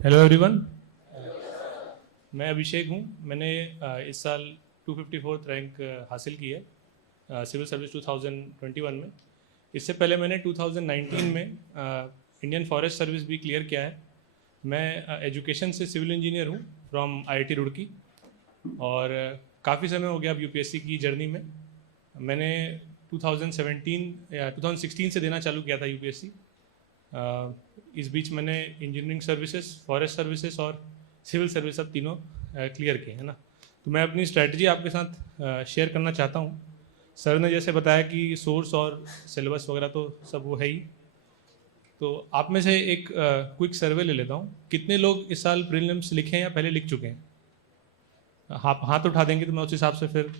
Hello everyone. मैं अभिषेक हूँ। मैंने इस साल 254th रैंक हासिल की है सिविल सर्विस 2021 में। इससे पहले मैंने 2019 में इंडियन फॉरेस्ट सर्विस भी क्लियर किया है। मैं एजुकेशन से सिविल इंजीनियर हूँ फ्रॉम आईआईटी रुड़की और काफ़ी समय हो गया अब यूपीएससी की जर्नी में। मैंने 2017 या 2016 से देना चालू किया था यूपीएससी। इस बीच मैंने इंजीनियरिंग सर्विसेज, फॉरेस्ट सर्विसेज और सिविल सर्विस सब तीनों क्लियर किए हैं ना। तो मैं अपनी स्ट्रैटेजी आपके साथ शेयर करना चाहता हूँ। सर ने जैसे बताया कि सोर्स और सिलेबस वगैरह तो सब वो है ही। तो आप में से एक क्विक सर्वे ले लेता हूँ। कितने लोग इस साल प्रीलिम्स लिखे हैं या पहले लिख चुके हैं? आप हाथ उठा देंगे तो मैं उस हिसाब से फिर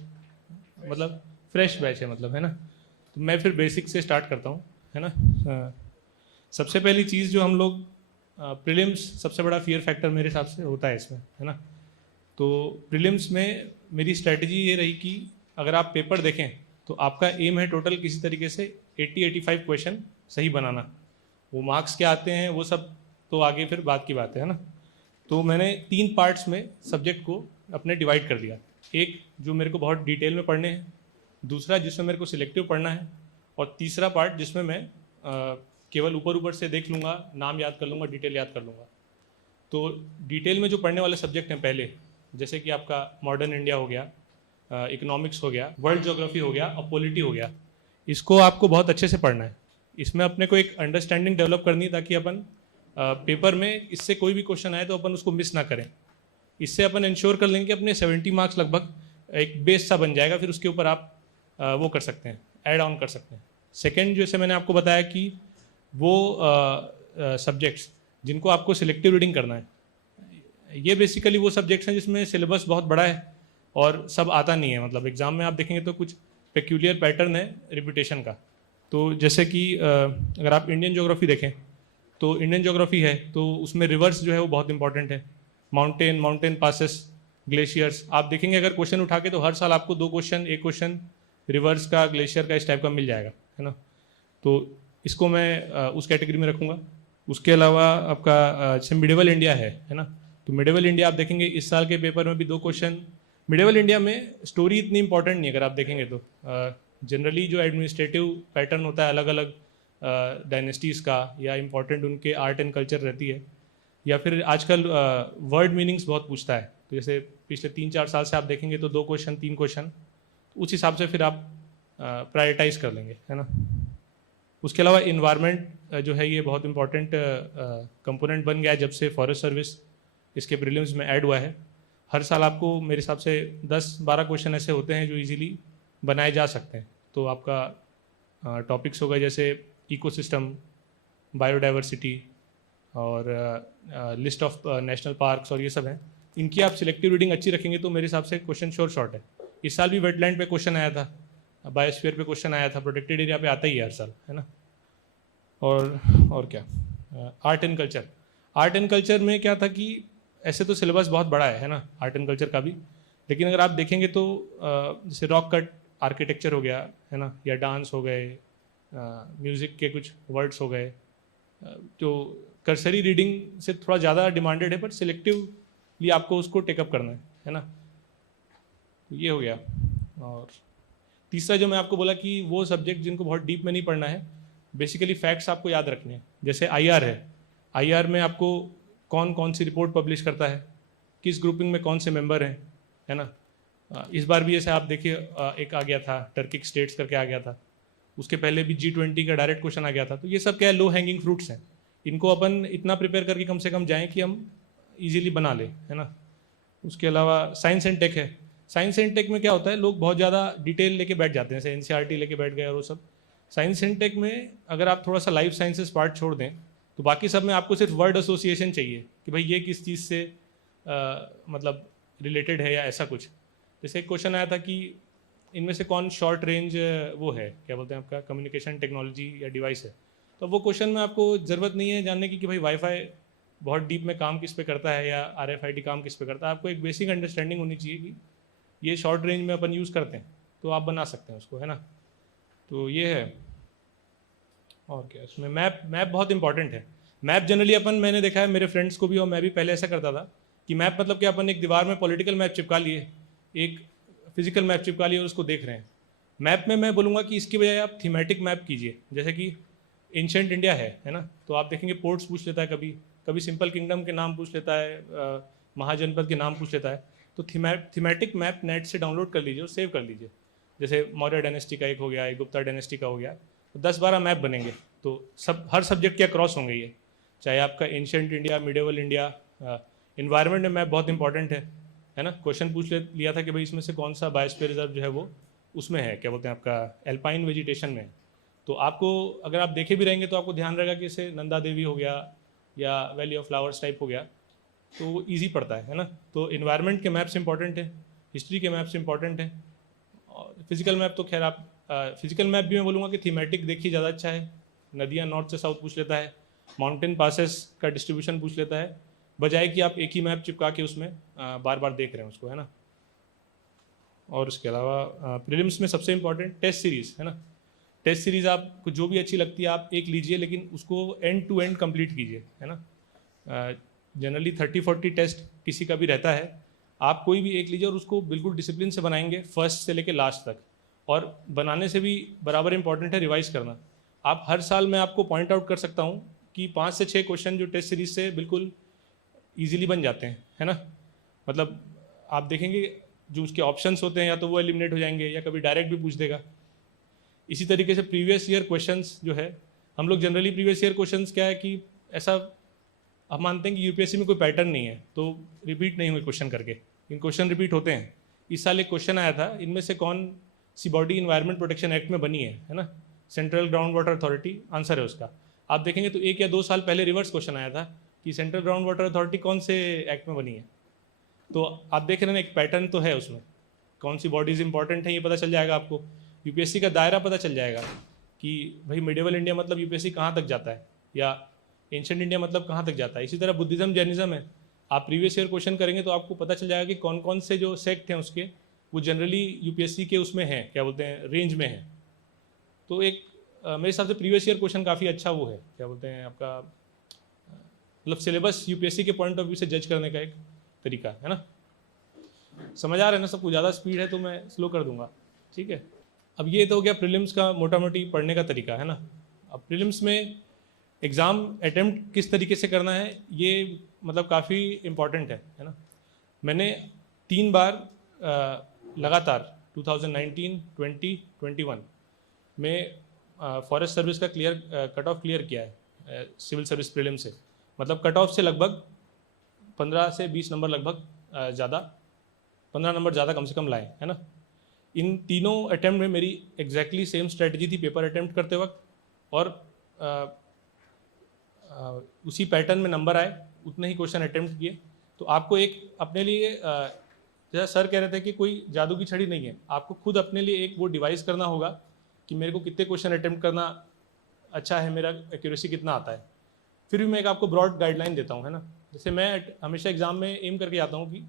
मतलब फ्रेश बैच है मतलब, है ना। तो मैं फिर बेसिक से स्टार्ट करता हूँ, है ना। सबसे पहली चीज़ जो हम लोग प्रीलिम्स, सबसे बड़ा फियर फैक्टर मेरे हिसाब से होता है इसमें, है ना। तो प्रीलिम्स में मेरी स्ट्रैटेजी ये रही कि अगर आप पेपर देखें तो आपका एम है टोटल किसी तरीके से 80-85 क्वेश्चन सही बनाना। वो मार्क्स क्या आते हैं वो सब तो आगे फिर बात की बात है ना। तो मैंने 3 पार्ट्स में सब्जेक्ट को अपने डिवाइड कर दिया। एक जो मेरे को बहुत डिटेल में पढ़ने हैं, दूसरा जिसमें मेरे को सिलेक्टिव पढ़ना है, और तीसरा पार्ट जिसमें मैं केवल ऊपर ऊपर से देख लूँगा, नाम याद कर लूँगा, डिटेल याद कर लूँगा। तो डिटेल में जो पढ़ने वाले सब्जेक्ट हैं पहले, जैसे कि आपका मॉडर्न इंडिया हो गया, इकोनॉमिक्स हो गया, वर्ल्ड ज्योग्राफी हो गया और पॉलिटी हो गया, इसको आपको बहुत अच्छे से पढ़ना है। इसमें अपने को एक अंडरस्टैंडिंग डेवलप करनी है ताकि अपन पेपर में इससे कोई भी क्वेश्चन आए तो अपन उसको मिस ना करें। इससे अपन इंश्योर कर लेंगे अपने 70 मार्क्स लगभग एक बेस सा बन जाएगा, फिर उसके ऊपर आप वो कर सकते हैं, ऐड ऑन कर सकते हैं। सेकेंड, जैसे मैंने आपको बताया कि वो सब्जेक्ट्स जिनको आपको सिलेक्टिव रीडिंग करना है, ये बेसिकली वो सब्जेक्ट्स हैं जिसमें सिलेबस बहुत बड़ा है और सब आता नहीं है। मतलब एग्जाम में आप देखेंगे तो कुछ पेक्यूलियर पैटर्न है रिपीटेशन का। तो जैसे कि अगर आप इंडियन ज्योग्राफी देखें तो इंडियन ज्योग्राफी है तो उसमें रिवर्स जो है वो बहुत इंपॉर्टेंट है। माउंटेन पासेस, ग्लेशियर्स, आप देखेंगे अगर क्वेश्चन उठा के तो हर साल आपको 2 क्वेश्चन, एक क्वेश्चन रिवर्स का, ग्लेशियर का, इस टाइप का मिल जाएगा, है ना। तो इसको मैं उस कैटेगरी में रखूँगा। उसके अलावा आपका जैसे मिडेवल इंडिया है ना। तो मिडेवल इंडिया आप देखेंगे इस साल के पेपर में भी 2 क्वेश्चन। मिडेवल इंडिया में स्टोरी इतनी इंपॉर्टेंट नहीं है अगर आप देखेंगे तो। जनरली जो एडमिनिस्ट्रेटिव पैटर्न होता है अलग अलग डायनेस्टीज़ का, या इंपॉर्टेंट उनके आर्ट एंड कल्चर रहती है, या फिर आजकल वर्ड मीनिंग्स बहुत पूछता है। तो जैसे पिछले 3-4 साल से आप देखेंगे तो 2 क्वेश्चन, 3 क्वेश्चन, उस हिसाब से फिर आप प्रायोरिटाइज कर लेंगे, है ना। उसके अलावा इन्वायरमेंट जो है ये बहुत इंपॉर्टेंट कंपोनेंट बन गया है जब से फॉरेस्ट सर्विस इसके प्रीलिम्स में ऐड हुआ है। हर साल आपको मेरे हिसाब से 10-12 क्वेश्चन ऐसे होते हैं जो इजीली बनाए जा सकते हैं। तो आपका टॉपिक्स हो गए जैसे इकोसिस्टम, बायोडाइवर्सिटी और लिस्ट ऑफ नेशनल पार्क्स और ये सब हैं। इनकी आप सिलेक्टिव रीडिंग अच्छी रखेंगे तो मेरे हिसाब से क्वेश्चन श्योर शॉर्ट है। इस साल भी वेटलैंड पे क्वेश्चन आया था, बायोस्फीयर पे क्वेश्चन आया था, प्रोटेक्टेड एरिया पे आता ही है हर साल, है ना। और क्या, art and culture. Art and culture में क्या था कि ऐसे तो सिलेबस बहुत बड़ा है ना, आर्ट एंड कल्चर का भी। लेकिन अगर आप देखेंगे तो जैसे रॉक कट आर्किटेक्चर हो गया, है ना, या डांस हो गए, म्यूज़िक के कुछ वर्ड्स हो गए, जो कर्सरी रीडिंग से थोड़ा ज़्यादा डिमांडेड है, पर सिलेक्टिवली आपको उसको टेकअप करना है ना। तो ये हो गया। और तीसरा जो मैं आपको बोला कि वो सब्जेक्ट जिनको बहुत डीप में नहीं पढ़ना है, बेसिकली फैक्ट्स आपको याद रखने हैं। जैसे आईआर है, आईआर में आपको कौन कौन सी रिपोर्ट पब्लिश करता है, किस ग्रुपिंग में कौन से मेंबर हैं, है ना। इस बार भी जैसे आप देखिए एक आ गया था, टर्किक स्टेट्स करके आ गया था। उसके पहले भी G20 का डायरेक्ट क्वेश्चन आ गया था। तो ये सब क्या है, लो हैंगिंग फ्रूट्स हैं। इनको अपन इतना प्रिपेयर करके कम से कम जाएँ कि हम ईजिली बना लें, है ना। उसके अलावा साइंस एंड टेक है। साइंस एंड टेक में क्या होता है, लोग बहुत ज़्यादा डिटेल लेके बैठ जाते हैं, जैसे एनसीईआरटी लेके बैठ गए और वो सब। साइंस एंड टेक में अगर आप थोड़ा सा लाइफ साइंसेस पार्ट छोड़ दें तो बाकी सब में आपको सिर्फ वर्ड एसोसिएशन चाहिए कि भाई ये किस चीज़ से मतलब रिलेटेड है या ऐसा कुछ। जैसे एक क्वेश्चन आया था कि इनमें से कौन शॉर्ट रेंज वो है, क्या बोलते हैं आपका, कम्युनिकेशन टेक्नोलॉजी या डिवाइस है। तो वो क्वेश्चन में आपको ज़रूरत नहीं है जानने की कि भाई वाईफाई बहुत डीप में काम किस पे करता है या RFID काम किस पे करता है। आपको एक बेसिक अंडरस्टैंडिंग होनी चाहिए कि ये शॉर्ट रेंज में अपन यूज़ करते हैं तो आप बना सकते हैं उसको, है ना। तो ये है। और क्या, इसमें मैप बहुत इंपॉर्टेंट है। मैप जनरली अपन, मैंने देखा है मेरे फ्रेंड्स को भी और मैं भी पहले ऐसा करता था कि मैप मतलब कि अपन एक दीवार में पॉलिटिकल मैप चिपका लिए, एक फिजिकल मैप चिपका लिए और उसको देख रहे हैं। मैप में मैं बोलूँगा कि इसकी बजाय आप थीमेटिक मैप कीजिए। जैसे कि एंशेंट इंडिया है ना, तो आप देखेंगे पोर्ट्स पूछ लेता है, कभी कभी सिंपल किंगडम के नाम पूछ लेता है, महाजनपद के नाम पूछ लेता है। तो थीमेटिक मैप नेट से डाउनलोड कर लीजिए और सेव कर लीजिए। जैसे मौर्य डायनेस्टी का एक हो गया, एक गुप्ता डायनेस्टी का हो गया, तो 10-12 मैप बनेंगे। तो सब हर सब्जेक्ट के अक्रॉस होंगे ये, चाहे आपका ancient India, medieval India. Environment में मैप बहुत इंपॉर्टेंट है ना। क्वेश्चन पूछ लिया था कि भाई इसमें से कौन सा बायोस्फीयर रिजर्व जो है वो उसमें है, क्या बोलते हैं आपका एल्पाइन वेजिटेशन में। तो आपको अगर आप देखे भी रहेंगे तो आपको ध्यान रहेगा कि इसे नंदा देवी हो गया या वैली ऑफ फ्लावर्स टाइप हो गया, तो वो ईजी पड़ता है ना। तो इन्वायरमेंट के मैप्स इंपॉर्टेंट है, हिस्ट्री के मैप्स इंपॉर्टेंट है, और फिजिकल मैप तो खैर आप फिजिकल मैप भी मैं बोलूँगा कि थीमेटिक देखिए ज़्यादा अच्छा है। नदियाँ नॉर्थ से साउथ पूछ लेता है, माउंटेन पासेस का डिस्ट्रीब्यूशन पूछ लेता है, बजाय कि आप एक ही मैप चिपका के उसमें बार बार देख रहे हैं उसको, है ना। और उसके अलावा प्रीलिम्स में सबसे इंपॉर्टेंट टेस्ट सीरीज़ है ना। टेस्ट सीरीज़ आपको जो भी अच्छी लगती है आप एक लीजिए, लेकिन उसको एंड टू एंड कंप्लीट कीजिए, है ना। जनरली 30-40 टेस्ट किसी का भी रहता है, आप कोई भी एक लीजिए और उसको बिल्कुल डिसिप्लिन से बनाएंगे फर्स्ट से लेकर लास्ट तक। और बनाने से भी बराबर इंपॉर्टेंट है रिवाइज करना। आप हर साल मैं आपको पॉइंट आउट कर सकता हूँ कि 5 से 6 क्वेश्चन जो टेस्ट सीरीज से बिल्कुल ईजिली बन जाते हैं, है ना। मतलब आप देखेंगे जो उसके ऑप्शंस होते हैं या तो वो एलिमिनेट हो जाएंगे या कभी डायरेक्ट भी पूछ देगा। इसी तरीके से प्रीवियस ईयर क्वेश्चंस जो है, हम लोग जनरली प्रीवियस ईयर क्वेश्चंस क्या है कि ऐसा हम मानते हैं कि यूपीएससी में कोई पैटर्न नहीं है तो रिपीट नहीं हुए क्वेश्चन करके, इन क्वेश्चन रिपीट होते हैं। इस साल एक क्वेश्चन आया था, इनमें से कौन सी बॉडी इन्वायरमेंट प्रोटेक्शन एक्ट में बनी है ना। Central ground water authority answer है उसका। आप देखेंगे तो 1 या 2 साल पहले रिवर्स क्वेश्चन आया था कि सेंट्रल ग्राउंड वाटर अथॉरिटी कौन से एक्ट में बनी है। तो आप देख रहे हैं एक पैटर्न तो है उसमें, कौन सी बॉडीज़ इंपॉर्टेंट है ये पता चल जाएगा आपको। यूपीएससी का दायरा पता चल जाएगा कि भाई मिडेवल इंडिया मतलब यूपीएससी कहाँ तक जाता है, या एंशिएंट इंडिया मतलब कहाँ तक जाता है। इसी तरह बुद्धिज्म जैनिज्म है, आप प्रीवियस ईयर क्वेश्चन करेंगे तो आपको पता चल जाएगा कि कौन कौन से जो सेक्ट हैं उसके वो जनरली यूपीएससी के उसमें हैं, क्या बोलते हैं, रेंज में है। तो एक मेरे हिसाब से प्रीवियस ईयर क्वेश्चन काफ़ी अच्छा वो है, क्या बोलते हैं आपका, मतलब सिलेबस यूपीएससी के पॉइंट ऑफ व्यू से जज करने का एक तरीका है ना। समझ आ रहा है ना सबको? ज़्यादा स्पीड है तो मैं स्लो कर दूंगा, ठीक है। अब ये तो हो गया प्रीलिम्स का मोटा मोटी पढ़ने का तरीका, है ना। अब प्रीलिम्स में एग्ज़ाम अटेम्प्ट किस तरीके से करना है ये मतलब काफ़ी इम्पॉर्टेंट है ना। मैंने 3 बार लगातार 2019, 20, 21 में फॉरेस्ट सर्विस का कट ऑफ क्लियर किया है सिविल सर्विस प्रीलिम से। मतलब कट ऑफ से लगभग 15 से 20 नंबर लगभग ज़्यादा, 15 नंबर ज़्यादा कम से कम लाए, है ना। इन तीनों अटैम्प्ट में मेरी एग्जैक्टली सेम स्ट्रेटजी थी पेपर अटैम्प्ट करते वक्त, और उसी पैटर्न में नंबर आए, उतने ही क्वेश्चन अटैम्प्ट किए। तो आपको एक अपने लिए जैसा सर कह रहे थे कि कोई जादू की छड़ी नहीं है, आपको खुद अपने लिए एक वो डिवाइस करना होगा कि मेरे को कितने क्वेश्चन अटैम्प्ट करना अच्छा है, मेरा एक्यूरेसी कितना आता है। फिर भी मैं एक आपको ब्रॉड गाइडलाइन देता हूँ, है ना। जैसे मैं हमेशा एग्जाम में एम करके आता हूँ कि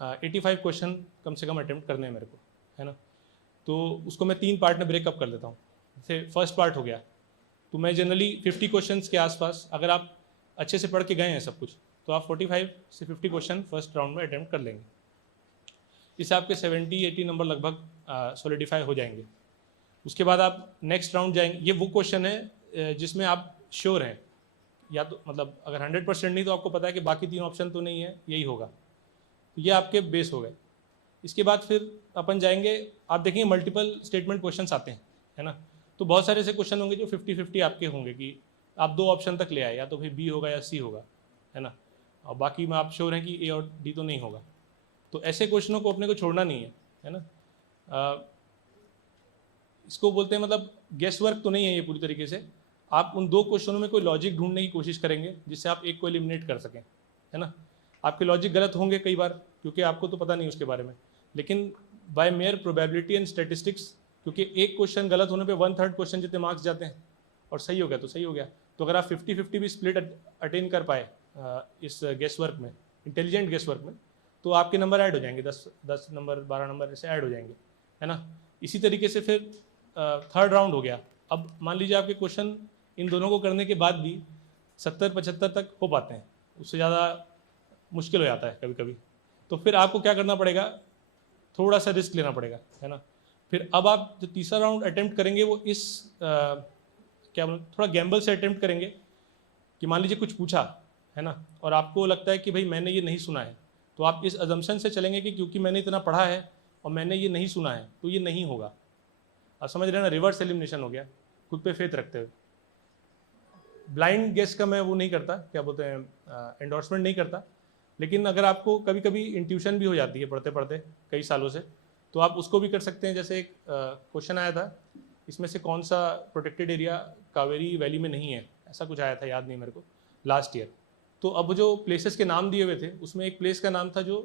85 क्वेश्चन कम से कम अटैम्प्ट करने हैं मेरे को, है ना। तो उसको मैं 3 पार्ट में ब्रेकअप कर देता हूँ। जैसे फर्स्ट पार्ट हो गया तो मैं जनरली 50 क्वेश्चंस के आसपास, अगर आप अच्छे से पढ़ के गए हैं सब कुछ, तो आप 45 से 50 क्वेश्चन फर्स्ट राउंड में अटैम्प्ट कर लेंगे। इससे आपके 70-80 नंबर लगभग सॉलिडिफाई हो जाएंगे। उसके बाद आप नेक्स्ट राउंड जाएंगे। ये वो क्वेश्चन है जिसमें आप श्योर हैं, या तो मतलब अगर 100% नहीं तो आपको पता है कि बाकी 3 ऑप्शन तो नहीं है, यही होगा, तो ये आपके बेस हो गए। इसके बाद फिर अपन जाएंगे, आप देखेंगे मल्टीपल स्टेटमेंट क्वेश्चंस आते हैं, है ना। तो बहुत सारे ऐसे क्वेश्चन होंगे जो 50-50 आपके होंगे कि आप 2 ऑप्शन तक ले आए, या तो फिर बी होगा या सी होगा, है ना, और बाकी में आप श्योर हैं कि ए और डी तो नहीं होगा। तो ऐसे क्वेश्चनों को अपने को छोड़ना नहीं है ना। इसको बोलते हैं मतलब गेस वर्क तो नहीं है ये पूरी तरीके से। आप उन 2 क्वेश्चनों में कोई लॉजिक ढूंढने की कोशिश करेंगे जिससे आप एक को एलिमिनेट कर सकें, है ना। आपके लॉजिक गलत होंगे कई बार क्योंकि आपको तो पता नहीं उसके बारे में, लेकिन by mayor probability and statistics, क्योंकि एक क्वेश्चन गलत होने पे 1/3 क्वेश्चन जितने मार्क्स जाते हैं, और सही हो गया तो सही हो गया। तो अगर आप 50-50 भी स्प्लिट अटेन कर पाए इस गेस वर्क में, इंटेलिजेंट गेस वर्क में, तो आपके नंबर ऐड हो जाएंगे, 10 नंबर 12 नंबर ऐसे ऐड हो जाएंगे, है ना। इसी तरीके से फिर थर्ड राउंड हो गया। अब मान लीजिए आपके क्वेश्चन इन दोनों को करने के बाद भी 70-75 तक हो पाते हैं, उससे ज़्यादा मुश्किल हो जाता है कभी कभी। तो फिर आपको क्या करना पड़ेगा, थोड़ा सा रिस्क लेना पड़ेगा, है ना। फिर अब आप जो तीसरा राउंड अटेम्प्ट करेंगे वो इस क्या बोलूं, थोड़ा गैम्बल से अटेम्प्ट करेंगे कि मान लीजिए कुछ पूछा, है ना, और आपको लगता है कि भाई मैंने ये नहीं सुना है, तो आप इस अजम्पशन से चलेंगे कि क्योंकि मैंने इतना पढ़ा है और मैंने ये नहीं सुना है तो ये नहीं होगा। आप समझ रहे हैं ना, रिवर्स एलिमिनेशन हो गया, खुद पे फेथ रखते हुए। ब्लाइंड गेस का मैं वो नहीं करता, क्या बोलते हैं, एंडोर्समेंट नहीं करता, लेकिन अगर आपको कभी कभी इंट्यूशन भी हो जाती है पढ़ते पढ़ते कई सालों से, तो आप उसको भी कर सकते हैं। जैसे एक क्वेश्चन आया था, इसमें से कौन सा प्रोटेक्टेड एरिया कावेरी वैली में नहीं है, ऐसा कुछ आया था, याद नहीं मेरे को, लास्ट ईयर। तो अब जो प्लेसेस के नाम दिए हुए थे उसमें एक प्लेस का नाम था जो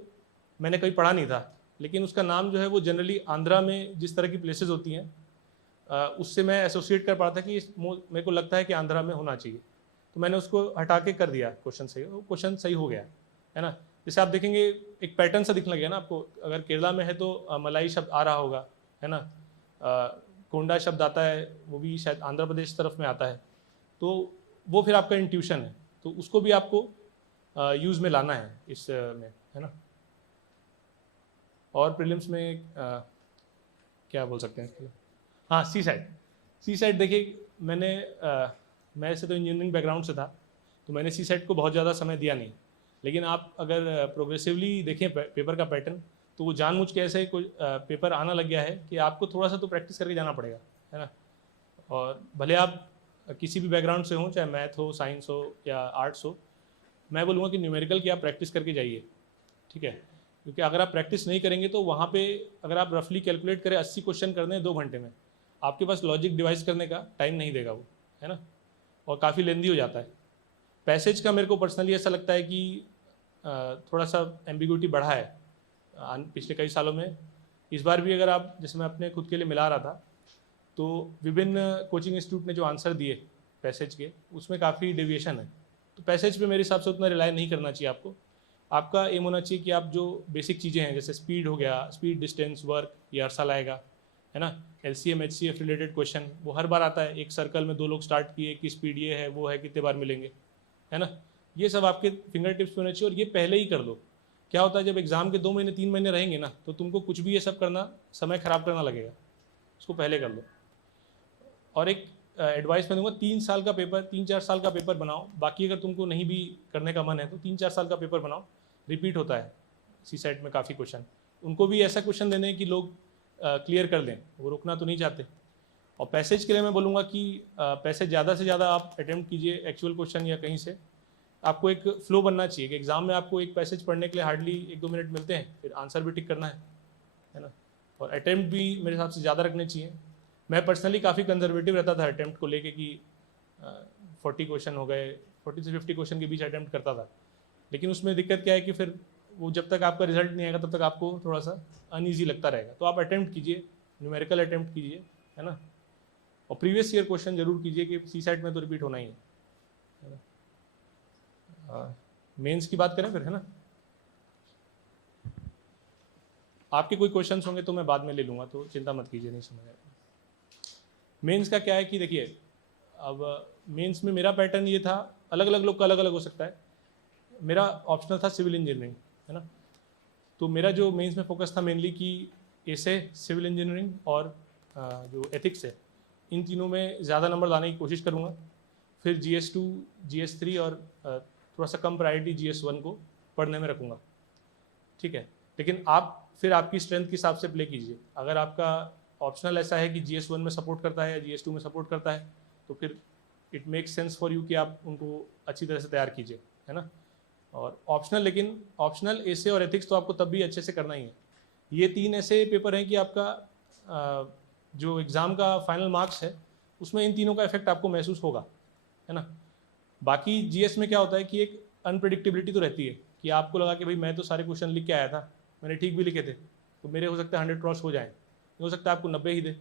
मैंने कभी पढ़ा नहीं था, लेकिन उसका नाम जो है वो जनरली आंध्रा में जिस तरह की प्लेसेस होती हैं उससे मैं एसोसिएट कर पा था कि मेरे को लगता है कि आंध्रा में होना चाहिए, तो मैंने उसको हटा के कर दिया क्वेश्चन सही, वो क्वेश्चन सही हो गया, है ना। जैसे आप देखेंगे एक पैटर्न सा दिखने लगे ना आपको, अगर केरला में है तो मलाई शब्द आ रहा होगा, है ना, कोंडा शब्द आता है, वो भी शायद आंध्र प्रदेश तरफ में आता है, तो वो फिर आपका इंट्यूशन है, तो उसको भी आपको यूज़ में लाना है इस में, है ना। और प्रीलिम्स में क्या बोल सकते हैं इसके लिए, हाँ, सी साइड देखिए, मैं ऐसे तो इंजीनियरिंग बैकग्राउंड से था, तो मैंने सी साइड को बहुत ज़्यादा समय दिया नहीं, लेकिन आप अगर प्रोग्रेसिवली देखें पेपर का पैटर्न, तो वो जानबूझ के ऐसे कोई पेपर आना लग गया है कि आपको थोड़ा सा तो प्रैक्टिस करके जाना पड़ेगा, है ना। और भले आप किसी भी बैकग्राउंड से हों, चाहे मैथ हो, साइंस हो या आर्ट्स हो, मैं बोलूँगा कि न्यूमेरिकल की आप प्रैक्टिस करके जाइए, ठीक है। क्योंकि अगर आप प्रैक्टिस नहीं करेंगे तो वहाँ पे अगर आप रफली कैलकुलेट करें 80 क्वेश्चन करने हैं 2 घंटे में, आपके पास लॉजिक डिवाइस करने का टाइम नहीं देगा वो, है ना, और काफ़ी लेंदी हो जाता है। पैसेज का मेरे को पर्सनली ऐसा लगता है कि थोड़ा सा एम्बिग्यूटी बढ़ा है पिछले कई सालों में। इस बार भी अगर आप, जैसे मैं अपने खुद के लिए मिला रहा था, तो विभिन्न कोचिंग इंस्टीट्यूट ने जो आंसर दिए पैसेज के, उसमें काफ़ी डेविएशन है, तो पैसेज पे मेरे हिसाब से उतना रिलाई नहीं करना चाहिए आपको। आपका एम होना चाहिए कि आप जो बेसिक चीज़ें हैं, जैसे स्पीड हो गया, स्पीड, डिस्टेंस, वर्क, ये हर साल आएगा, है ना। LCM HCF रिलेटेड क्वेश्चन वो हर बार आता है, एक सर्कल में 2 लोग स्टार्ट किए कि स्पीड ये है वो है, कितने बार मिलेंगे, है ना। ये सब आपके फिंगर टिप्स होने चाहिए, और ये पहले ही कर दो। क्या होता है, जब एग्जाम के 2 महीने 3 महीने रहेंगे ना, तो तुमको कुछ भी ये सब करना, समय खराब करना लगेगा, उसको पहले कर लो। और एक एडवाइस मैं दूंगा, 3 साल का पेपर, 3-4 साल का पेपर बनाओ। बाकी अगर तुमको नहीं भी करने का मन है तो 3-4 साल का पेपर बनाओ, रिपीट होता है सी सेट में काफ़ी क्वेश्चन, उनको भी ऐसा क्वेश्चन देने कि लोग क्लियर कर दें, वो रुकना तो नहीं चाहते। और पैसेज के लिए मैं बोलूँगा कि पैसेज ज़्यादा से ज़्यादा आप अटैम्प्ट कीजिए, एक्चुअल क्वेश्चन या कहीं से। आपको एक फ्लो बनना चाहिए कि एग्जाम में आपको एक पैसेज पढ़ने के लिए हार्डली 1-2 मिनट मिलते हैं, फिर आंसर भी टिक करना है ना। और अटैम्प्ट भी मेरे हिसाब से ज़्यादा रखने चाहिए। मैं पर्सनली काफ़ी कंजर्वेटिव रहता था अटैम्प्ट को लेके कि 40 क्वेश्चन हो गए, 40 से 50 क्वेश्चन के बीच अटैम्प्ट करता था, लेकिन उसमें दिक्कत क्या है कि फिर वो जब तक आपका रिजल्ट नहीं आएगा तब तक आपको थोड़ा सा अनईजी लगता रहेगा। तो आप अटैम्प्ट कीजिए, न्यूमेरिकल अटैम्प्ट कीजिए, है ना, और प्रीवियस ईयर क्वेश्चन जरूर कीजिए कि सी सेट में तो रिपीट होना ही है ना। मेंस की बात करें फिर, है ना। आपके कोई क्वेश्चंस होंगे तो मैं बाद में ले लूँगा, तो चिंता मत कीजिए, नहीं समझ आएगा। मेंस का क्या है कि देखिए, अब मेंस में मेरा पैटर्न ये था, अलग अलग लोग का अलग अलग हो सकता है। मेरा ऑप्शनल था सिविल इंजीनियरिंग, है ना। तो मेरा जो मेंस में फोकस था मेनली कि ऐसे सिविल इंजीनियरिंग और जो एथिक्स है, इन तीनों में ज़्यादा नंबर लाने की कोशिश करूँगा। फिर GS2, GS3 और थोड़ा सा कम प्रायोरिटी GS1 को पढ़ने में रखूँगा, ठीक है। लेकिन आप फिर आपकी स्ट्रेंथ के हिसाब से प्ले कीजिए। अगर आपका ऑप्शनल ऐसा है कि GS1 में सपोर्ट करता है या GS2 में सपोर्ट करता है, तो फिर it makes sense for you कि आप उनको अच्छी तरह से तैयार कीजिए, है ना। और ऑप्शनल, लेकिन ऑप्शनल ऐसे और एथिक्स तो आपको तब भी अच्छे से करना ही है। ये 3 ऐसे पेपर हैं कि आपका जो एग्ज़ाम का फाइनल मार्क्स है उसमें इन तीनों का इफेक्ट आपको महसूस होगा, है ना। बाकी GS में क्या होता है कि एक अनप्रिडिक्टेबिलिटी तो रहती है कि आपको लगा कि भाई मैं तो सारे क्वेश्चन लिख के आया था, मैंने ठीक भी लिखे थे, तो मेरे हो सकता है 100 क्रॉस हो जाए, हो सकता है आपको 90 ही दे।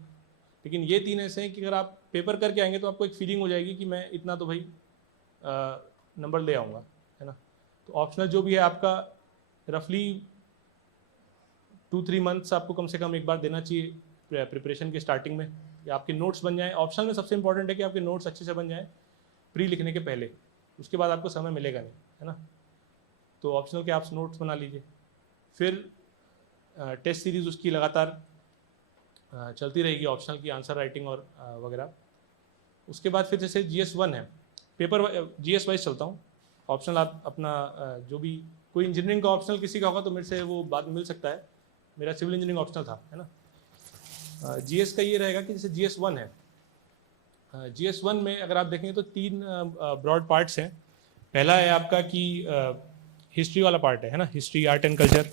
लेकिन ये 3 ऐसे हैं कि अगर आप पेपर करके आएंगे तो आपको एक फीलिंग हो जाएगी कि मैं इतना तो भाई नंबर ले आऊँगा, है ना। तो ऑप्शनल जो भी है आपका रफली 2-3 मंथ्स आपको कम से कम एक बार देना चाहिए प्रिपरेशन के स्टार्टिंग में, कि आपके नोट्स बन जाएं। ऑप्शनल में सबसे इंपॉर्टेंट है कि आपके नोट्स अच्छे से बन जाएं प्री लिखने के पहले, उसके बाद आपको समय मिलेगा नहीं, है ना। तो ऑप्शनल के आप नोट्स बना लीजिए, फिर टेस्ट सीरीज़ उसकी लगातार चलती रहेगी, ऑप्शनल की आंसर राइटिंग और वगैरह। उसके बाद फिर जैसे GS1 है, पेपर GS वाइज चलता हूँ। ऑप्शनल आप अपना जो भी कोई इंजीनियरिंग का ऑप्शनल किसी का होगा तो मेरे से वो बात मिल सकता है, मेरा सिविल इंजीनियरिंग ऑप्शनल था, है ना। GS का ये रहेगा कि जैसे GS1 है, GS1 में अगर आप देखेंगे तो 3 ब्रॉड पार्ट्स हैं। पहला है आपका कि हिस्ट्री वाला पार्ट है ना, हिस्ट्री, आर्ट एंड कल्चर।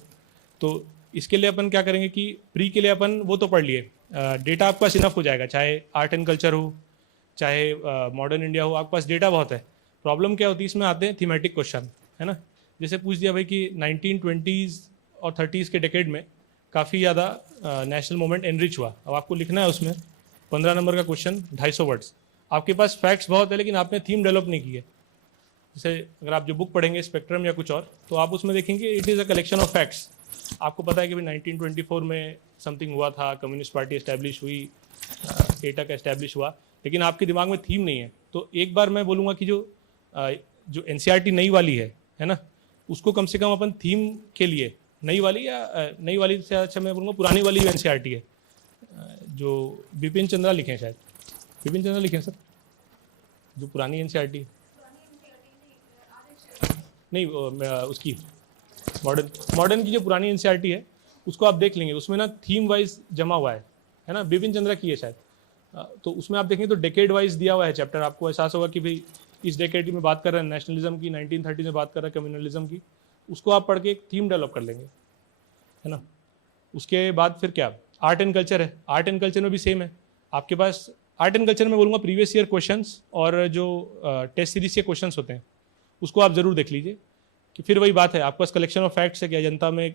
तो इसके लिए अपन क्या करेंगे कि प्री के लिए अपन वो तो पढ़ लिए, डेटा आपके पास इनफ हो जाएगा, चाहे आर्ट एंड कल्चर हो चाहे मॉडर्न इंडिया हो, आपके पास डेटा बहुत है। प्रॉब्लम क्या होती है, इसमें आते हैं थीमेटिक क्वेश्चन, है ना। जैसे पूछ दिया भाई कि 1920s और 30s के डेकेड में काफ़ी ज़्यादा नेशनल मूवमेंट एनरिच हुआ। अब आपको लिखना है उसमें 15 नंबर का क्वेश्चन, 250 वर्ड्स। आपके पास फैक्ट्स बहुत है लेकिन आपने थीम डेवलप नहीं की है। जैसे अगर आप जो बुक पढ़ेंगे स्पेक्ट्रम या कुछ और, तो आप उसमें देखेंगे it is a collection of facts. आपको पता है कि भाई 1924 में समथिंग हुआ था, कम्युनिस्ट पार्टी एस्टैब्लिश हुई, एटा का एस्टैब्लिश हुआ, लेकिन आपके दिमाग में थीम नहीं है। तो एक बार मैं बोलूँगा कि जो NCERT नई वाली है ना, उसको कम से कम अपन थीम के लिए, नई वाली से अच्छा मैं बोलूँगा पुरानी वाली जो NCERT है, जो बिपिन चंद्रा लिखे हैं, शायद बिपिन चंद्रा लिखे हैं सर, जो पुरानी NCERT नहीं, उसकी मॉडर्न की जो पुरानी NCERT है उसको आप देख लेंगे, उसमें ना थीम वाइज जमा हुआ है ना, बिपिन चंद्रा की है शायद। तो उसमें आप देखेंगे तो डेकेड वाइज दिया हुआ है चैप्टर, आपको एहसास होगा कि भाई इस डेकेड में बात कर रहे हैं नेशनलिज्म की, 1930 में बात कर रहे हैं कम्युनलिज्म की। उसको आप पढ़ के एक थीम डेवलप कर लेंगे, है ना। उसके बाद फिर क्या, आर्ट एंड कल्चर है। आर्ट एंड कल्चर में भी सेम है आपके पास। आर्ट एंड कल्चर में बोलूँगा प्रीवियस ईयर क्वेश्चंस और जो टेस्ट सीरीज के क्वेश्चंस होते हैं उसको आप ज़रूर देख लीजिए, कि फिर वही बात है, आपके पास कलेक्शन ऑफ फैक्ट्स है, क्या जनता में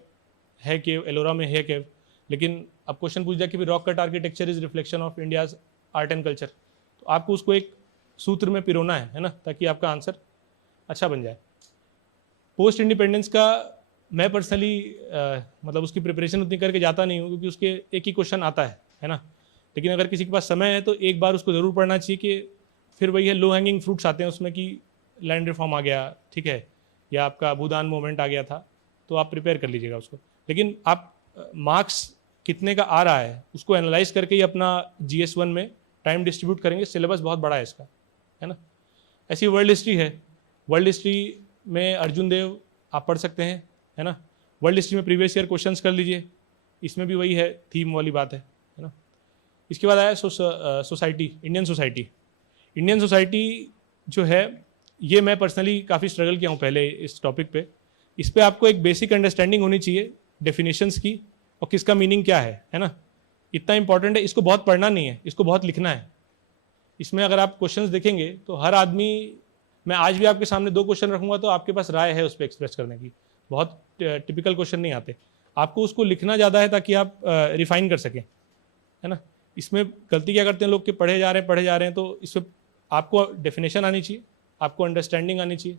है केव, एलोरा में है केव, लेकिन अब क्वेश्चन पूछ दिया कि rock cut architecture is reflection of India's art and culture, तो आपको उसको एक सूत्र में पिरोना है ना, ताकि आपका आंसर अच्छा बन जाए। पोस्ट इंडिपेंडेंस का मैं पर्सनली मतलब उसकी प्रिपरेशन उतनी करके जाता नहीं हूँ, क्योंकि उसके एक ही क्वेश्चन आता है ना। लेकिन अगर किसी के पास समय है तो एक बार उसको ज़रूर पढ़ना चाहिए, कि फिर वही है लो हैंगिंग फ्रूट्स आते हैं उसमें, कि लैंड रिफॉर्म आ गया, ठीक है, या आपका भूदान मूवमेंट आ गया था, तो आप प्रिपेयर कर लीजिएगा उसको। लेकिन आप मार्क्स कितने का आ रहा है उसको एनालाइज करके ही अपना GS1 में टाइम डिस्ट्रीब्यूट करेंगे। सिलेबस बहुत बड़ा है इसका, है ना। ऐसी वर्ल्ड हिस्ट्री है, वर्ल्ड हिस्ट्री में अर्जुन देव आप पढ़ सकते हैं, है ना। वर्ल्ड हिस्ट्री में प्रीवियस ईयर क्वेश्चंस कर लीजिए, इसमें भी वही है, थीम वाली बात है ना। इसके बाद आया society, Indian society. Indian society जो है, ये मैं पर्सनली काफ़ी स्ट्रगल किया हूँ पहले इस टॉपिक पे। इस पर आपको एक बेसिक अंडरस्टैंडिंग होनी चाहिए डेफिनेशंस की, और किसका मीनिंग क्या है ना। इतना इंपॉर्टेंट है, इसको बहुत पढ़ना नहीं है, इसको बहुत लिखना है। इसमें अगर आप क्वेश्चंस देखेंगे तो हर आदमी, मैं आज भी आपके सामने 2 क्वेश्चन रखूंगा तो आपके पास राय है उस पर एक्सप्रेस करने की, बहुत टिपिकल क्वेश्चन नहीं आते। आपको उसको लिखना ज़्यादा है ताकि आप रिफाइन कर सकें, है ना। इसमें गलती क्या करते हैं लोग, कि पढ़े जा रहे हैं, तो इसमें आपको डेफिनेशन आनी चाहिए, आपको अंडरस्टैंडिंग आनी चाहिए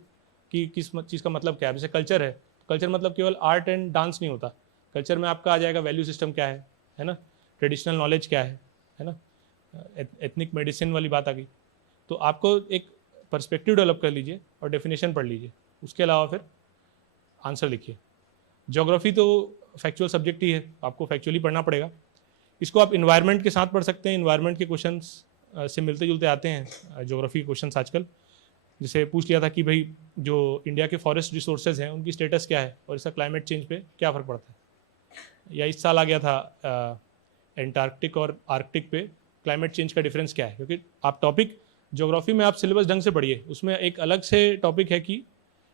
कि किस चीज़ का मतलब क्या है। जैसे कल्चर है, कल्चर मतलब केवल आर्ट एंड डांस नहीं होता, कल्चर में आपका आ जाएगा वैल्यू सिस्टम क्या है ना, ट्रेडिशनल नॉलेज क्या है ना, एथनिक मेडिसिन वाली बात आ गई। तो आपको एक पर्सपेक्टिव डेवलप कर लीजिए और डेफिनेशन पढ़ लीजिए, उसके अलावा फिर आंसर लिखिए। ज्योग्राफी तो फैक्चुअल सब्जेक्ट ही है, आपको फैक्चुअली पढ़ना पड़ेगा। इसको आप इन्वायरमेंट के साथ पढ़ सकते हैं, इन्वायरमेंट के क्वेश्चंस से मिलते जुलते आते हैं ज्योग्राफी के क्वेश्चंस आजकल। जैसे पूछ लिया था कि भाई जो इंडिया के फॉरेस्ट रिसोर्सेज हैं उनकी स्टेटस क्या है और इसका क्लाइमेट चेंज पे क्या फ़र्क पड़ता है। या इस साल आ गया था एंटार्क्टिक और आर्कटिक पे क्लाइमेट चेंज का डिफरेंस क्या है, क्योंकि आप टॉपिक ज्योग्राफी में आप सिलेबस ढंग से पढ़िए, उसमें एक अलग से टॉपिक है कि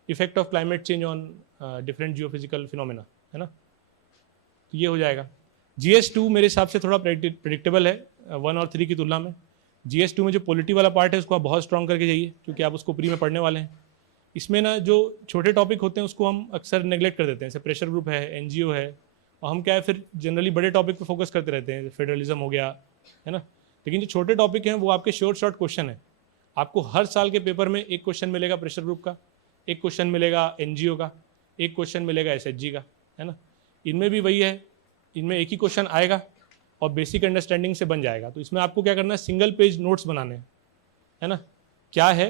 effect of climate change on different geophysical phenomena, है ना। तो ये हो जाएगा। GS2 मेरे हिसाब से थोड़ा प्रेडिक्टेबल है 1 और 3 की तुलना में। GS2 में जो पॉलिटी वाला पार्ट है उसको आप बहुत स्ट्रॉन्ग करके जाइए, क्योंकि आप उसको प्री में पढ़ने वाले हैं। इसमें ना जो छोटे टॉपिक होते हैं उसको हम अक्सर नेगलेक्ट कर देते हैं, जैसे प्रेशर ग्रुप है, NGO है, और हम क्या है फिर जनरली बड़े टॉपिक पे फोकस करते रहते हैं, फेडरलिज्म हो गया, है ना। लेकिन जो छोटे टॉपिक हैं वो आपके शॉर्ट क्वेश्चन है। आपको हर साल के पेपर में एक क्वेश्चन मिलेगा प्रेशर ग्रुप का, एक क्वेश्चन मिलेगा NGO का, एक क्वेश्चन मिलेगा SHG का, है ना। इनमें भी वही है, इनमें एक ही क्वेश्चन आएगा और बेसिक अंडरस्टैंडिंग से बन जाएगा। तो इसमें आपको क्या करना है, सिंगल पेज नोट्स बनाने हैं, है ना। क्या है,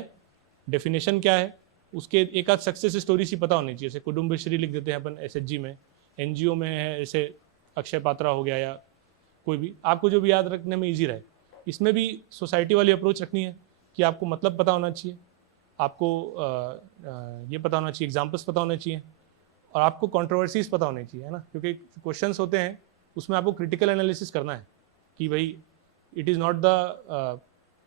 डेफिनेशन क्या है, उसके एक आध सक्सेस स्टोरी सी पता होनी चाहिए, जैसे कुटुम्बश्री लिख देते हैं अपन एसएचजी में, एनजीओ में है जैसे अक्षय पात्रा हो गया या कोई भी, आपको जो भी याद रखने में ईजी रहे। इसमें भी सोसाइटी वाली अप्रोच रखनी है कि आपको मतलब पता होना चाहिए, आपको ये पता होना चाहिए, एग्जाम्पल्स पता होने चाहिए, और आपको कंट्रोवर्सीज पता होनी चाहिए, है ना, क्योंकि क्वेश्चंस होते हैं उसमें आपको क्रिटिकल एनालिसिस करना है कि भाई इट इज़ नॉट द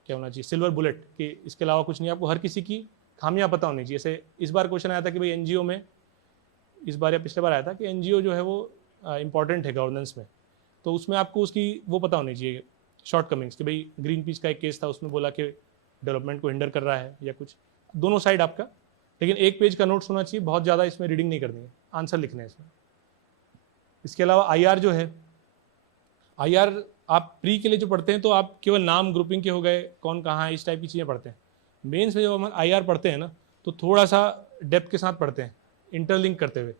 क्या होना चाहिए सिल्वर बुलेट कि इसके अलावा कुछ नहीं, आपको हर किसी की खामियां पता होनी चाहिए। जैसे इस बार क्वेश्चन आया था कि भाई एनजीओ में, इस बार या पिछले बार आया था कि एनजीओ जो है वो इंपॉर्टेंट है गवर्नेंस में, तो उसमें आपको उसकी वो पता होनी चाहिए शॉर्ट कमिंग्स, कि भाई ग्रीन पीस का एक केस था, उसमें बोला कि डेवलपमेंट को हिंडर कर रहा है या कुछ, दोनों साइड आपका, लेकिन एक पेज का नोट्स होना चाहिए, बहुत ज़्यादा इसमें रीडिंग नहीं करनी है, आंसर लिखने हैं इसमें। इसके अलावा आईआर जो है, आईआर आप प्री के लिए जो पढ़ते हैं तो आप केवल नाम ग्रुपिंग के हो गए, कौन कहाँ है, इस टाइप की चीज़ें पढ़ते हैं। मेंस में जब हम आईआर पढ़ते हैं ना तो थोड़ा सा डेप्थ के साथ पढ़ते हैं, इंटरलिंक करते हुए।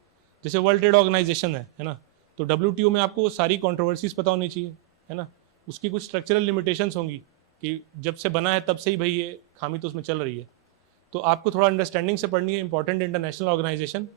जैसे वर्ल्ड ट्रेड ऑर्गेनाइजेशन है ना, तो WTO में आपको सारी कॉन्ट्रोवर्सीज पता होनी चाहिए, है ना, उसकी कुछ स्ट्रक्चरल लिमिटेशंस होंगी कि जब से बना है तब से ही भाई ये खामी तो उसमें चल रही है, तो आपको थोड़ा अंडरस्टैंडिंग से पढ़नी है इंपॉर्टेंट इंटरनेशनल ऑर्गेनाइजेशन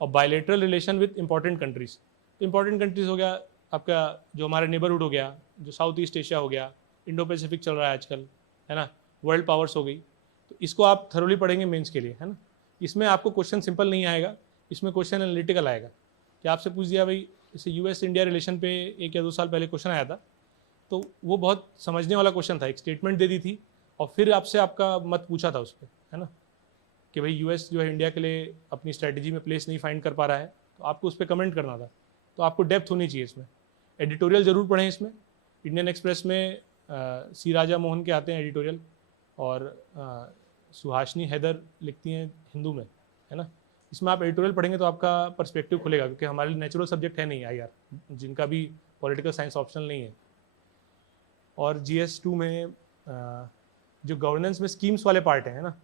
और bilateral relation with important countries. तो इंपॉर्टेंट कंट्रीज हो गया आपका जो हमारा नेबरहुड हो गया, जो साउथ ईस्ट एशिया हो गया, इंडो पैसिफिक चल रहा है आजकल, है ना, वर्ल्ड पावर्स हो गई, तो इसको आप थरोली पढ़ेंगे मेंस के लिए, है ना। इसमें आपको क्वेश्चन सिंपल नहीं आएगा, इसमें क्वेश्चन एनालिटिकल आएगा कि आपसे पूछ दिया भाई, जैसे यूएस इंडिया रिलेशन पे 1 या 2 साल पहले क्वेश्चन आया था, तो वो बहुत समझने वाला क्वेश्चन था, एक स्टेटमेंट दे दी थी और फिर आपसे आपका मत पूछा था उस पर, है ना, कि भाई यूएस जो है इंडिया के लिए अपनी स्ट्रैटेजी में प्लेस नहीं फाइंड कर पा रहा है, तो आपको उस पर कमेंट करना था, तो आपको डेप्थ होनी चाहिए इसमें। एडिटोरियल ज़रूर पढ़ें इसमें, इंडियन एक्सप्रेस में सी राजा मोहन के आते हैं एडिटोरियल, और सुहासिनी हैदर लिखती हैं हिंदू में, है ना, इसमें आप एडिटोरियल पढ़ेंगे तो आपका पर्सपेक्टिव खुलेगा, क्योंकि हमारे लिए नेचुरल सब्जेक्ट है नहीं आईआर, जिनका भी पॉलिटिकल साइंस ऑप्शनल नहीं है। और GS2 में जो गवर्नेंस में स्कीम्स वाले पार्ट है ना,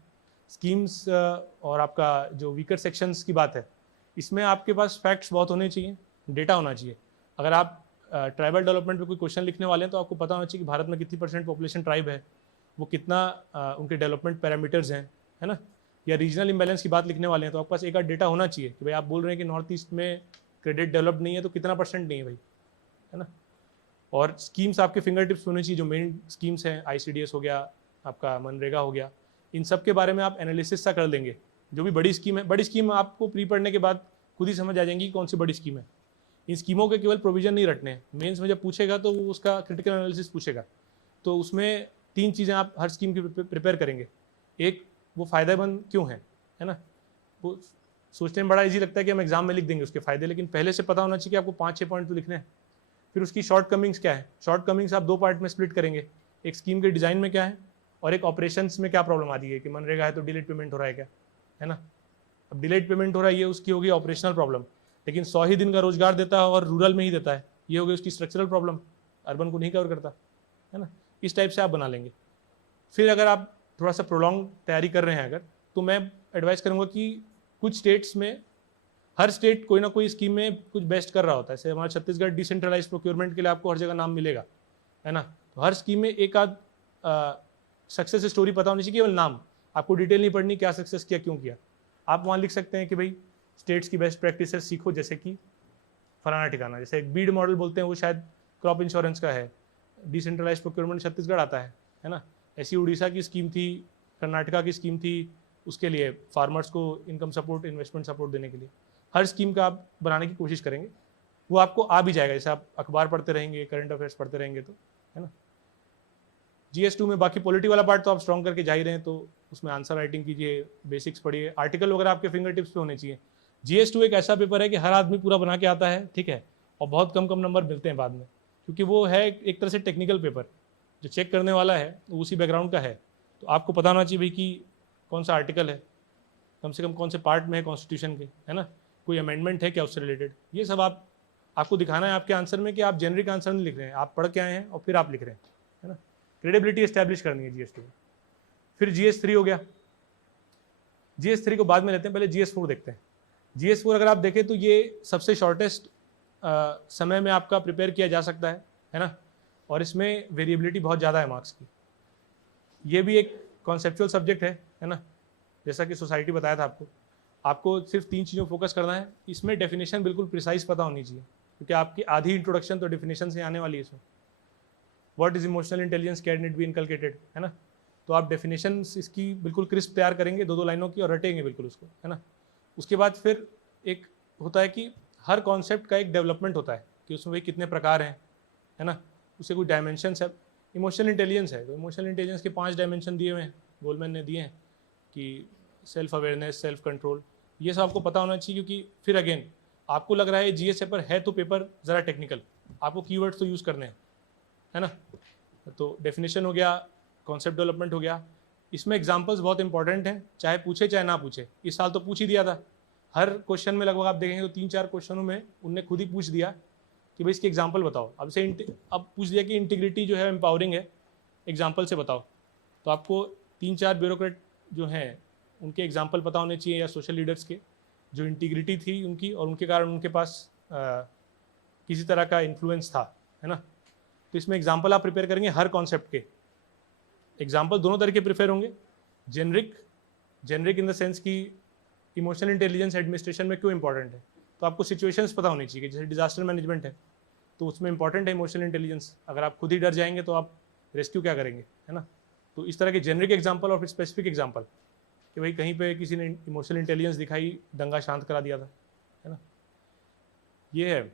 स्कीम्स और आपका जो वीकर सेक्शंस की बात है, इसमें आपके पास फैक्ट्स बहुत होने चाहिए, डेटा होना चाहिए। अगर आप ट्राइबल डेवलपमेंट पे कोई क्वेश्चन लिखने वाले हैं तो आपको पता होना चाहिए कि भारत में कितनी % पॉपुलेशन ट्राइब है, वो कितना उनके डेवलपमेंट पैरामीटर्स हैं, है ना, या रीजनल इम्बैलेंस की बात लिखने वाले हैं तो आपके पास एक आध डेटा होना चाहिए कि भाई आप बोल रहे हैं कि नॉर्थ ईस्ट में क्रेडिट डेवलप्ड नहीं है, तो कितना % नहीं है भाई, है ना। और स्कीम्स आपके फिंगर टिप्स होनी चाहिए, जो मेन स्कीम्स हैं, ICDS हो गया, आपका मनरेगा हो गया, इन सब के बारे में आप एनालिसिस सा कर लेंगे। जो भी बड़ी स्कीम है, बड़ी स्कीम आपको प्री पढ़ने के बाद खुद ही समझ आ जाएंगी कौन सी बड़ी स्कीम है। इन स्कीमों के केवल प्रोविजन नहीं रटने हैं, मेंस में जब पूछेगा तो वो उसका क्रिटिकल एनालिसिस पूछेगा, तो उसमें 3 चीज़ें आप हर स्कीम की प्रिपेयर करेंगे। एक, वो फ़ायदेमंद क्यों है ना, वो सोचने में बड़ा इजी लगता है कि हम एग्जाम में लिख देंगे उसके फ़ायदे, लेकिन पहले से पता होना चाहिए कि आपको 5-6 पॉइंट तो लिखने हैं। फिर उसकी शॉर्ट कमिंग्स क्या है, शॉर्ट कमिंग्स आप 2 पार्ट में स्प्लिट करेंगे, एक स्कीम के डिज़ाइन में क्या है और एक ऑपरेशंस में क्या प्रॉब्लम आती है, कि मनरेगा है तो डिलेड पेमेंट हो रहा है क्या, है ना। अब डिलेड पेमेंट हो रहा है, ये उसकी होगी ऑपरेशनल प्रॉब्लम, लेकिन 100 ही दिन का रोजगार देता है और रूरल में ही देता है, ये हो गई उसकी स्ट्रक्चरल प्रॉब्लम, अर्बन को नहीं कवर करता, है ना। इस टाइप से आप बना लेंगे। फिर अगर आप थोड़ा सा प्रोलॉन्ग तैयारी कर रहे हैं अगर, तो मैं एडवाइस करूँगा कि कुछ स्टेट्स में, हर स्टेट कोई ना कोई स्कीम में कुछ बेस्ट कर रहा होता है। जैसे हमारा छत्तीसगढ़ डिसेंट्रलाइज प्रोक्योरमेंट के लिए आपको हर जगह नाम मिलेगा, है ना, तो हर स्कीम में एक आध सक्सेस स्टोरी पता होनी चाहिए, केवल नाम, आपको डिटेल नहीं पढ़नी क्या सक्सेस किया क्यों किया। आप वहाँ लिख सकते हैं कि भाई स्टेट्स की बेस्ट प्रैक्टिसेस सीखो, जैसे कि फलाना ठिकाना, जैसे एक बीड मॉडल बोलते हैं, वो शायद क्रॉप इंश्योरेंस का है, डिसेंट्रलाइज प्रोक्योरमेंट छत्तीसगढ़ आता है ना। ऐसी उड़ीसा की स्कीम थी, कर्नाटका की स्कीम थी, उसके लिए फार्मर्स को इनकम सपोर्ट, इन्वेस्टमेंट सपोर्ट देने के लिए। हर स्कीम का आप बनाने की कोशिश करेंगे, वो आपको आ भी जाएगा, जैसे आप अखबार पढ़ते रहेंगे, करंट अफेयर्स पढ़ते रहेंगे, तो है ना। GS2 में बाकी पॉलिटी वाला पार्ट तो आप स्ट्रॉन्ग करके जा ही रहे हैं, तो उसमें आंसर राइटिंग कीजिए, बेसिक्स पढ़िए, आर्टिकल वगैरह आपके फिंगर टिप्स पे होने चाहिए। GS2 एक ऐसा पेपर है कि हर आदमी पूरा बना के आता है, ठीक है, और बहुत कम नंबर मिलते हैं बाद में, क्योंकि वो है एक तरह से टेक्निकल पेपर, जो चेक करने वाला है वो उसी बैकग्राउंड का है, तो आपको पता होना चाहिए भाई कि कौन सा आर्टिकल है, कम से कम कौन से पार्ट में है कॉन्स्टिट्यूशन के, है ना, कोई अमेंडमेंट है क्या उससे रिलेटेड। ये सब आपको दिखाना है आपके आंसर में कि आप जेनरिक आंसर नहीं लिख रहे हैं, आप पढ़ के आए हैं और फिर आप लिख रहे हैं, है ना। क्रेडिबिलिटी एस्टैब्लिश करनी है GS2 में। फिर GS3 हो गया, GS3 को बाद में लेते हैं, पहले GS4 देखते हैं। GS4 अगर आप देखें तो ये सबसे शॉर्टेस्ट समय में आपका प्रिपेयर किया जा सकता है ना, और इसमें वेरिएबिलिटी बहुत ज़्यादा है मार्क्स की। ये भी एक कॉन्सेप्चुअल सब्जेक्ट है ना, जैसा कि सोसाइटी बताया था आपको सिर्फ 3 चीज़ों फोकस करना है। इसमें डेफिनेशन बिल्कुल प्रिसाइज पता होनी चाहिए, क्योंकि आपकी आधी इंट्रोडक्शन तो डेफिनेशन से आने वाली है इसमें। What is emotional intelligence, can it be inculcated, है ना। तो आप डेफिनेशन इसकी बिल्कुल क्रिस्प तैयार करेंगे 2-2 लाइनों की और रटेंगे बिल्कुल उसको, है ना। उसके बाद फिर एक होता है कि हर कॉन्सेप्ट का एक डेवलपमेंट होता है कि उसमें भाई कितने प्रकार हैं, है ना, उससे कोई डायमेंशन है। इमोशनल इंटेलिजेंस है तो इमोशनल इंटेलिजेंस के 5 डायमेंशन दिए हुए हैं, गोलमैन ने दिए हैं कि सेल्फ अवेयरनेस, सेल्फ कंट्रोल, ये सब आपको पता होना चाहिए। क्योंकि फिर अगेन आपको लग रहा है जीएस पेपर है तो पेपर ज़रा टेक्निकल, आपको कीवर्ड्स तो यूज़ करने हैं, है ना। तो डेफिनेशन हो गया, कॉन्सेप्ट डेवलपमेंट हो गया। इसमें एग्जांपल्स बहुत इंपॉर्टेंट हैं, चाहे पूछे चाहे ना पूछे। इस साल तो पूछ ही दिया था, हर क्वेश्चन में लगभग आप देखेंगे तो 3-4 क्वेश्चनों में उनने खुद ही पूछ दिया कि भाई इसके एग्जाम्पल बताओ। अब पूछ दिया कि इंटीग्रिटी जो है एम्पावरिंग है, एग्जाम्पल से बताओ। तो आपको 3-4 ब्यूरोक्रेट जो हैं उनके एग्जाम्पल पता होने चाहिए, या सोशल लीडर्स के जो इंटीग्रिटी थी उनकी, और उनके कारण उनके पास किसी तरह का इन्फ्लुएंस था, है ना। तो इसमें एग्जाम्पल आप प्रिपेयर करेंगे हर कॉन्सेप्ट के। एग्जाम्पल दोनों तरह के प्रिपेयर होंगे, जेनरिक इन द सेंस कि इमोशनल इंटेलिजेंस एडमिनिस्ट्रेशन में क्यों इंपॉर्टेंट है, तो आपको सिचुएशंस पता होनी चाहिए। जैसे डिजास्टर मैनेजमेंट है तो उसमें इंपॉर्टेंट है इमोशनल इंटेलिजेंस। अगर आप खुद ही डर जाएंगे तो आप रेस्क्यू क्या करेंगे, है ना। तो इस तरह के जेनरिक एग्जाम्पल और फिर स्पेसिफिक एग्जाम्पल कि भाई कहीं पे किसी ने इमोशनल इंटेलिजेंस दिखाई, दंगा शांत करा दिया था, है ना। ये है।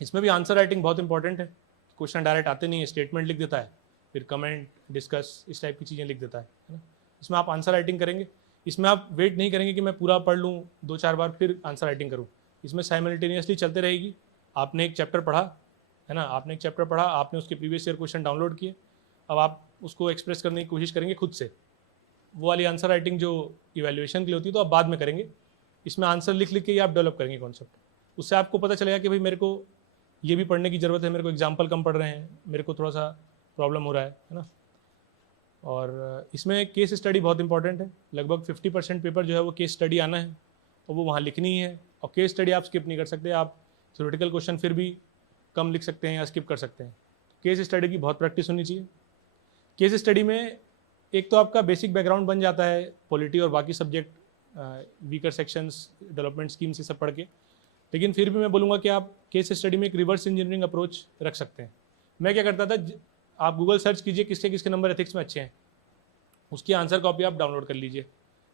इसमें भी आंसर राइटिंग बहुत इंपॉर्टेंट है। क्वेश्चन डायरेक्ट आते नहीं है, स्टेटमेंट लिख देता है, फिर कमेंट, डिस्कस, इस टाइप की चीज़ें लिख देता है ना। इसमें आप आंसर राइटिंग करेंगे। इसमें आप वेट नहीं करेंगे कि मैं पूरा पढ़ लूँ 2-4 बार फिर आंसर राइटिंग करूँ। इसमें साइमल्टेनियसली चलते रहेगी। आपने एक चैप्टर पढ़ा, है ना, आपने एक चैप्टर पढ़ा, आपने उसके प्रीवियस ईयर क्वेश्चन डाउनलोड किए, अब आप उसको एक्सप्रेस करने की कोशिश करेंगे खुद से। वो वाली आंसर राइटिंग जो इवैल्यूएशन के लिए होती है तो आप बाद में करेंगे। इसमें आंसर लिख लिख के ही आप डेवलप करेंगे कॉन्सेप्ट। उससे आपको पता चलेगा कि भाई मेरे को ये भी पढ़ने की ज़रूरत है, मेरे को एग्जाम्पल कम पढ़ रहे हैं, मेरे को थोड़ा सा प्रॉब्लम हो रहा है ना। और इसमें केस स्टडी बहुत इंपॉर्टेंट है। लगभग 50% पेपर जो है वो केस स्टडी आना है और वो वहाँ लिखनी ही है। और केस स्टडी आप स्किप नहीं कर सकते, आप थ्योरेटिकल क्वेश्चन फिर भी कम लिख सकते हैं या स्किप कर सकते हैं। केस स्टडी की बहुत प्रैक्टिस होनी चाहिए। केस स्टडी में एक तो आपका बेसिक बैकग्राउंड बन जाता है, पॉलिटी और बाकी subject, weaker sections, development scheme से सब पढ़ के। लेकिन फिर भी मैं बोलूँगा कि आप केस स्टडी में एक रिवर्स इंजीनियरिंग अप्रोच रख सकते हैं। मैं क्या करता था, आप गूगल सर्च कीजिए किसके किसके नंबर एथिक्स में अच्छे हैं, उसकी आंसर कॉपी आप डाउनलोड कर लीजिए,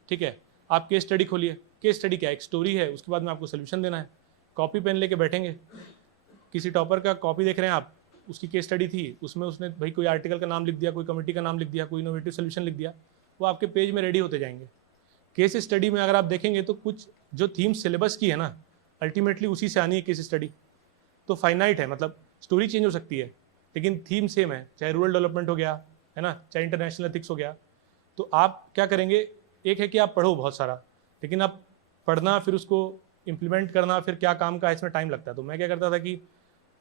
ठीक है। आप केस स्टडी खोलिए। केस स्टडी क्या है, एक स्टोरी है, उसके बाद में आपको सोल्यूशन देना है। कॉपी पेन लेके बैठेंगे, किसी टॉपर का कॉपी देख रहे हैं आप, उसकी केस स्टडी थी, उसमें उसने भाई कोई आर्टिकल का नाम लिख दिया, कोई कमेटी का नाम लिख दिया, कोई इनोवेटिव सोल्यूशन लिख दिया, वो आपके पेज में रेडी होते जाएंगे। केस स्टडी में अगर आप देखेंगे तो कुछ जो थीम सिलेबस की है ना, अल्टीमेटली उसी से आनी है केस स्टडी। तो फाइनाइट है, मतलब स्टोरी चेंज हो सकती है लेकिन थीम सेम है, चाहे रूरल डेवलपमेंट हो गया, है ना, चाहे इंटरनेशनल एथिक्स हो गया। तो आप क्या करेंगे, एक है कि आप पढ़ो बहुत सारा, लेकिन आप पढ़ना फिर उसको इम्प्लीमेंट करना फिर क्या काम का है, इसमें टाइम लगता है। तो मैं क्या करता था कि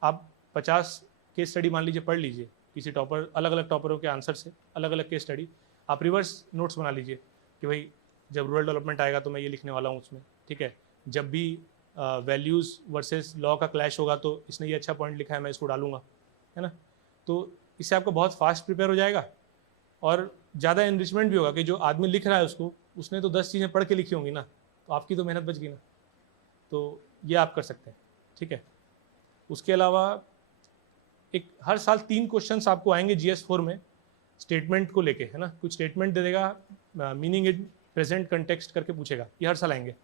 आप 50 केस स्टडी मान लीजिए पढ़ लीजिए, किसी टॉपर, अलग अलग टॉपरों के आंसर से अलग अलग केस स्टडी, आप रिवर्स नोट्स बना लीजिए कि भाई जब रूरल डेवलपमेंट आएगा तो मैं ये लिखने वाला हूँ उसमें, ठीक है। जब भी वैल्यूज़ वर्सेस लॉ का क्लैश होगा तो इसने ये अच्छा पॉइंट लिखा है, मैं इसको डालूंगा, है ना। तो इससे आपको बहुत फास्ट प्रिपेयर हो जाएगा और ज़्यादा एनरिचमेंट भी होगा कि जो आदमी लिख रहा है उसने तो 10 चीज़ें पढ़ के लिखी होंगी ना, तो आपकी तो मेहनत बच गई ना। तो ये आप कर सकते हैं, ठीक है। उसके अलावा एक हर साल 3 क्वेश्चंस आपको आएंगे GS4 में स्टेटमेंट को लेके, है ना। कुछ स्टेटमेंट दे देगा, मीनिंग इन प्रेजेंट कंटेक्स्ट करके पूछेगा, ये हर साल आएंगे।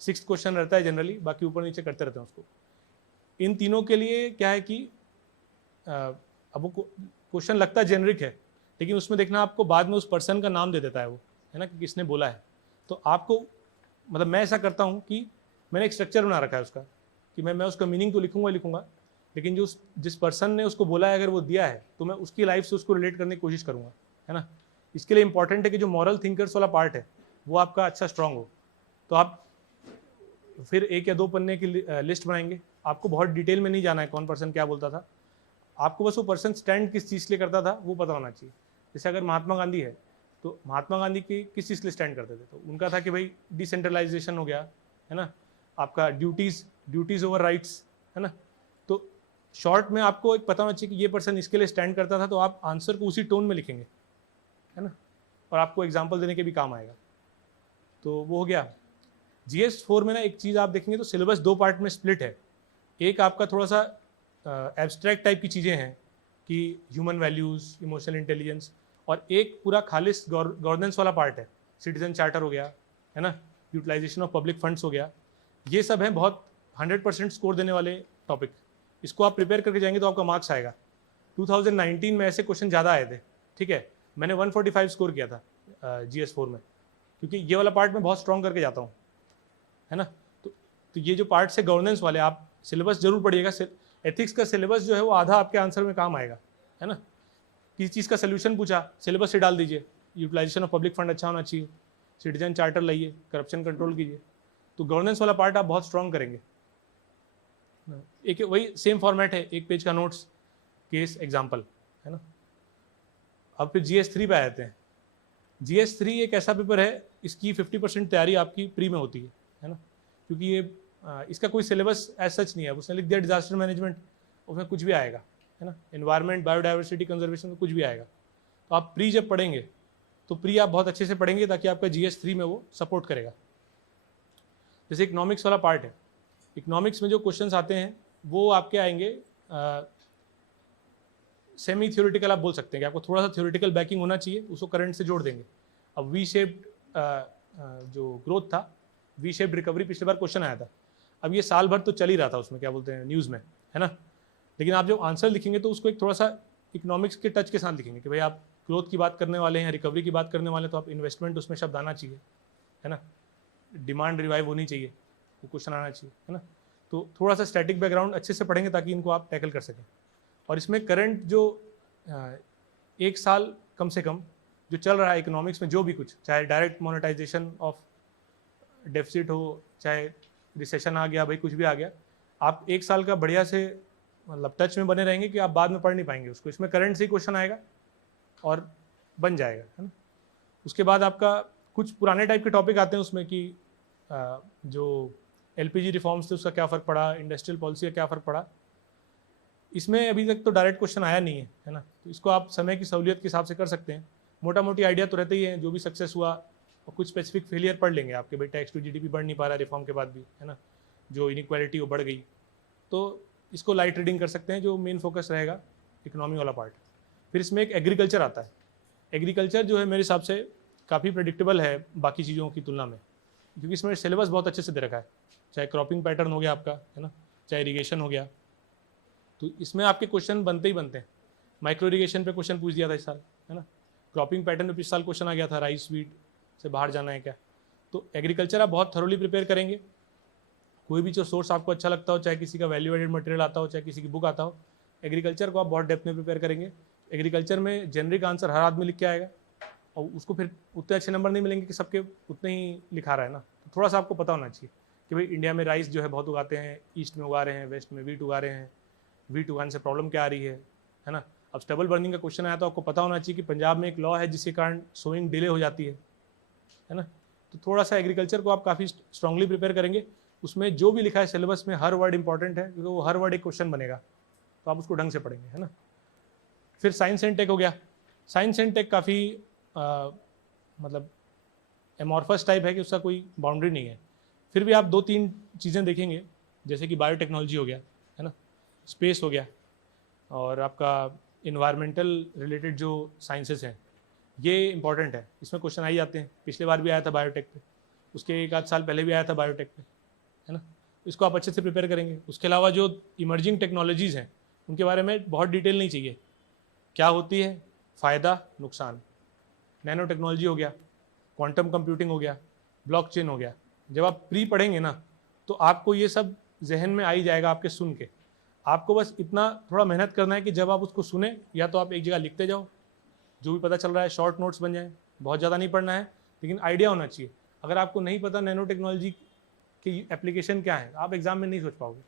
6th क्वेश्चन रहता है जनरली, बाकी ऊपर नीचे करते रहते हैं उसको। इन तीनों के लिए क्या है कि अब वो क्वेश्चन लगता है जेनरिक है, लेकिन उसमें देखना आपको बाद में उस पर्सन का नाम दे देता है वो, है ना, कि किसने बोला है। तो आपको, मतलब मैं ऐसा करता हूँ कि मैंने एक स्ट्रक्चर बना रखा है उसका, कि मैं उसका मीनिंग तो लिखूंगा, लेकिन जो जिस पर्सन ने उसको बोला है अगर वो दिया है तो मैं उसकी लाइफ से उसको रिलेट करने की कोशिश करूँगा, है ना। इसके लिए इंपॉर्टेंट है कि जो मॉरल थिंकर्स वाला पार्ट है वो आपका अच्छा स्ट्रांग हो। तो आप फिर 1 या 2 पन्ने की लिस्ट बनाएंगे। आपको बहुत डिटेल में नहीं जाना है कौन पर्सन क्या बोलता था, आपको बस वो पर्सन स्टैंड किस चीज़ के लिए करता था वो पता होना चाहिए। जैसे अगर महात्मा गांधी है तो महात्मा गांधी की किस चीज़ के लिए स्टैंड करते थे, तो उनका था कि भाई डिसेंट्रलाइजेशन हो गया, है ना, आपका ड्यूटीज़ ओवर राइट्स, है ना। तो शॉर्ट में आपको एक पता होना चाहिए कि ये पर्सन इसके लिए स्टैंड करता था, तो आप आंसर को उसी टोन में लिखेंगे, है ना। और आपको एग्जाम्पल देने के भी काम आएगा। तो वो हो गया। GS4 में ना एक चीज़ आप देखेंगे तो सिलेबस 2 पार्ट में स्प्लिट है। एक आपका थोड़ा सा एब्स्ट्रैक्ट टाइप की चीज़ें हैं कि ह्यूमन वैल्यूज़, इमोशनल इंटेलिजेंस, और एक पूरा खालिस गवर्नेंस वाला पार्ट है। सिटीजन चार्टर हो गया, है ना, यूटिलाइजेशन ऑफ पब्लिक फंड्स हो गया। ये सब हैं बहुत 100% स्कोर देने वाले टॉपिक। इसको आप प्रिपेयर करके जाएंगे तो आपका मार्क्स आएगा। 2019 में ऐसे क्वेश्चन ज़्यादा आए थे, ठीक है। मैंने 145 स्कोर किया था GS4 में, क्योंकि ये वाला पार्ट मैं बहुत स्ट्रॉन्ग करके जाता हूँ, है ना। तो ये जो पार्ट्स है गवर्नेंस वाले, आप सिलेबस जरूर पढ़िएगा। एथिक्स का सिलेबस जो है वो आधा आपके आंसर में काम आएगा, है ना। किसी चीज़ का सोल्यूशन पूछा, सिलेबस से डाल दीजिए। यूटिलाइजेशन ऑफ पब्लिक फंड अच्छा होना चाहिए, सिटीजन चार्टर लाइए, करप्शन कंट्रोल कीजिए। तो गवर्नेंस वाला पार्ट आप बहुत स्ट्रॉन्ग करेंगे। एक वही सेम फॉर्मेट है, एक पेज का नोट्स, केस, एग्जाम्पल, है ना। अब फिर GS3 पे आते हैं। GS3 एक ऐसा पेपर है, इसकी 50% तैयारी आपकी प्री में होती है ना, क्योंकि ये इसका कोई सिलेबस एज सच नहीं है। उसने लिख दिया डिजास्टर मैनेजमेंट, उसमें कुछ भी आएगा, है ना, एनवायरनमेंट, बायोडाइवर्सिटी, कंजर्वेशन में कुछ भी आएगा। तो आप प्री जब पढ़ेंगे तो प्री आप बहुत अच्छे से पढ़ेंगे ताकि आपका GS3 में वो सपोर्ट करेगा। जैसे इकोनॉमिक्स वाला पार्ट है, इकोनॉमिक्स में जो क्वेश्चंस आते हैं वो आपके आएंगे सेमी थ्योरेटिकल, आप बोल सकते हैं कि आपको थोड़ा सा थ्योरेटिकल बैकिंग होना चाहिए, उसको करंट से जोड़ देंगे। अब वी शेप्ड जो ग्रोथ था, वी शेप्ड रिकवरी पिछली बार क्वेश्चन आया था। अब ये साल भर तो चल ही रहा था उसमें, क्या बोलते हैं, न्यूज़ में, है ना। लेकिन आप जब आंसर लिखेंगे तो उसको एक थोड़ा सा इकोनॉमिक्स के टच के साथ लिखेंगे कि भाई आप ग्रोथ की बात करने वाले हैं, रिकवरी की बात करने वाले हैं, तो आप इन्वेस्टमेंट उसमें शब्द आना चाहिए, है ना, डिमांड रिवाइव होनी चाहिए, वो क्वेश्चन आना चाहिए, है ना। तो थोड़ा सा स्टैटिक बैकग्राउंड अच्छे से पढ़ेंगे ताकि इनको आप टैकल कर सकें। और इसमें करंट जो एक साल कम से कम जो चल रहा है इकोनॉमिक्स में, जो भी कुछ, चाहे डायरेक्ट मोनेटाइजेशन ऑफ डेफिसिट हो, चाहे रिसेशन आ गया, भाई कुछ भी आ गया, आप एक साल का बढ़िया से मतलब टच में बने रहेंगे कि आप बाद में पढ़ नहीं पाएंगे उसको। इसमें करंट से ही क्वेश्चन आएगा और बन जाएगा, है ना। उसके बाद आपका कुछ पुराने टाइप के टॉपिक आते हैं उसमें कि जो LPG रिफॉर्म्स थे उसका क्या फ़र्क पड़ा, इंडस्ट्रियल पॉलिसी का क्या फ़र्क पड़ा। इसमें अभी तक तो डायरेक्ट क्वेश्चन आया नहीं है ना, तो इसको आप समय की सहूलियत के हिसाब से कर सकते हैं। मोटा मोटी आइडिया तो रहते ही है, जो भी सक्सेस हुआ, और कुछ स्पेसिफिक फेलियर पढ़ लेंगे आपके, भाई टैक्स टू GDP बढ़ नहीं पा रहा रिफॉर्म के बाद भी, है ना, जो इनइक्वालिटी वो बढ़ गई, तो इसको लाइट रीडिंग कर सकते हैं, जो मेन फोकस रहेगा इकोनॉमी वाला पार्ट। फिर इसमें एक एग्रीकल्चर आता है। एग्रीकल्चर जो है मेरे हिसाब से काफ़ी प्रेडिक्टेबल है बाकी चीज़ों की तुलना में, क्योंकि इसमें सिलेबस बहुत अच्छे से दे रखा है, चाहे क्रॉपिंग पैटर्न हो गया आपका, है ना, चाहे इरीगेशन हो गया। तो इसमें आपके क्वेश्चन बनते ही बनते हैं। माइक्रो इरीगेशन पे क्वेश्चन पूछ दिया था इस साल, है ना। क्रॉपिंग पैटर्न में पिछले साल क्वेश्चन आ गया था, राइस वीट से बाहर जाना है क्या। तो एग्रीकल्चर आप बहुत थरोली प्रिपेयर करेंगे। कोई भी जो सोर्स आपको अच्छा लगता हो, चाहे किसी का वैल्यू एडेड मटेरियल आता हो, चाहे किसी की बुक आता हो, एग्रीकल्चर को आप बहुत डेप्थ में प्रिपेयर करेंगे। एग्रीकल्चर में जेनरिक आंसर हर आदमी लिख के आएगा, और उसको फिर उतने अच्छे नंबर नहीं मिलेंगे कि सबके उतने ही लिखा रहा है ना। तो थोड़ा सा आपको पता होना चाहिए कि भाई इंडिया में राइस जो है बहुत उगाते हैं, ईस्ट में उगा रहे हैं, वेस्ट में वीट उगा रहे हैं, वीट उगाने से प्रॉब्लम क्या आ रही है ना। अब स्टेबल बर्निंग का क्वेश्चन आया तो आपको पता होना चाहिए कि पंजाब में एक लॉ है जिसके कारण सोइंग डिले हो जाती है ना। तो थोड़ा सा एग्रीकल्चर को आप काफ़ी स्ट्रांगली प्रिपेयर करेंगे। उसमें जो भी लिखा है सिलेबस में हर वर्ड इंपॉर्टेंट है, क्योंकि वो हर वर्ड एक क्वेश्चन बनेगा, तो आप उसको ढंग से पढ़ेंगे, है ना। फिर साइंस एंड टेक हो गया। साइंस एंड टेक काफ़ी मतलब एमॉर्फस टाइप है कि उसका कोई बाउंड्री नहीं है। फिर भी आप 2-3 चीज़ें देखेंगे, जैसे कि बायोटेक्नोलॉजी हो गया, है ना, स्पेस हो गया, और आपका इन्वायरमेंटल रिलेटेड जो साइंसेस हैं ये इंपॉर्टेंट है। इसमें क्वेश्चन आ ही जाते हैं। पिछले बार भी आया था बायोटेक पे, उसके 1 आध साल पहले भी आया था बायोटेक पे, है ना। इसको आप अच्छे से प्रिपेयर करेंगे। उसके अलावा जो इमर्जिंग टेक्नोलॉजीज़ हैं उनके बारे में बहुत डिटेल नहीं चाहिए, क्या होती है, फ़ायदा, नुकसान। नैनो टेक्नोलॉजी हो गया, क्वांटम कंप्यूटिंग हो गया, ब्लॉकचेन हो गया। जब आप प्री पढ़ेंगे ना तो आपको ये सब जहन में आ ही जाएगा आपके सुन के। आपको बस इतना थोड़ा मेहनत करना है कि जब आप उसको सुने, या तो आप एक जगह लिखते जाओ, जो भी पता चल रहा है शॉर्ट नोट्स बन जाए। बहुत ज़्यादा नहीं पढ़ना है, लेकिन आइडिया होना चाहिए। अगर आपको नहीं पता नैनो टेक्नोलॉजी की एप्लीकेशन क्या है, आप एग्जाम में नहीं सोच पाओगे,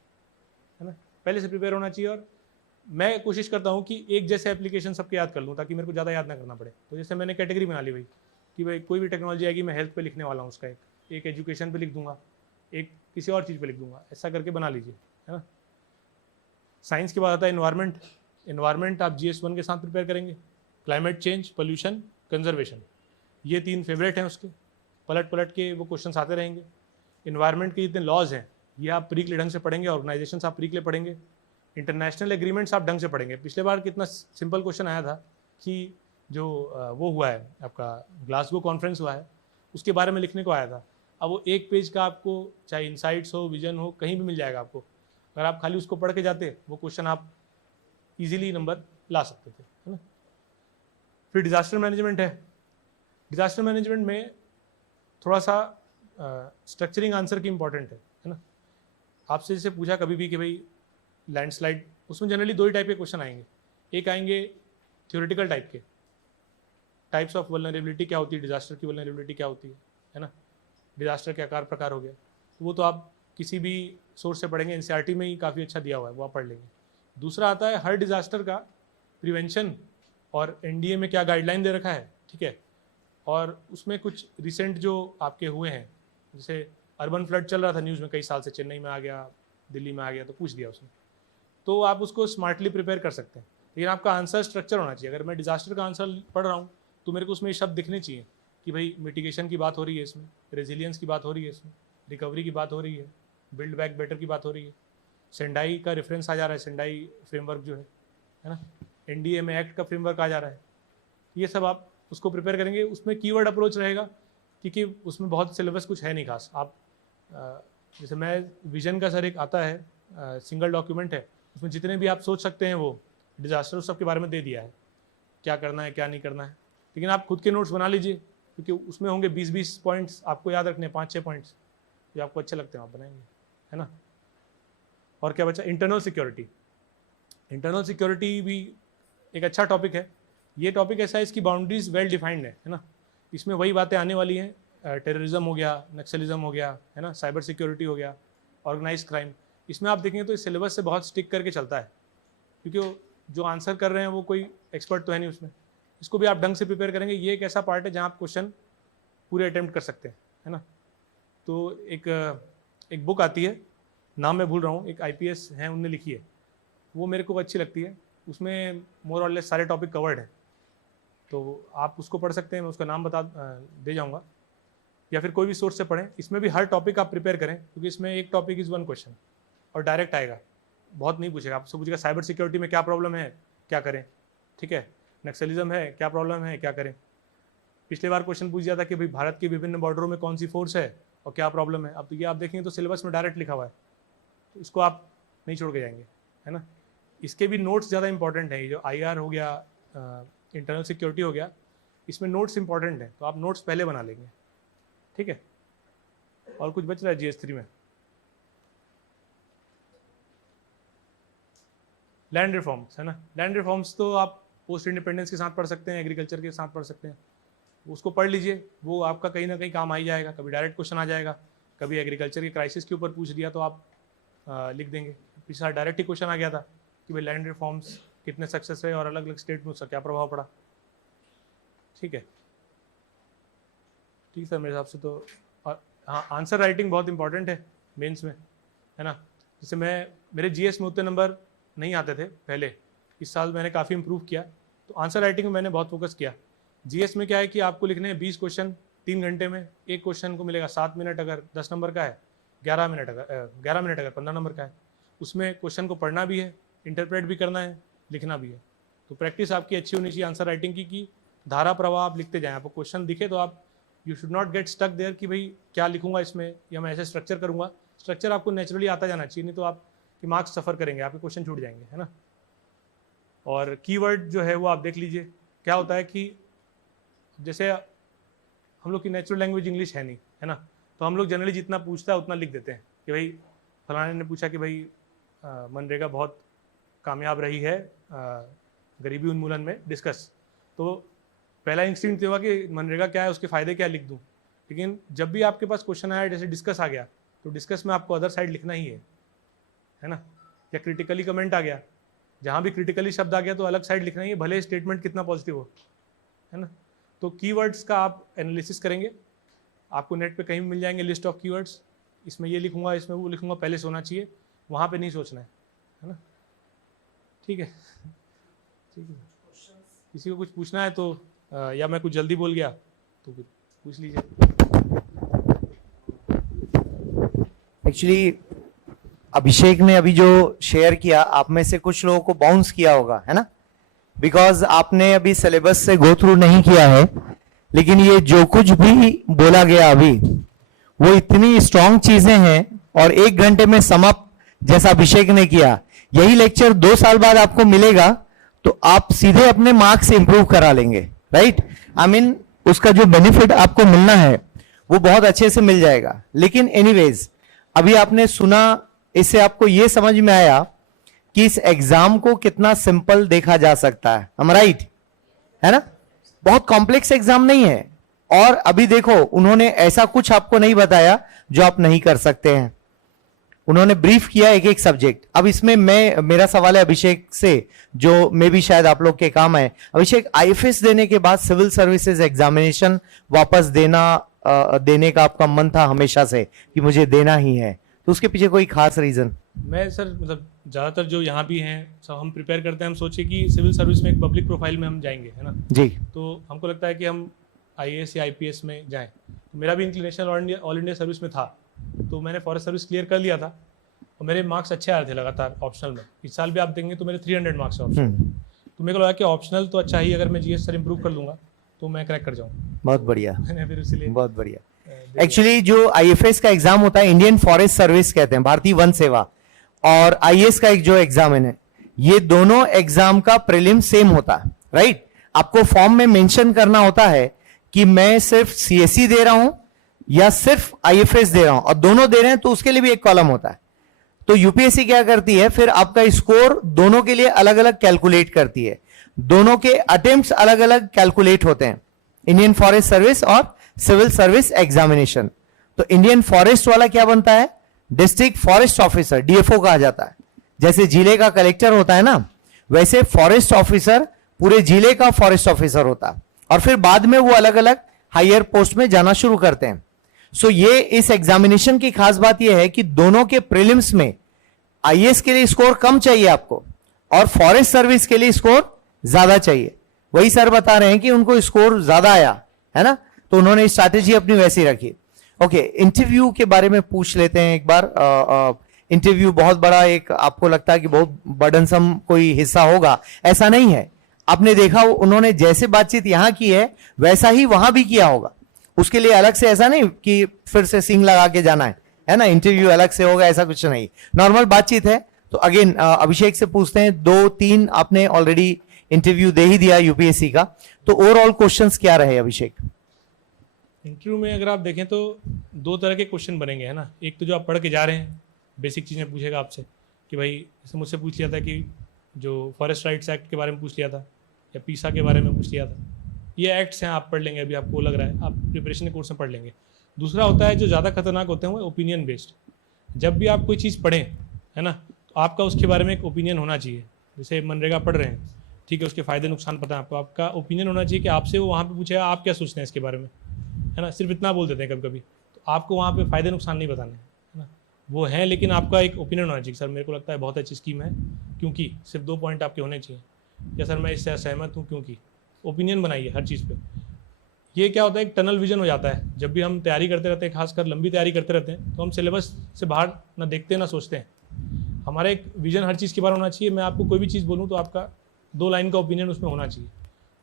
है ना। पहले से प्रिपेयर होना चाहिए। और मैं कोशिश करता हूँ कि एक जैसे एप्लीकेशन सबके याद कर लूँ, ताकि मेरे को ज़्यादा याद ना करना पड़े। तो जैसे मैंने कैटेगरी बना ली भाई कि भाई कोई भी टेक्नोलॉजी आएगी, मैं हेल्थ पे लिखने वाला हूँ उसका, एक एजुकेशन पे लिख दूंगा, एक किसी और चीज़ पे लिख दूंगा, ऐसा करके बना लीजिए, है ना। साइंस के बाद आता है इन्वायरमेंट। इन्वायरमेंट आप GS1 के साथ प्रिपेयर करेंगे। क्लाइमेट चेंज, पोल्यूशन, कंजर्वेशन, ये 3 फेवरेट हैं उसके, पलट पलट के वो क्वेश्चन आते रहेंगे। इन्वायरमेंट के जितने लॉज हैं ये आप प्री के लिए ढंग से पढ़ेंगे, ऑर्गेनाइजेशन आप प्री के लिए पढ़ेंगे, इंटरनेशनल एग्रीमेंट्स आप ढंग से पढ़ेंगे। पिछले बार कितना सिंपल क्वेश्चन आया था कि जो वो हुआ है आपका ग्लासगो कॉन्फ्रेंस हुआ है उसके बारे में लिखने को आया था। अब वो एक पेज का आपको चाहे इनसाइट्स हो, विजन हो, कहीं भी मिल जाएगा आपको। अगर आप खाली उसको पढ़ के जाते वो क्वेश्चन आप इजीली नंबर ला सकते थे, है ना। फिर डिजास्टर मैनेजमेंट है। डिजास्टर मैनेजमेंट में थोड़ा सा स्ट्रक्चरिंग आंसर की इंपॉर्टेंट है ना। आपसे जैसे पूछा कभी भी कि भाई लैंडस्लाइड, उसमें जनरली 2 ही टाइप के क्वेश्चन आएंगे। एक आएंगे थ्योरेटिकल टाइप के, टाइप्स ऑफ वल्नरेबिलिटी क्या होती है, डिजास्टर की वल्नरेबिलिटी क्या होती है ना, डिजास्टर के आकार प्रकार हो गया, वो तो आप किसी भी सोर्स से पढ़ेंगे, एनसीईआरटी में ही काफ़ी अच्छा दिया हुआ है, वो आप पढ़ लेंगे। दूसरा आता है हर डिजास्टर का प्रिवेंशन और एनडीए में क्या गाइडलाइन दे रखा है, ठीक है, और उसमें कुछ रिसेंट जो आपके हुए हैं, जैसे अर्बन फ्लड चल रहा था न्यूज़ में कई साल से, चेन्नई में आ गया, दिल्ली में आ गया, तो पूछ दिया उसने, तो आप उसको स्मार्टली प्रिपेयर कर सकते हैं। लेकिन आपका आंसर स्ट्रक्चर होना चाहिए। अगर मैं डिजास्टर का आंसर पढ़ रहा हूँ तो मेरे को उसमें शब्द दिखने चाहिए कि भाई मिटिगेशन की बात हो रही है इसमें, रेजिलियंस की बात हो रही है इसमें, रिकवरी की बात हो रही है, बिल्ड बैक बेटर की बात हो रही है, सेंडाई का रेफरेंस आ जा रहा है, सेंडाई फ्रेमवर्क जो है ना, एनडीए में एक्ट का फ्रेमवर्क आ जा रहा है। ये सब आप उसको प्रिपेयर करेंगे। उसमें कीवर्ड अप्रोच रहेगा क्योंकि उसमें बहुत सिलेबस कुछ है नहीं खास। आप जैसे मैं विजन का सर एक आता है सिंगल डॉक्यूमेंट है, उसमें जितने भी आप सोच सकते हैं वो डिजास्टर उस सब के बारे में दे दिया है, क्या करना है क्या नहीं करना है। लेकिन आप खुद के नोट्स बना लीजिए क्योंकि उसमें होंगे 20-20 पॉइंट्स आपको याद रखने, 5-6 पॉइंट्स जो आपको अच्छे लगते हैं आप बनाएंगे, है ना। और क्या बचा, इंटरनल सिक्योरिटी। इंटरनल सिक्योरिटी भी एक अच्छा टॉपिक है। ये टॉपिक ऐसा है इसकी बाउंड्रीज वेल डिफाइंड है ना। इसमें वही बातें आने वाली हैं, टेररिज्म हो गया, नक्सलिज्म हो गया, है ना, साइबर सिक्योरिटी हो गया, ऑर्गेनाइज क्राइम। इसमें आप देखेंगे तो इस सिलेबस से बहुत स्टिक करके चलता है क्योंकि जो आंसर कर रहे हैं वो कोई एक्सपर्ट तो है नहीं उसमें। इसको भी आप ढंग से प्रिपेयर करेंगे। ये एक ऐसा पार्ट है जहाँ आप क्वेश्चन पूरे अटेम्प्ट कर सकते हैं, है ना। तो एक बुक आती है, नाम मैं भूल रहा हूँ, एक आईपीएस हैं उनने लिखी है, वो मेरे को अच्छी लगती है। उसमें मोर और लेस सारे टॉपिक कवर्ड हैं, तो आप उसको पढ़ सकते हैं। मैं उसका नाम दे जाऊँगा, या फिर कोई भी सोर्स से पढ़ें। इसमें भी हर टॉपिक आप प्रिपेयर करें क्योंकि इसमें एक टॉपिक इज़ 1 क्वेश्चन और डायरेक्ट आएगा, बहुत नहीं पूछेगा। आपसे पूछेगा साइबर सिक्योरिटी में क्या प्रॉब्लम है, क्या करें, ठीक है, नक्सलिज्म है, क्या प्रॉब्लम है, क्या करें। पिछले बार क्वेश्चन पूछ दिया था कि भाई भारत के विभिन्न बॉर्डरों में कौन सी फोर्स है और क्या प्रॉब्लम है। अब तो ये आप देखेंगे तो सिलेबस में डायरेक्ट लिखा हुआ है, तो इसको आप नहीं छोड़ के जाएंगे, है ना। इसके भी नोट्स ज़्यादा इंपॉर्टेंट है। ये जो IR हो गया, इंटरनल सिक्योरिटी हो गया, इसमें नोट्स इंपॉर्टेंट हैं, तो आप नोट्स पहले बना लेंगे, ठीक है। और कुछ बच रहा है GS3 में? लैंड रिफॉर्म्स, है ना। लैंड रिफॉर्म्स तो आप पोस्ट इंडिपेंडेंस के साथ पढ़ सकते हैं, एग्रीकल्चर के साथ पढ़ सकते हैं। उसको पढ़ लीजिए, वो आपका कहीं ना कहीं काम आ ही जाएगा। कभी डायरेक्ट क्वेश्चन आ जाएगा, कभी एग्रीकल्चर के क्राइसिस के ऊपर पूछ दिया तो आप लिख देंगे। पिछला डायरेक्ट ही क्वेश्चन आ गया था कि भाई लैंड रिफॉर्म्स कितने सक्सेस रहे और अलग अलग स्टेट में उसका क्या प्रभाव पड़ा, ठीक है। ठीक सर, मेरे हिसाब से तो। और हाँ, आंसर राइटिंग बहुत इंपॉर्टेंट है मेंस में, है ना। जैसे मेरे GS में उतने नंबर नहीं आते थे पहले, इस साल मैंने काफ़ी इंप्रूव किया, तो आंसर राइटिंग में मैंने बहुत फोकस किया। GS में क्या है कि आपको लिखने हैं 20 क्वेश्चन 3 घंटे में। एक क्वेश्चन को मिलेगा 7 मिनट अगर 10 नंबर का है, 11 मिनट अगर 15 नंबर का है। उसमें क्वेश्चन को पढ़ना भी है, इंटरप्रेट भी करना है, लिखना भी है। तो प्रैक्टिस आपकी अच्छी होनी चाहिए आंसर राइटिंग की, कि धारा प्रवाह आप लिखते जाएँ। आपको क्वेश्चन दिखे तो आप you should not get stuck there कि भाई क्या लिखूंगा इसमें, या मैं ऐसे स्ट्रक्चर करूंगा। स्ट्रक्चर आपको नेचुरली आता जाना चाहिए, नहीं तो आपके मार्क्स सफ़र करेंगे, आपके क्वेश्चन छूट जाएंगे, है ना। और कीवर्ड जो है वो आप देख लीजिए। क्या होता है कि जैसे हम लोग की नेचुरल लैंग्वेज इंग्लिश है नहीं, है ना, तो हम लोग जनरली जितना पूछता है उतना लिख देते हैं कि भाई फलाने ने पूछा कि भाई मनरेगा बहुत कामयाब रही है गरीबी उन्मूलन में, डिस्कस। तो पहला इंस्टिंक्ट होगा कि मनरेगा क्या है, उसके फ़ायदे क्या लिख दूँ। लेकिन जब भी आपके पास क्वेश्चन आया जैसे डिस्कस आ गया, तो डिस्कस में आपको अदर साइड लिखना ही है ना। या क्रिटिकली कमेंट आ गया, जहाँ भी क्रिटिकली शब्द आ गया तो अलग साइड लिखना ही है, भले स्टेटमेंट कितना पॉजिटिव हो, है ना। तो कीवर्ड्स का आप एनालिसिस करेंगे, आपको नेट पे कहीं भी मिल जाएंगे लिस्ट ऑफ कीवर्ड्स। इसमें ये लिखूंगा, इसमें वो लिखूंगा, पहले से होना चाहिए, वहाँ पे नहीं सोचना है ना। ठीक है, ठीक है। किसी को कुछ पूछना है तो या मैं कुछ जल्दी बोल गया तो फिर पूछ लीजिए। एक्चुअली अभिषेक ने अभी जो शेयर किया, आप में से कुछ लोगों को बाउंस किया होगा, है ना, बिकॉज आपने अभी सिलेबस से गो थ्रू नहीं किया है, लेकिन ये जो कुछ भी बोला गया अभी वो इतनी स्ट्रांग चीजें हैं, और 1 घंटे में समअप जैसा अभिषेक ने किया, यही लेक्चर 2 साल बाद आपको मिलेगा तो आप सीधे अपने मार्क्स इंप्रूव करा लेंगे, राइट। आई मीन उसका जो बेनिफिट आपको मिलना है वो बहुत अच्छे से मिल जाएगा। लेकिन एनीवेज अभी आपने सुना, इससे आपको ये समझ में आया कि इस एग्जाम को कितना सिंपल देखा जा सकता है, हम राइट, है ना, बहुत कॉम्प्लेक्स एग्जाम नहीं है। और अभी देखो उन्होंने ऐसा कुछ आपको नहीं बताया जो आप नहीं कर सकते हैं, उन्होंने ब्रीफ किया एक एक सब्जेक्ट। अब इसमें मेरा सवाल है अभिषेक से, जो मे भी शायद आप लोग के काम है। अभिषेक, आईएफएस देने के बाद सिविल सर्विसेज एग्जामिनेशन वापस देने का आपका मन था हमेशा से कि मुझे देना ही है, तो उसके पीछे कोई खास रीजन? मैं सर मतलब ज़्यादातर जो यहाँ भी हैं सब हम प्रिपेयर करते हैं, हम सोचे कि सिविल सर्विस में एक पब्लिक प्रोफाइल में हम जाएंगे, है ना जी। तो हमको लगता है कि हम आईएएस या आईपीएस में जाएं। तो मेरा भी इंक्लिनेशन ऑल इंडिया सर्विस में था, तो मैंने फॉरेस्ट सर्विस क्लियर कर लिया था और मेरे मार्क्स अच्छे आ रहे थे लगातार ऑप्शनल में। इस साल भी आप देखेंगे तो मेरे 300 मार्क्स है ऑप्शनल। तो मेरे को लगा कि ऑप्शनल तो अच्छा ही, अगर मैं जीएस सर इंप्रूव कर लूँगा तो मैं क्रैक कर जाऊँ। बहुत बढ़िया, मैंने फिर इसलिए बहुत बढ़िया। एक्चुअली जो आईएफएस का एग्जाम होता है, इंडियन फॉरेस्ट सर्विस कहते हैं, भारतीय वन सेवा, और आईएएस का एक जो एग्जाम है, ये दोनों एग्जाम का प्रीलिम सेम होता है, राइट। आपको फॉर्म में मेंशन करना होता है कि मैं सिर्फ सीएसई दे रहा हूं या सिर्फ आईएफएस दे रहा हूं, और दोनों दे रहे हैं तो उसके लिए भी एक कॉलम होता है। तो यूपीएससी क्या करती है, फिर आपका स्कोर दोनों के लिए अलग अलग कैलकुलेट करती है, दोनों के अटेम्प्ट्स अलग अलग कैलकुलेट होते हैं, इंडियन फॉरेस्ट सर्विस और सिविल सर्विस एग्जामिनेशन। तो इंडियन फॉरेस्ट वाला क्या बनता है, डिस्ट्रिक्ट फॉरेस्ट ऑफिसर, डीएफओ कहा जाता है। जैसे जिले का कलेक्टर होता है ना, वैसे फॉरेस्ट ऑफिसर पूरे जिले का फॉरेस्ट ऑफिसर होता है, और फिर बाद में वो अलग अलग हायर पोस्ट में जाना शुरू करते हैं। सो ये इस एग्जामिनेशन की खास बात यह है कि दोनों के प्रीलिम्स में आईएएस के लिए स्कोर कम चाहिए आपको, और फॉरेस्ट सर्विस के लिए स्कोर ज्यादा चाहिए। वही सर बता रहे हैं कि उनको स्कोर ज्यादा आया है ना, तो उन्होंने स्ट्रैटेजी अपनी वैसी रखी। ओके, इंटरव्यू के बारे में पूछ लेते हैं एक बार। इंटरव्यू बहुत बड़ा एक, आपको लगता है कि बहुत बर्डनसम कोई हिस्सा होगा, ऐसा नहीं है। आपने देखा उन्होंने जैसे बातचीत यहां की है वैसा ही वहां भी किया होगा, उसके लिए अलग से ऐसा नहीं कि फिर से सिंग लगा के जाना है ना, इंटरव्यू अलग से होगा, ऐसा कुछ नहीं, नॉर्मल बातचीत है। तो अगेन अभिषेक से पूछते हैं, 2-3 आपने ऑलरेडी इंटरव्यू दे ही दिया यूपीएससी का, तो ओवरऑल क्वेश्चंस क्या रहे अभिषेक? इंटरव्यू में अगर आप देखें तो 2 तरह के क्वेश्चन बनेंगे, है ना। एक तो जो आप पढ़ के जा रहे हैं, बेसिक चीज़ें पूछेगा आपसे कि भाई, जैसे मुझसे पूछ लिया था कि जो फॉरेस्ट राइट्स एक्ट के बारे में पूछ लिया था, या पीसा के बारे में पूछ लिया था, ये एक्ट्स हैं, आप पढ़ लेंगे, अभी आपको लग रहा है आप प्रिपरेशन के कोर्स में पढ़ लेंगे। दूसरा होता है जो ज़्यादा खतरनाक होते हैं वो ओपिनियन बेस्ड। जब भी आप कोई चीज़ पढ़ें, है ना, तो आपका उसके बारे में एक ओपिनियन होना चाहिए। जैसे मनरेगा पढ़ रहे हैं, ठीक है, उसके फ़ायदे नुकसान पता है आपको, आपका ओपिनियन होना चाहिए कि आपसे वो वहाँ पे पूछेगा आप क्या सोचते हैं इसके बारे में, है ना। सिर्फ इतना बोल देते हैं कभी कभी, तो आपको वहाँ पे फ़ायदे नुकसान नहीं बताने, है ना, वो हैं, लेकिन आपका एक ओपिनियन होना चाहिए। सर मेरे को लगता है बहुत अच्छी स्कीम है, क्योंकि सिर्फ 2 पॉइंट आपके होने चाहिए, या सर मैं इससे असहमत हूँ क्योंकि। ओपिनियन बनाइए हर चीज़ पे। ये क्या होता है, एक टनल विजन हो जाता है। जब भी हम तैयारी करते रहते हैं, खासकर लंबी तैयारी करते रहते हैं, तो हम सिलेबस से बाहर ना देखते हैं ना सोचते हैं। हमारा एक विजन हर चीज़ के बारे में होना चाहिए। मैं आपको कोई भी चीज़ बोलूँ तो आपका 2 लाइन का ओपिनियन उसमें होना चाहिए।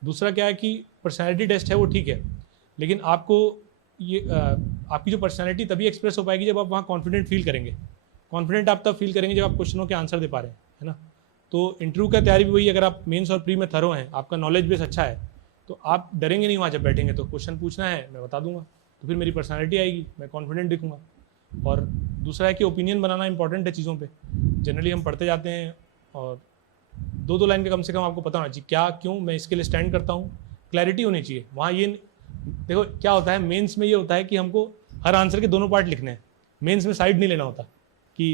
दूसरा क्या है कि पर्सनैलिटी टेस्ट है वो ठीक है, लेकिन आपको ये आपकी जो पर्सनैलिटी तभी एक्सप्रेस हो पाएगी जब आप वहाँ कॉन्फिडेंट फील करेंगे। कॉन्फिडेंट आप तब फील करेंगे जब आप क्वेश्चनों के आंसर दे पा रहे हैं, है ना। तो इंटरव्यू का तैयारी भी वही, अगर आप मेंस और प्री में थरो हैं, आपका नॉलेज बेस अच्छा है, तो आप डरेंगे नहीं वहाँ जब बैठेंगे। तो क्वेश्चन पूछना है मैं बता दूंगा, तो फिर मेरी पर्सनैलिटी आएगी, मैं कॉन्फिडेंट दिखूंगा। और दूसरा है कि ओपिनियन बनाना इंपॉर्टेंट है चीज़ों पे। जनरली हम पढ़ते जाते हैं और 2-2 लाइन का कम से कम आपको पता होना चाहिए, क्या क्यों मैं इसके लिए स्टैंड करता हूँ, क्लैरिटी होनी चाहिए वहाँ। ये देखो क्या होता है मेंस में, ये होता है कि हमको हर आंसर के दोनों पार्ट लिखने हैं। मेंस में साइड नहीं लेना होता कि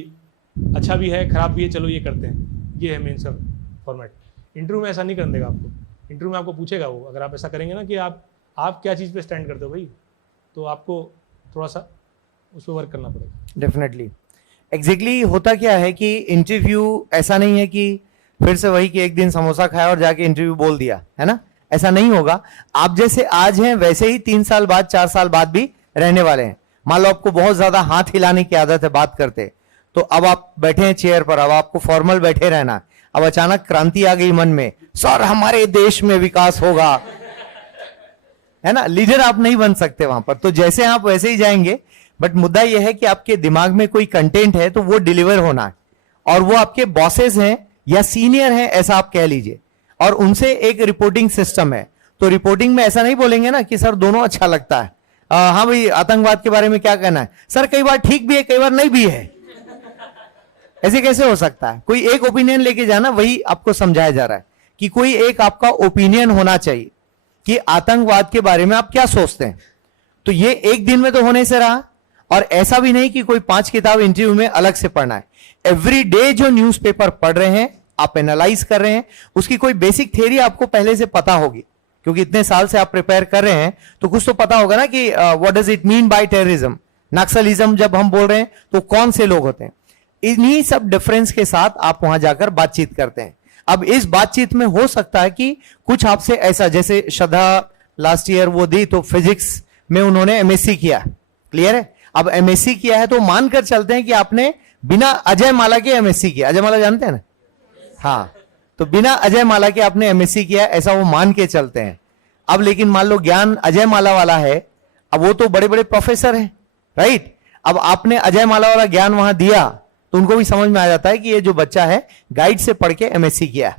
अच्छा भी है खराब भी है चलो ये करते हैं, ये है मेंस का फॉर्मेट। इंटरव्यू में ऐसा नहीं करने देगा आपको। इंटरव्यू में आपको पूछेगा वो, अगर आप ऐसा करेंगे ना कि आप क्या चीज़ पे स्टैंड करते हो भाई, तो आपको थोड़ा सा उस पर वर्क करना पड़ेगा। डेफिनेटली, एग्जैक्टली होता क्या है कि इंटरव्यू ऐसा नहीं है कि फिर से वही कि एक दिन समोसा खाया और जाके इंटरव्यू बोल दिया, है ना। ऐसा नहीं होगा। आप जैसे आज हैं वैसे ही 3 साल बाद 4 साल बाद भी रहने वाले हैं। मान लो आपको बहुत ज्यादा हाथ हिलाने की आदत है बात करते, तो अब आप बैठे हैं चेयर पर, अब आपको फॉर्मल बैठे रहना, अब अचानक क्रांति आ गई मन में, सर हमारे देश में विकास होगा, है ना, लीडर आप नहीं बन सकते वहां पर। तो जैसे आप वैसे ही जाएंगे, बट मुद्दा यह है कि आपके दिमाग में कोई कंटेंट है तो वो डिलीवर होना है, और वो आपके बॉसेस हैं या सीनियर हैं ऐसा आप कह लीजिए, और उनसे एक रिपोर्टिंग सिस्टम है। तो रिपोर्टिंग में ऐसा नहीं बोलेंगे ना कि सर दोनों अच्छा लगता है, हाँ भाई आतंकवाद के बारे में क्या कहना है, सर कई बार ठीक भी है कई बार नहीं भी है, ऐसे कैसे हो सकता है। कोई एक ओपिनियन लेके जाना, वही आपको समझाया जा रहा है कि कोई एक आपका ओपिनियन होना चाहिए कि आतंकवाद के बारे में आप क्या सोचते हैं। तो ये एक दिन में तो होने से रहा, और ऐसा भी नहीं कि कोई 5 किताब इंटरव्यू में अलग से पढ़ना है। एवरी डे जो न्यूज़पेपर पढ़ रहे हैं, आप एनालाइज कर रहे हैं, उसकी कोई बेसिक थ्योरी आपको पहले से पता होगी, क्योंकि इतने साल से आप प्रिपेयर कर रहे हैं, तो कुछ तो पता होगा ना कि what does it mean by terrorism, Naxalism जब हम बोल रहे हैं तो कौन से लोग होते हैं। इन्हीं सब डिफरेंस के साथ आप वहां जाकर बातचीत करते हैं। अब इस बातचीत में हो सकता है कि कुछ आपसे ऐसा, जैसे श्रद्धा लास्ट ईयर वो दी तो फिजिक्स में उन्होंने एमएससी किया, क्लियर है। अब एमएससी किया है तो मानकर चलते हैं कि आपने बिना अजय माला के एमएससी किया, अजय माला जानते हैं ना, हाँ, तो बिना अजय माला के आपने एमएससी किया, ऐसा वो मान के चलते हैं। अब लेकिन मान लो ज्ञान अजय माला वाला है, अब वो तो बड़े बड़े प्रोफेसर हैं, राइट। अब आपने अजय माला वाला ज्ञान वहां दिया तो उनको भी समझ में आ जाता है कि ये जो बच्चा है गाइड से पढ़ के एमएससी किया।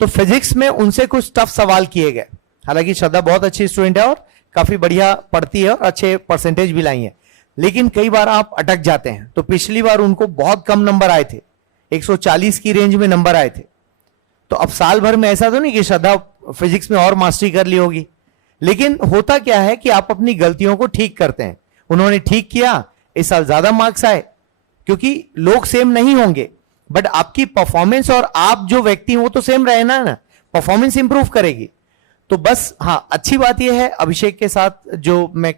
तो फिजिक्स में उनसे कुछ टफ सवाल किए गए, हालांकि श्रद्धा बहुत अच्छी स्टूडेंट है और काफी बढ़िया पढ़ती है और अच्छे परसेंटेज भी लाई है, लेकिन कई बार आप अटक जाते हैं। तो पिछली बार उनको बहुत कम नंबर आए थे, 140 की रेंज में नंबर आए थे। तो अब साल भर में ऐसा तो नहीं कि श्रद्धा फिजिक्स में और मास्टरी कर ली होगी, लेकिन होता क्या है कि आप अपनी गलतियों को ठीक करते हैं। उन्होंने ठीक किया, इस साल ज्यादा मार्क्स आए, क्योंकि लोग सेम नहीं होंगे, बट आपकी परफॉर्मेंस और आप जो व्यक्ति हो तो सेम रहे ना, परफॉर्मेंस इंप्रूव करेगी। तो बस हाँ, अच्छी बात यह है अभिषेक के साथ जो मैं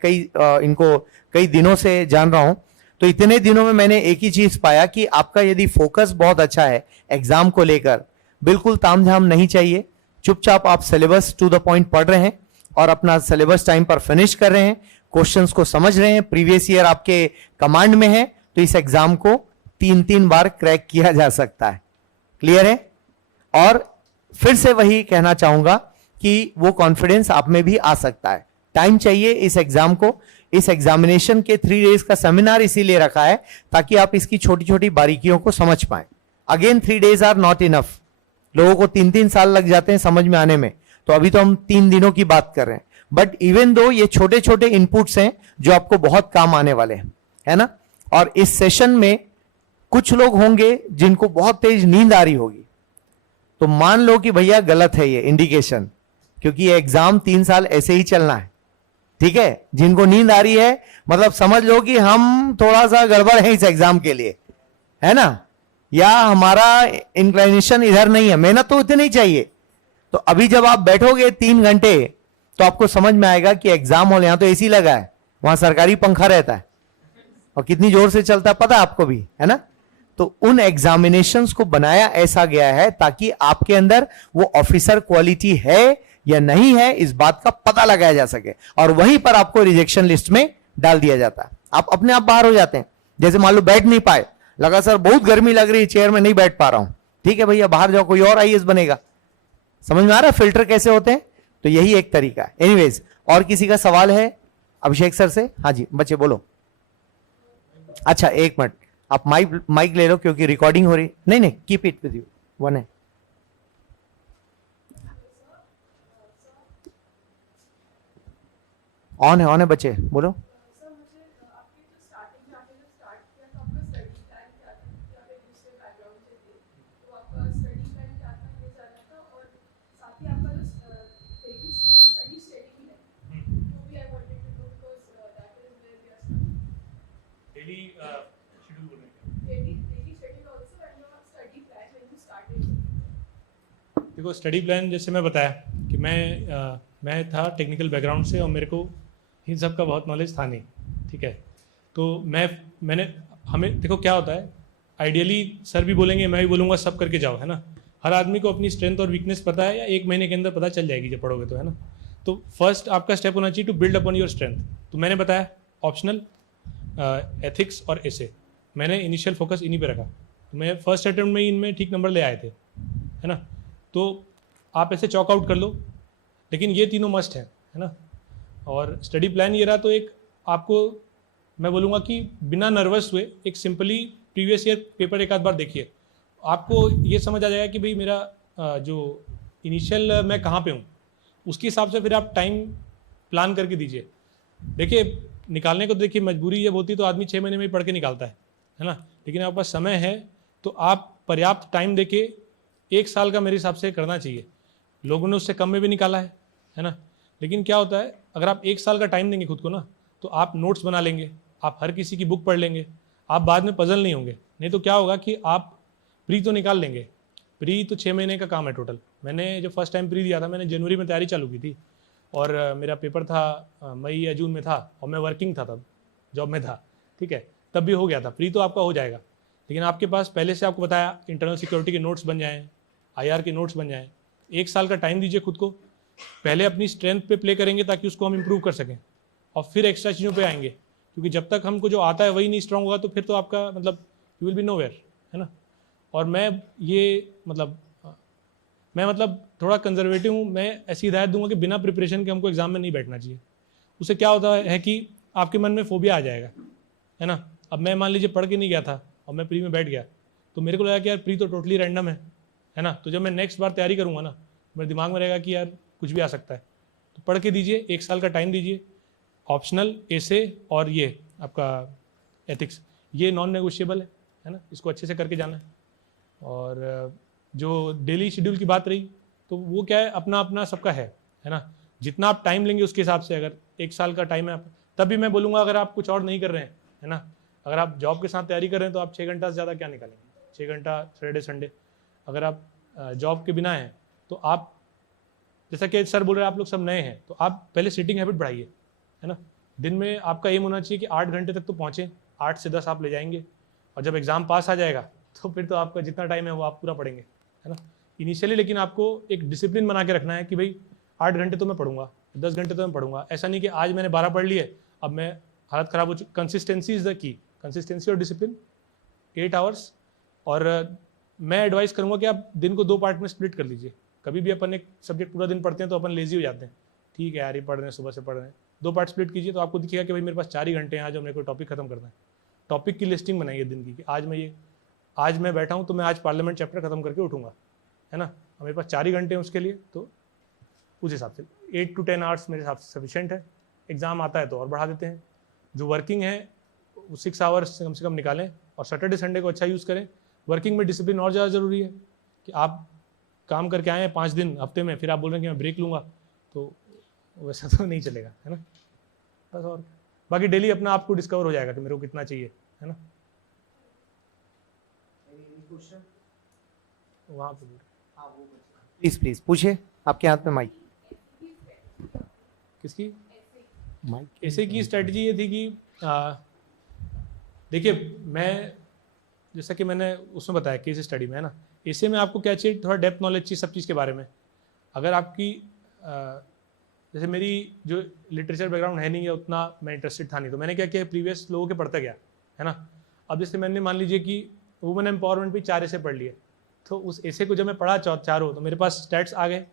इनको कई दिनों से जान रहा हूं, तो इतने दिनों में मैंने एक ही चीज पाया कि आपका यदि फोकस बहुत अच्छा है एग्जाम को लेकर, बिल्कुल तामझाम नहीं चाहिए, चुपचाप आप सिलेबस टू द पॉइंट पढ़ रहे हैं और अपना सिलेबस टाइम पर फिनिश कर रहे हैं, क्वेश्चंस को समझ रहे हैं, प्रीवियस ईयर आपके कमांड में है, तो इस एग्जाम को 3-3 बार क्रैक किया जा सकता है, क्लियर है। और फिर से वही कहना चाहूंगा कि वो कॉन्फिडेंस आप में भी आ सकता है। टाइम चाहिए इस एग्जाम को, इस एग्जामिनेशन के 3 डेज का सेमिनार इसीलिए रखा है ताकि आप इसकी छोटी छोटी बारीकियों को समझ पाएं। Again 3 days are not enough, लोगों को 3-3 साल लग जाते हैं समझ में आने में, तो अभी तो हम 3 दिनों की बात कर रहे हैं। बट इवन दो ये छोटे छोटे इनपुट्स हैं जो आपको बहुत काम आने वाले हैं, है ना। और इस सेशन में कुछ लोग होंगे जिनको बहुत तेज नींद आ रही होगी, तो मान लो कि भैया गलत है ये इंडिकेशन, क्योंकि ये एग्जाम 3 साल ऐसे ही चलना है, ठीक है। जिनको नींद आ रही है मतलब समझ लो कि हम थोड़ा सा गड़बड़ है इस एग्जाम के लिए, है ना, या हमारा इंक्लाइनेशन इधर नहीं है, मेहनत तो उतनी ही चाहिए। तो अभी जब आप बैठोगे 3 घंटे तो आपको समझ में आएगा कि एग्जाम हॉल, यहां तो एसी लगा है, वहां सरकारी पंखा रहता है और कितनी जोर से चलता है पता है आपको भी, है ना। तो उन एग्जामिनेशंस को बनाया ऐसा गया है ताकि आपके अंदर वो ऑफिसर क्वालिटी है या नहीं है इस बात का पता लगाया जा सके, और वहीं पर आपको रिजेक्शन लिस्ट में डाल दिया जाता है। आप अपने आप बाहर हो जाते हैं। जैसे मान लो बैठ नहीं पाए, लगा सर बहुत गर्मी लग रही है, चेयर में नहीं बैठ पा रहा हूं, ठीक है भैया बाहर जाओ, कोई और आईएएस बनेगा। समझ में आ रहा है फिल्टर कैसे होते हैं। तो यही एक तरीका है। एनीवेज, और किसी का सवाल है अभिषेक सर से? हाँ जी बच्चे बोलो। अच्छा एक मिनट, आप माइक ले लो क्योंकि रिकॉर्डिंग हो रही। नहीं keep it with you, one है। ऑन है बच्चे बोलो। देखो स्टडी प्लान जैसे मैं बताया कि मैं था टेक्निकल बैकग्राउंड से और मेरे को इन सब का बहुत नॉलेज था नहीं, ठीक है। तो हमें देखो क्या होता है, आइडियली सर भी बोलेंगे मैं भी बोलूँगा सब करके जाओ, है ना। हर आदमी को अपनी स्ट्रेंथ और वीकनेस पता है, या 1 महीने के अंदर पता चल जाएगी जब पढ़ोगे तो, है ना। तो फर्स्ट आपका स्टेप होना चाहिए to build upon your strength. तो मैंने बताया ऑप्शनल, एथिक्स और एसे, मैंने इनिशियल फोकस इन्हीं पे रखा। तो मैं फर्स्ट अटेम्प्ट में ही इनमें ठीक नंबर ले आए थे, है ना। तो आप ऐसे चॉक आउट कर लो, लेकिन ये तीनों मस्ट है ना। और स्टडी प्लान ये रहा, तो एक आपको मैं बोलूँगा कि बिना नर्वस हुए एक सिंपली प्रीवियस ईयर पेपर एक आध बार देखिए, आपको ये समझ आ जाएगा कि भाई मेरा जो इनिशियल मैं कहाँ पे हूँ, उसके हिसाब से फिर आप टाइम प्लान करके दीजिए। देखिए निकालने को तो देखिए मजबूरी जब होती तो आदमी 6 महीने में ही पढ़ के निकालता है ना। लेकिन आपके पास समय है तो आप पर्याप्त टाइम देके 1 साल का मेरे हिसाब से करना चाहिए। लोगों ने उससे कम में भी निकाला है ना। लेकिन क्या होता है, अगर आप 1 साल का टाइम देंगे खुद को ना, तो आप नोट्स बना लेंगे, आप हर किसी की बुक पढ़ लेंगे, आप बाद में पजल नहीं होंगे। नहीं तो क्या होगा कि आप प्री तो निकाल लेंगे, प्री तो 6 महीने का काम है टोटल। मैंने जब फर्स्ट टाइम प्री दिया था, मैंने जनवरी में तैयारी चालू की थी, और मेरा पेपर था मई या जून में था, और मैं वर्किंग था तब, जॉब में था, ठीक है, तब भी हो गया था। प्री तो आपका हो जाएगा, लेकिन आपके पास पहले से आपको बताया इंटरनल सिक्योरिटी के नोट्स बन जाएँ, IR के नोट्स बन जाएँ। 1 साल का टाइम दीजिए खुद को, पहले अपनी स्ट्रेंथ पे प्ले करेंगे ताकि उसको हम इम्प्रूव कर सकें, और फिर एक्स्ट्रा चीज़ों पे आएंगे। क्योंकि जब तक हमको जो आता है वही नहीं स्ट्रांग होगा, तो फिर तो आपका मतलब यू विल बी नोवेयर, है ना। और मैं ये मतलब थोड़ा कंजर्वेटिव हूँ, मैं ऐसी हिदायत दूंगा कि बिना प्रिपरेशन के हमको एग्जाम में नहीं बैठना चाहिए। उससे क्या होता है कि आपके मन में फोबिया आ जाएगा, है ना। अब मैं मान लीजिए पढ़ के नहीं गया था और मैं प्री में बैठ गया, तो मेरे को लगा कि यार प्री तो टोटली रैंडम है ना। तो जब मैं नेक्स्ट बार तैयारी करूँगा ना, मेरे दिमाग में रहेगा कि यार कुछ भी आ सकता है। तो पढ़ के दीजिए, 1 साल का टाइम दीजिए। ऑप्शनल, एसे और ये आपका एथिक्स, ये नॉन नेगोशिएबल है ना, इसको अच्छे से करके जाना है। और जो डेली शेड्यूल की बात रही, तो वो क्या है, अपना अपना सबका है ना। जितना आप टाइम लेंगे उसके हिसाब से, अगर 1 साल का टाइम है आप, तब भी मैं बोलूँगा अगर आप कुछ और नहीं कर रहे हैं, है ना, अगर आप जॉब के साथ तैयारी कर रहे हैं तो आप 6 घंटा से ज़्यादा क्या निकालेंगे, 6 घंटा सैटरडे संडे। अगर आप जॉब के बिना हैं तो आप, जैसा कि सर बोल रहे हैं आप लोग सब नए हैं, तो आप पहले सिटिंग हैबिट बढ़ाइए, है ना। दिन में आपका एम होना चाहिए कि 8 घंटे तक तो पहुँचें, 8 से 10 आप ले जाएंगे, और जब एग्ज़ाम पास आ जाएगा तो फिर तो आपका जितना टाइम है वो आप पूरा पढ़ेंगे, है ना, इनिशियली। लेकिन आपको एक डिसिप्लिन बना के रखना है कि भाई 8 घंटे तो मैं पढ़ूंगा, 10 घंटे तो मैं पढ़ूंगा। ऐसा नहीं कि आज मैंने 12 पढ़ लिए, अब मैं हालत ख़राब हो चुकी। Consistency is the key, consistency और डिसिप्लिन, 8 आवर्स। और मैं एडवाइस करूँगा कि आप दिन को 2 पार्ट में स्प्लिट कर लीजिए। कभी भी अपन एक सब्जेक्ट पूरा दिन पढ़ते हैं तो अपन लेजी हो जाते हैं, ठीक है यार ये पढ़ रहे हैं, सुबह से पढ़ रहे हैं। 2 पार्ट स्प्लिट कीजिए, तो आपको दिखेगा कि भाई मेरे पास 4 ही घंटे हैं, आज हमने कोई टॉपिक खत्म करना है। टॉपिक की लिस्टिंग बनाइए दिन की, कि आज मैं बैठा हूँ तो मैं आज पार्लियामेंट चैप्टर खत्म करके उठूंगा, है ना। मेरे पास 4 ही घंटे हैं उसके लिए, तो उस हिसाब से 8 to 10 आवर्स मेरे हिसाब से सफिशेंट है। एग्ज़ाम आता है तो और बढ़ा देते हैं। जो वर्किंग है वो 6 आवर्स कम से कम निकालें, और सैटरडे संडे को अच्छा यूज़ करें। वर्किंग में डिसिप्लिन और ज़्यादा ज़रूरी है, कि आप काम करके आए हैं 5 दिन हफ्ते में, फिर आप बोल रहे हैं कि मैं ब्रेक लूँगा, तो वैसा तो नहीं चलेगा, है ना। बस, और बाकी डेली अपना आपको डिस्कवर हो जाएगा कि मेरे को कितना चाहिए, है ना। वहाँ पे प्लीज प्लीज पूछिए, आपके हाथ में माइक। किसकी माइक ऐसे की स्ट्रेटजी ये थी कि देखिए, मैं जैसा कि मैंने उसमें बताया केस स्टडी में, है ना, ऐसे में आपको क्या चाहिए, थोड़ा डेप्थ नॉलेज चाहिए सब चीज़ के बारे में। अगर आपकी जैसे मेरी जो लिटरेचर बैकग्राउंड है नहीं है, उतना मैं इंटरेस्टेड था नहीं, तो मैंने क्या किया, प्रीवियस लोगों के पढ़ता गया, है ना। अब जैसे मैंने मान लीजिए कि वुमेन एम्पावरमेंट भी 4 ऐसे पढ़ लिए, तो उस ऐसे को जब मैं पढ़ा चारों, तो मेरे पास स्टैट्स आ गए,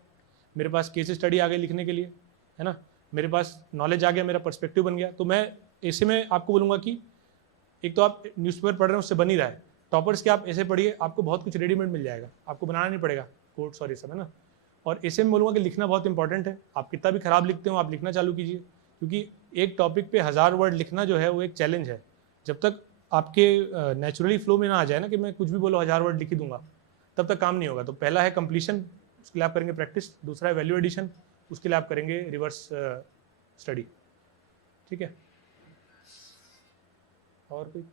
मेरे पास केस स्टडी आ गई लिखने के लिए, है ना, मेरे पास नॉलेज आ गया, मेरा पर्सपेक्टिव बन गया। तो मैं ऐसे में आपको बोलूँगा कि एक तो आप न्यूज़पेपर पढ़ रहे हैं उससे बन ही रहा है। टॉपर्स के आप ऐसे पढ़िए, आपको बहुत कुछ रेडीमेड मिल जाएगा, आपको बनाना नहीं पड़ेगा कोट्स और ये सब, है ना। और ऐसे में बोलूँगा कि लिखना बहुत इंपॉर्टेंट है। आप कितना भी खराब लिखते हो, आप लिखना चालू कीजिए, क्योंकि एक टॉपिक पे 1000 वर्ड लिखना जो है वो एक चैलेंज है। जब तक आपके नेचुरली फ्लो में ना आ जाए ना कि मैं कुछ भी बोलो 1000 वर्ड लिख ही दूंगा, तब तक काम नहीं होगा। तो पहला है कंप्लीशन, उसके लिए आप करेंगे प्रैक्टिस। दूसरा है वैल्यू एडिशन, उसके लिए आप करेंगे रिवर्स स्टडी, ठीक है। और कोई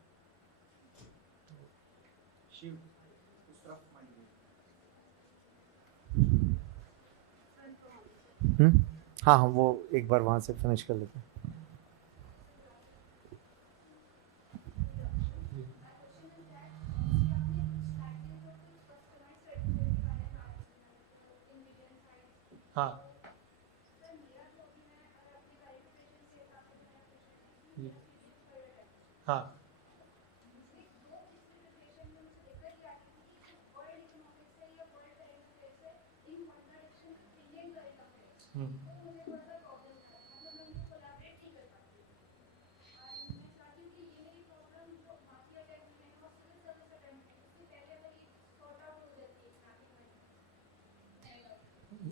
हाँ हाँ, वो एक बार वहां से फिनिश कर लेते हैं। हाँ जी, हाँ हम्म,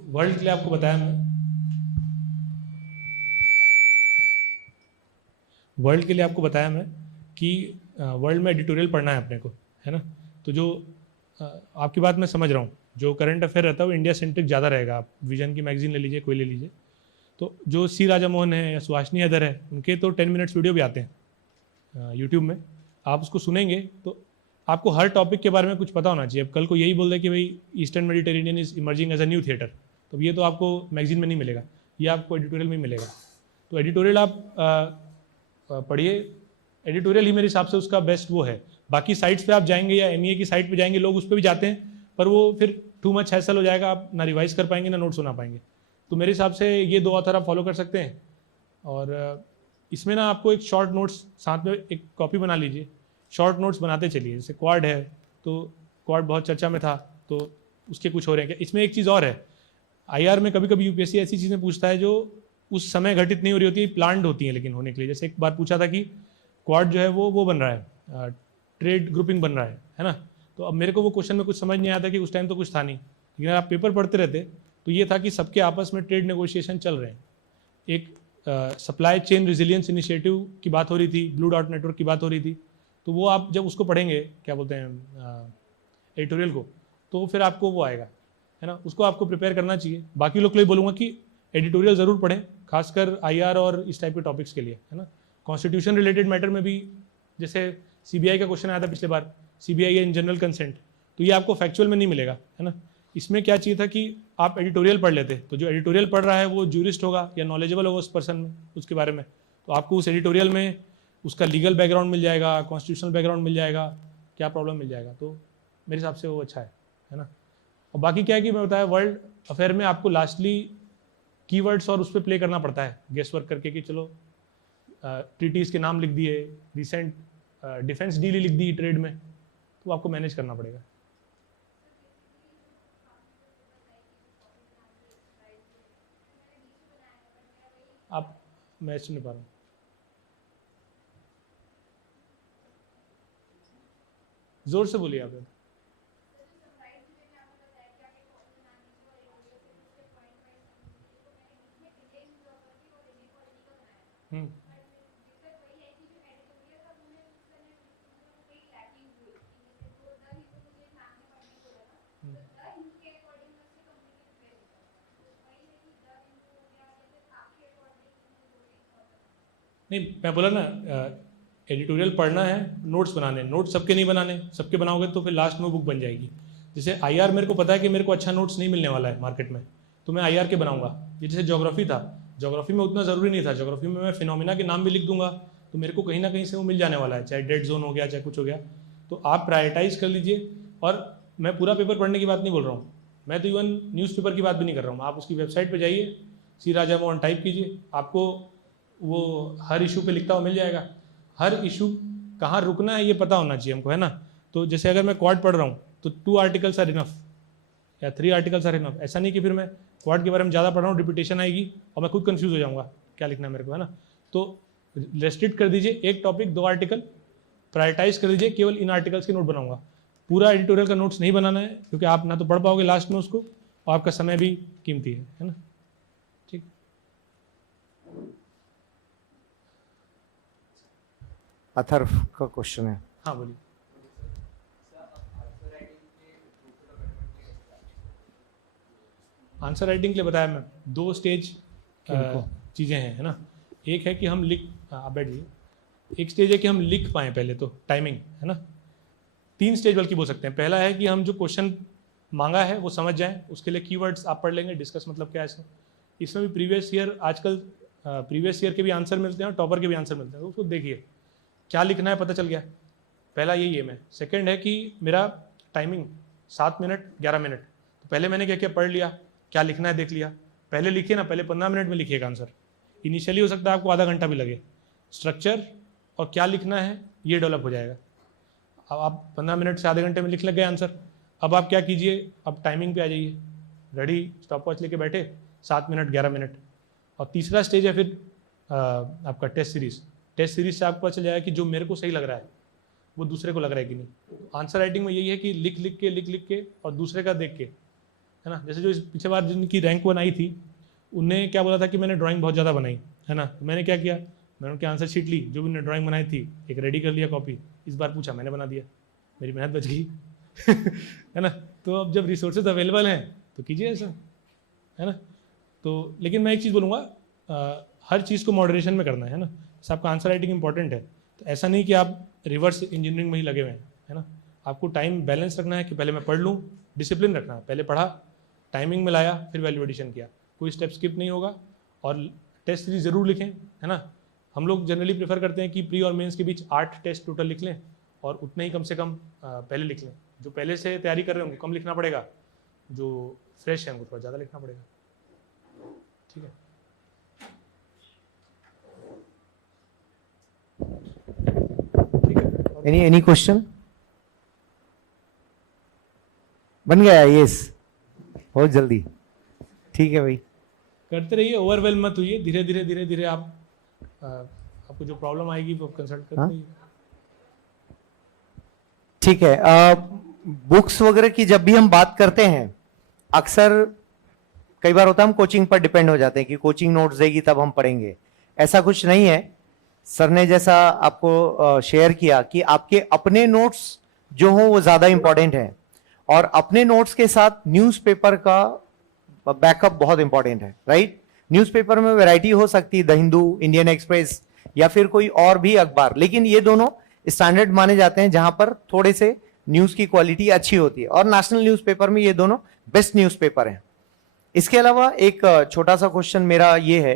वर्ल्ड के लिए आपको बताया मैं, वर्ल्ड के लिए आपको बताया मैं कि वर्ल्ड में एडिटोरियल पढ़ना है अपने को, है ना। तो जो आपकी बात मैं समझ रहा हूँ, जो करंट अफेयर रहता है वो इंडिया सेंट्रिक ज़्यादा रहेगा। आप विजन की मैगजीन ले लीजिए, कोई ले लीजिए, तो जो सी राजा मोहन है या सुहासिनी हैदर है, उनके तो 10 मिनट्स वीडियो भी आते हैं यूट्यूब में। आप उसको सुनेंगे तो आपको हर टॉपिक के बारे में कुछ पता होना चाहिए। अब कल को यही बोल दे कि भाई Eastern Mediterranean is emerging as a new theatre, तो ये तो आपको मैगजीन में नहीं मिलेगा, ये आपको एडिटोरियल में ही मिलेगा। तो एडिटोरियल आप पढ़िए, एडिटोरियल ही मेरे हिसाब से उसका बेस्ट वो है। बाकी साइट्स पे आप जाएंगे या एमईए की साइट पे जाएंगे, लोग उस पर भी जाते हैं, पर वो फिर टू मच हैसल हो जाएगा, आप ना रिवाइज कर पाएंगे ना नोट्स बना पाएंगे। तो मेरे हिसाब से ये 2 ऑथर आप फॉलो कर सकते हैं। और इसमें ना आपको एक शॉर्ट नोट्स साथ में एक कॉपी बना लीजिए, शॉर्ट नोट्स बनाते चलिए। जैसे क्वाड है, तो क्वाड बहुत चर्चा में था, तो उसके कुछ हो रहे हैं क्या। इसमें एक चीज़ और है, आईआर में कभी कभी यूपीएससी ऐसी चीज़ें पूछता है जो उस समय घटित नहीं हो रही होती, प्लान्ड होती हैं लेकिन होने के लिए। जैसे एक बार पूछा था कि क्वाड जो है वो बन रहा है, ट्रेड ग्रुपिंग बन रहा है ना। तो अब मेरे को वो क्वेश्चन में कुछ समझ नहीं आया था कि उस टाइम तो कुछ था नहीं, लेकिन आप पेपर पढ़ते रहते तो ये था कि सबके आपस में ट्रेड नेगोशिएशन चल रहे हैं। एक सप्लाई चेन रिजिलियंस इनिशिएटिव की बात हो रही थी, ब्लू डॉट नेटवर्क की बात हो रही थी। तो वो आप जब उसको पढ़ेंगे, क्या बोलते हैं, एडिटोरियल को, तो फिर आपको वो आएगा, है ना। उसको आपको प्रिपेयर करना चाहिए। बाकी लोग के लिए बोलूँगा कि एडिटोरियल ज़रूर पढ़ें, खासकर आईआर और इस टाइप के टॉपिक्स के लिए, है ना। कॉन्स्टिट्यूशन रिलेटेड मैटर में भी, जैसे सीबीआई का क्वेश्चन आया था पिछले बार, सीबीआई इन जनरल कंसेंट, तो ये आपको फैक्चुअल में नहीं मिलेगा, है ना। इसमें क्या चाहिए था कि आप एडिटोरियल पढ़ लेते, तो जो एडिटोरियल पढ़ रहा है वो जूरिस्ट होगा या नॉलेजेबल होगा उस पर्सन में, उसके बारे में, तो आपको उस एडिटोरियल में उसका लीगल बैकग्राउंड मिल जाएगा, कॉन्स्टिट्यूशनल बैकग्राउंड मिल जाएगा, क्या प्रॉब्लम मिल जाएगा। तो मेरे हिसाब से वो अच्छा है ना। और बाकी क्या है कि मैं बताया, वर्ल्ड अफेयर में आपको लास्टली कीवर्ड्स और उस पर प्ले करना पड़ता है, गेस वर्क करके कि चलो ट्रीटीज़ के नाम लिख दिए, रिसेंट डिफेंस डील ही लिख दी ट्रेड में, तो आपको मैनेज करना पड़ेगा। आप, मैं सुन नहीं पा रहा हूँ, जोर से बोलिए आप। हम्म, नहीं मैं बोला ना, एडिटोरियल पढ़ना है, नोट्स बनाने, नोट्स सबके नहीं बनाने, सबके बनाओगे तो फिर लास्ट में बुक बन जाएगी। जैसे आईआर मेरे को पता है कि मेरे को अच्छा नोट्स नहीं मिलने वाला है मार्केट में, तो मैं आईआर के बनाऊंगा। ये जैसे ज्योग्राफी था, ज्योग्राफी में उतना ज़रूरी नहीं था, ज्योग्राफी में मैं फिनोमिना के नाम भी लिख दूंगा, तो मेरे को कहीं ना कहीं से वो मिल जाने वाला है, चाहे डेड जोन हो गया चाहे कुछ हो गया। तो आप प्रायोरिटाइज कर लीजिए। और मैं पूरा पेपर पढ़ने की बात नहीं बोल रहा हूँ, मैं तो इवन न्यूज़पेपर की बात भी नहीं कर रहा हूँ। आप उसकी वेबसाइट पर जाइए, सी राजा मोहन टाइप कीजिए, आपको वो हर इशू पे लिखता हुआ मिल जाएगा। हर इशू कहाँ रुकना है ये पता होना चाहिए हमको, है ना। तो जैसे अगर मैं क्वाड पढ़ रहा हूँ तो 2 आर्टिकल्स आर इनफ या 3 आर्टिकल्स आर इनफ। ऐसा नहीं कि फिर मैं क्वाड के बारे में ज़्यादा पढ़ रहा हूँ, रिपीटेशन आएगी और मैं खुद कंफ्यूज हो जाऊँगा क्या लिखना है मेरे को, है ना। तो रेस्ट्रिक्ट कर दीजिए, एक टॉपिक 2 आर्टिकल, प्रायोरिटाइज कर दीजिए, केवल इन आर्टिकल्स के नोट बनाऊंगा। पूरा एडिटोरियल का नोट्स नहीं बनाना है, क्योंकि आप ना तो पढ़ पाओगे लास्ट में उसको, और आपका समय भी कीमती है ना। ठीक, अथर्व का क्वेश्चन है। हाँ बोलिए। आंसर राइटिंग के लिए बताया मैं, 2 स्टेज चीज़ें हैं, है ना। एक है कि हम आप बैठिए। एक स्टेज है कि हम लिख पाएँ पहले, तो टाइमिंग, है ना। 3 स्टेज बल्कि बोल सकते हैं। पहला है कि हम जो क्वेश्चन मांगा है वो समझ जाएं, उसके लिए कीवर्ड्स आप पढ़ लेंगे, डिस्कस मतलब क्या है इसमें भी प्रीवियस ईयर, आजकल प्रीवियस ईयर के भी आंसर मिलते हैं और टॉपर के भी आंसर मिलते हैं, तो उसको देखिए क्या लिखना है, पता चल गया। पहला यही है। मैं सेकंड है कि मेरा टाइमिंग 7 मिनट 11 मिनट, तो पहले मैंने क्या किया, पढ़ लिया, क्या लिखना है देख लिया, पहले लिखिए ना, पहले 15 मिनट में लिखिएगा आंसर। इनिशियली हो सकता है आपको आधा घंटा भी लगे, स्ट्रक्चर और क्या लिखना है ये डेवलप हो जाएगा। अब आप 15 मिनट से आधे घंटे में लिख लग गए आंसर। अब आप क्या कीजिए, अब टाइमिंग पे आ जाइए, रेडी स्टॉप वॉच लेके बैठे 7 मिनट 11 मिनट। और तीसरा स्टेज है फिर आपका टेस्ट सीरीज। टेस्ट सीरीज से आपको पता चल जाएगा कि जो मेरे को सही लग रहा है वो दूसरे को लग रहा है कि नहीं। आंसर राइटिंग में यही है कि लिख लिख के और दूसरे का देख के, है ना। जैसे जो इस पिछले बार जिनकी रैंक 1 आई थी, उनने क्या बोला था कि मैंने ड्राइंग बहुत ज़्यादा बनाई, है ना। तो मैंने क्या किया, मैंने उनकी आंसर शीट ली, जो भी उन्होंने ड्राइंग बनाई थी, एक रेडी कर लिया कॉपी। इस बार पूछा, मैंने बना दिया, मेरी मेहनत बच गई है ना। तो अब जब रिसोर्सेज अवेलेबल हैं तो कीजिए ऐसा, है ना। तो लेकिन मैं एक चीज़ बोलूँगा, हर चीज़ को मॉडरेशन में करना है ना। जैसे आपका आंसर राइटिंग इंपॉर्टेंट है, तो ऐसा नहीं कि आप रिवर्स इंजीनियरिंग में ही लगे हुए हैं, है ना। आपको टाइम बैलेंस रखना है कि पहले मैं पढ़ लूँ, डिसिप्लिन रखना है, पहले पढ़ा, टाइमिंग में लाया, फिर वैल्यू एडिशन किया, कोई स्टेप स्किप नहीं होगा। और टेस्ट सीरीज ज़रूर लिखें, है ना। हम लोग जनरली प्रेफर करते हैं कि प्री और मेंस के बीच 8 टेस्ट टोटल लिख लें, और उतने ही कम से कम पहले लिख लें। जो पहले से तैयारी कर रहे हैं उनको कम लिखना पड़ेगा, जो फ्रेश है उनको थोड़ा ज़्यादा लिखना पड़ेगा, ठीक है। Any question? बन गया? यस, बहुत जल्दी, ठीक है भाई। करते रहिए, ओवरवेल्म मत होइए, धीरे धीरे आप आपको जो प्रॉब्लम आएगी वो कंसल्ट करते रहिए। ठीक है। बुक्स वगैरह की जब भी हम बात करते हैं, अक्सर कई बार होता है हम कोचिंग पर डिपेंड हो जाते हैं कि कोचिंग नोट्स देगी तब हम पढ़ेंगे। ऐसा कुछ नहीं है। सर ने जैसा आपको शेयर किया कि आपके अपने नोट्स जो हो वो ज्यादा इंपॉर्टेंट है, और अपने नोट्स के साथ न्यूज़पेपर का बैकअप बहुत इंपॉर्टेंट है, राइट। न्यूज़पेपर में वैरायटी हो सकती है, द हिंदू, इंडियन एक्सप्रेस या फिर कोई और भी अखबार, लेकिन ये दोनों स्टैंडर्ड माने जाते हैं जहां पर थोड़े से न्यूज की क्वालिटी अच्छी होती है, और नेशनल न्यूज़पेपर में ये दोनों बेस्ट न्यूज़पेपर हैं। इसके अलावा एक छोटा सा क्वेश्चन मेरा ये है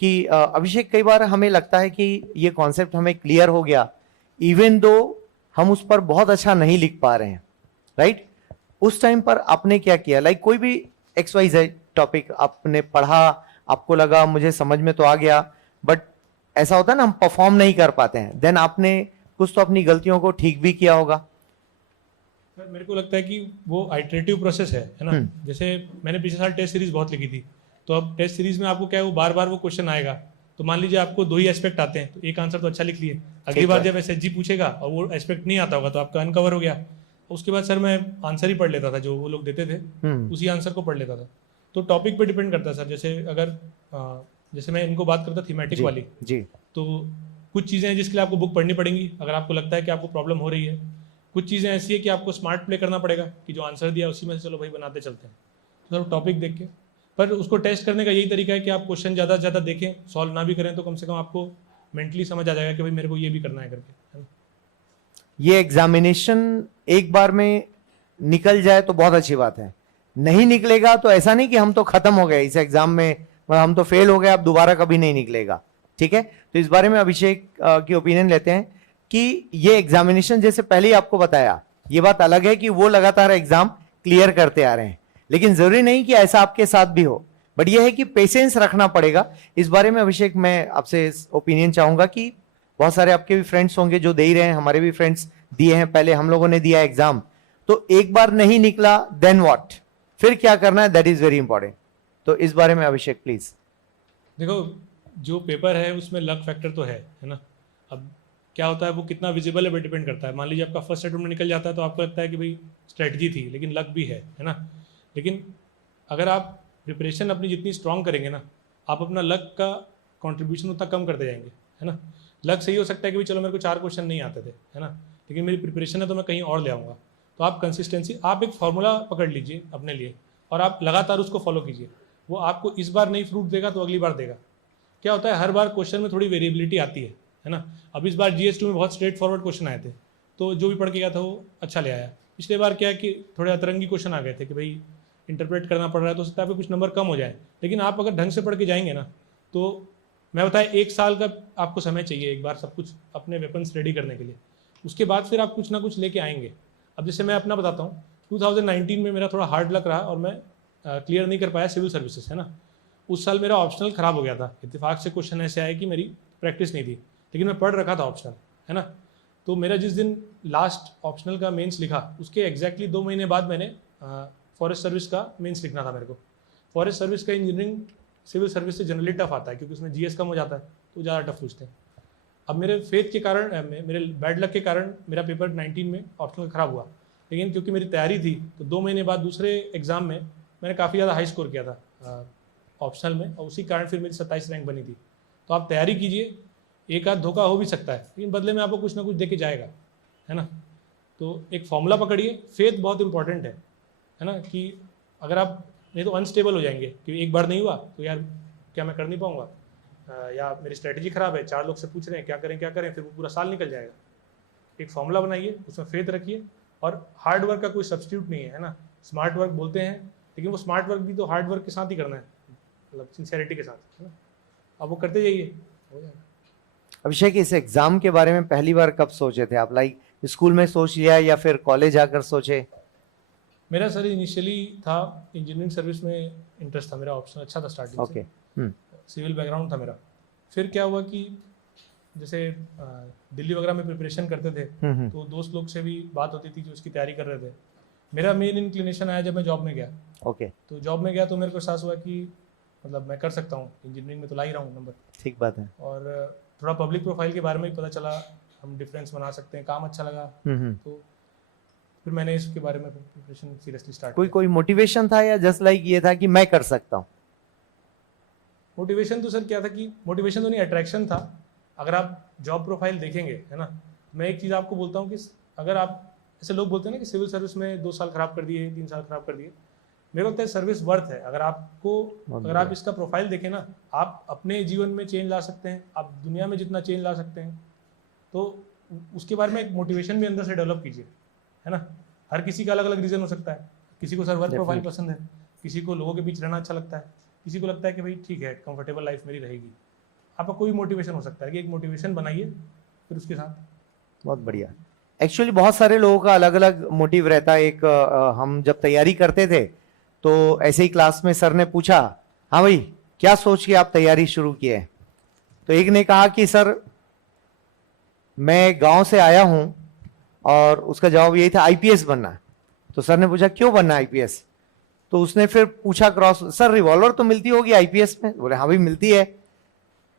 कि अभिषेक, कई बार हमें लगता है कि ये कॉन्सेप्ट हमें क्लियर हो गया, इवन दो हम उस पर बहुत अच्छा नहीं लिख पा रहे हैं, राइट। उस टाइम पर आपने क्या किया? लाइक कोई भी XYZ टॉपिक आपने पढ़ा, आपको लगा मुझे समझ में तो आ गया, बट ऐसा होता है ना हम परफॉर्म नहीं कर पाते हैं, देन आपने कुछ तो अपनी गलतियों को ठीक भी किया होगा। सर मेरे को लगता है कि वो आइटरेटिव प्रोसेस है ना। जैसे मैंने पिछले साल टेस्ट सीरीज बहुत लिखी थी, तो अब टेस्ट सीरीज में आपको क्या है, वो बार बार वो क्वेश्चन आएगा। तो मान लीजिए आपको 2 ही एस्पेक्ट आते हैं, तो एक आंसर तो अच्छा लिख लिए, अगली बार जब SHG पूछेगा और वो एस्पेक्ट नहीं आता होगा तो आपका अनकवर हो गया। उसके बाद सर मैं आंसर ही पढ़ लेता था, जो वो लोग देते थे उसी आंसर को पढ़ लेता था। तो टॉपिक पे डिपेंड करता है सर। जैसे अगर जैसे मैं इनको बात करता थीमेटिक वाली जी, तो कुछ चीज़ें हैं जिसके लिए आपको बुक पढ़नी पड़ेंगी अगर आपको लगता है कि आपको प्रॉब्लम हो रही है। कुछ चीज़ें ऐसी है कि आपको स्मार्ट प्ले करना पड़ेगा कि जो आंसर दिया उसी में से चलो भाई बनाते चलते हैं, तो सर टॉपिक देख के। पर उसको टेस्ट करने का यही तरीका है कि आप क्वेश्चन ज़्यादा से ज़्यादा देखें, सॉल्व ना भी करें तो कम से कम आपको मेंटली समझ आ जाएगा कि भाई मेरे को ये भी करना है करके, है ना। ये एग्जामिनेशन एक बार में निकल जाए तो बहुत अच्छी बात है, नहीं निकलेगा तो ऐसा नहीं कि हम तो खत्म हो गए इस एग्जाम में, हम तो फेल हो गए, अब दोबारा कभी नहीं निकलेगा, ठीक है। तो इस बारे में अभिषेक की ओपिनियन लेते हैं कि ये एग्जामिनेशन, जैसे पहले ही आपको बताया, ये बात अलग है कि वो लगातार एग्जाम क्लियर करते आ रहे हैं, लेकिन जरूरी नहीं कि ऐसा आपके साथ भी हो, बट ये है कि पेशेंस रखना पड़ेगा। इस बारे में अभिषेक मैं आपसे ओपिनियन चाहूंगा कि बहुत सारे आपके भी फ्रेंड्स होंगे जो दे ही रहे हैं, हमारे भी फ्रेंड्स दिए हैं, पहले हम लोगों ने दिया एग्जाम, तो एक बार नहीं निकला देन व्हाट, फिर क्या करना है, दैट इज वेरी इंपॉर्टेंट। तो इस बारे में अभिषेक प्लीज। देखो जो पेपर है उसमें लक फैक्टर तो है ना। अब क्या होता है वो कितना विजिबल है, डिपेंड करता है। मान लीजिए आपका फर्स्ट अटेम्प्ट में निकल जाता है तो आपको लगता है कि भाई स्ट्रेटजी थी, लेकिन लक भी है ना। लेकिन अगर आप प्रिपरेशन अपनी जितनी स्ट्रांग करेंगे ना, आप अपना लक का कॉन्ट्रीब्यूशन उतना कम करते जाएंगे, है ना। लक सही हो सकता है कि भाई चलो मेरे को 4 क्वेश्चन नहीं आते थे, है ना, लेकिन मेरी प्रिपरेशन है तो मैं कहीं और ले आऊँगा। तो आप कंसिस्टेंसी, आप एक फार्मूला पकड़ लीजिए अपने लिए और आप लगातार उसको फॉलो कीजिए। वो आपको इस बार नहीं फ्रूट देगा तो अगली बार देगा। क्या होता है हर बार क्वेश्चन में थोड़ी वेरिएबिलिटी आती है ना। अब इस बार GS2 में बहुत स्ट्रेट फॉरवर्ड क्वेश्चन आए थे, तो जो भी पढ़ के गया था वो अच्छा ले आया। पिछले बार क्या है कि थोड़े अतरंगी क्वेश्चन आ गए थे कि भाई इंटरप्रेट करना पड़ रहा है, तो सकता है आपके कुछ नंबर कम हो जाए। लेकिन आप अगर ढंग से पढ़ के जाएंगे ना, तो मैं बताया 1 साल का आपको समय चाहिए एक बार सब कुछ अपने वेपन्स रेडी करने के लिए। उसके बाद फिर आप कुछ ना कुछ लेके आएंगे। अब जैसे मैं अपना बताता हूँ, 2019 में मेरा थोड़ा हार्ड लक रहा और मैं क्लियर नहीं कर पाया सिविल सर्विसेज, है ना। उस साल मेरा ऑप्शनल ख़राब हो गया था, इत्तेफाक से क्वेश्चन ऐसे आए कि मेरी प्रैक्टिस नहीं थी, लेकिन मैं पढ़ रखा था ऑप्शनल, है ना। तो मेरा जिस दिन लास्ट ऑप्शनल का मेंस लिखा, उसके एग्जैक्टली 2 महीने बाद मैंने फॉरेस्ट सर्विस का मेंस लिखना था मेरे को। फॉरेस्ट सर्विस का इंजीनियरिंग सिविल सर्विस से जनरली टफ आता है, क्योंकि उसमें जीएस कम हो जाता है, तो ज़्यादा टफ पूछते हैं। अब मेरे फेथ के कारण, मेरे बैड लक के कारण मेरा पेपर 19 में ऑप्शनल ख़राब हुआ, लेकिन क्योंकि मेरी तैयारी थी तो 2 महीने बाद दूसरे एग्ज़ाम में मैंने काफ़ी ज़्यादा हाई स्कोर किया था ऑप्शनल में, और उसी कारण फिर मेरी 27 रैंक बनी थी। तो आप तैयारी कीजिए, एक आध धोखा हो भी सकता है, लेकिन बदले में आपको कुछ ना कुछ दे के जाएगा, है ना। तो एक फॉर्मूला पकड़िए, फेथ बहुत इंपॉर्टेंट है ना, कि अगर आप नहीं तो अनस्टेबल हो जाएंगे कि एक बार नहीं हुआ तो यार क्या मैं कर नहीं पाऊँगा, या मेरी स्ट्रेटजी ख़राब है, 4 लोग से पूछ रहे हैं क्या करें, फिर वो पूरा साल निकल जाएगा। एक फॉर्मूला बनाइए, उसमें फेथ रखिए, और हार्ड वर्क का कोई सब्स्टिट्यूट नहीं है ना। स्मार्ट वर्क बोलते हैं, लेकिन वो स्मार्ट वर्क भी तो हार्ड वर्क के साथ ही करना है, मतलब सिंसेरिटी के साथ, है ना। अब वो करते जाइए, हो जाएगा। अभिषेक, इस एग्जाम के बारे में पहली बार कब सोचे थे आप? लाइक स्कूल में सोच लिया या फिर कॉलेज आकर सोचे? मेरा सर इनिशियली था इंजीनियरिंग सर्विस में इंटरेस्ट था, मेरा ऑप्शन अच्छा था स्टार्टिंग ओके। से, सिविल बैकग्राउंड था मेरा। फिर क्या हुआ कि जैसे दिल्ली वगैरह में प्रिपरेशन करते थे, तो दोस्त लोग से भी बात होती थी जो उसकी तैयारी कर रहे थे। मेरा मेन इंक्लिनेशन आया जब मैं जॉब में गया। ओके। तो जॉब में गया तो मेरे को एहसास हुआ कि मतलब मैं कर सकता हूँ, इंजीनियरिंग में तो ला ही रहा हूँ नंबर। ठीक बात है। और थोड़ा पब्लिक प्रोफाइल के बारे में भी पता चला, हम डिफरेंस बना सकते हैं, काम अच्छा लगा। तो फिर मैंने इसके बारे में प्रिपरेशन सीरियसली स्टार्ट किया। कोई मोटिवेशन था या जस्ट लाइक ये था कि मैं कर सकता हूँ? मोटिवेशन तो सर क्या था कि मोटिवेशन तो नहीं, अट्रैक्शन था। अगर आप जॉब प्रोफाइल देखेंगे, है ना, मैं एक चीज़ आपको बोलता हूँ कि अगर आप, ऐसे लोग बोलते हैं ना कि सिविल सर्विस में 2 साल खराब कर दिए, 3 साल खराब कर दिए, मेरे को लगता है सर्विस वर्थ है। अगर आप इसका प्रोफाइल देखें ना, आप अपने जीवन में चेंज ला सकते हैं, आप दुनिया में जितना चेंज ला सकते हैं, तो उसके बारे में एक मोटिवेशन भी अंदर से डेवलप कीजिए, है ना। हर किसी का अलग अलग रीज़न हो सकता है। किसी को सर वर्क प्रोफाइल पसंद है, किसी को लोगों के बीच रहना अच्छा लगता है, किसी को लगता है कि भाई ठीक है कंफर्टेबल लाइफ मेरी रहेगी। आपका कोई मोटिवेशन हो सकता है कि एक मोटिवेशन बनाइए, फिर उसके साथ। बहुत बढ़िया। एक्चुअली बहुत सारे लोगों का अलग अलग मोटिव रहता है। एक हम जब तैयारी करते थे तो ऐसे ही क्लास में सर ने पूछा, हाँ भाई क्या सोच के आप तैयारी शुरू किए? तो एक ने कहा कि सर मैं गांव से आया हूं, और उसका जवाब यही था आईपीएस बनना। तो सर ने पूछा क्यों बनना आईपीएस? तो उसने फिर पूछा क्रॉस, सर रिवॉल्वर तो मिलती होगी आईपीएस में? बोले हाँ भाई मिलती है,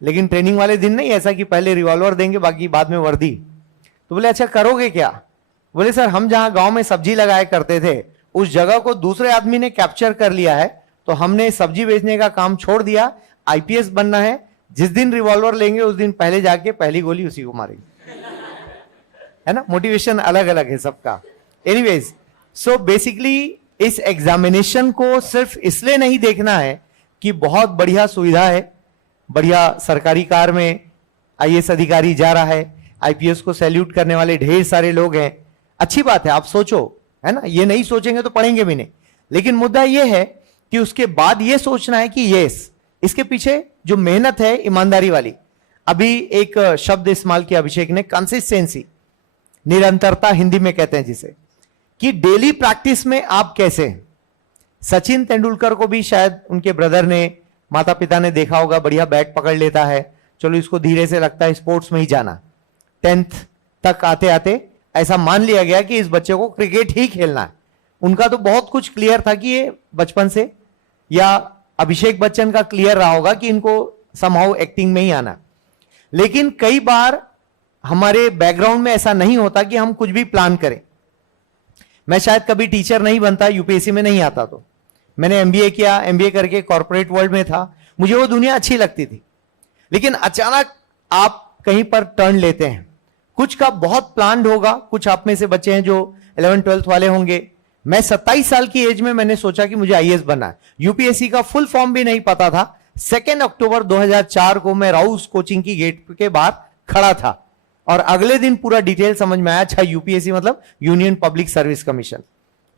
लेकिन ट्रेनिंग वाले दिन नहीं ऐसा कि पहले रिवॉल्वर देंगे बाकी बाद में वर्दी। तो बोले अच्छा करोगे क्या? बोले सर हम जहां गांव में सब्जी लगाया करते थे उस जगह को दूसरे आदमी ने कैप्चर कर लिया है, तो हमने सब्जी बेचने का काम छोड़ दिया, आईपीएस बनना है। जिस दिन रिवॉल्वर लेंगे उस दिन पहले जाके पहली गोली उसी को मारेंगे। है ना, मोटिवेशन अलग अलग है सबका। एनीवेज, सो बेसिकली इस एग्जामिनेशन को सिर्फ इसलिए नहीं देखना है कि बहुत बढ़िया सुविधा है, बढ़िया सरकारी कार में आईएएस अधिकारी जा रहा है, आईपीएस को सैल्यूट करने वाले ढेर सारे लोग हैं, अच्छी बात है, आप सोचो, है ना। ये नहीं सोचेंगे तो पढ़ेंगे भी नहीं। लेकिन मुद्दा ये है कि उसके बाद ये सोचना है कि यस, इसके पीछे जो मेहनत है ईमानदारी वाली। अभी एक शब्द इस्तेमाल किया अभिषेक ने, कंसिस्टेंसी, निरंतरता हिंदी में कहते हैं जिसे, कि डेली प्रैक्टिस में आप कैसे हैं। सचिन तेंदुलकर को भी शायद उनके ब्रदर ने, माता पिता ने देखा होगा, बढ़िया बैट पकड़ लेता है, चलो इसको धीरे से लगता है स्पोर्ट्स में ही जाना। 10th तक आते आते ऐसा मान लिया गया कि इस बच्चे को क्रिकेट ही खेलना है। उनका तो बहुत कुछ क्लियर था कि ये बचपन से, या अभिषेक बच्चन का क्लियर रहा होगा कि इनको समहाउ एक्टिंग में ही आना। लेकिन कई बार हमारे बैकग्राउंड में ऐसा नहीं होता कि हम कुछ भी प्लान करें। मैं शायद कभी टीचर नहीं बनता, यूपीएससी में नहीं आता। तो मैंने एमबीए किया, एमबीए करके कॉर्पोरेट वर्ल्ड में था, मुझे वो दुनिया अच्छी लगती थी। लेकिन अचानक आप कहीं पर टर्न लेते हैं, कुछ का बहुत प्लान्ड होगा। कुछ आप में से बच्चे हैं जो 11th-12th वाले होंगे। मैं 27 साल की एज में मैंने सोचा कि मुझे आईएएस बनना है। यूपीएससी का फुल फॉर्म भी नहीं पता था। 2 अक्टूबर 2004 को मैं राउस कोचिंग की गेट के बाहर खड़ा था, और अगले दिन पूरा डिटेल समझ में आया। अच्छा, यूपीएससी मतलब यूनियन पब्लिक सर्विस कमीशन।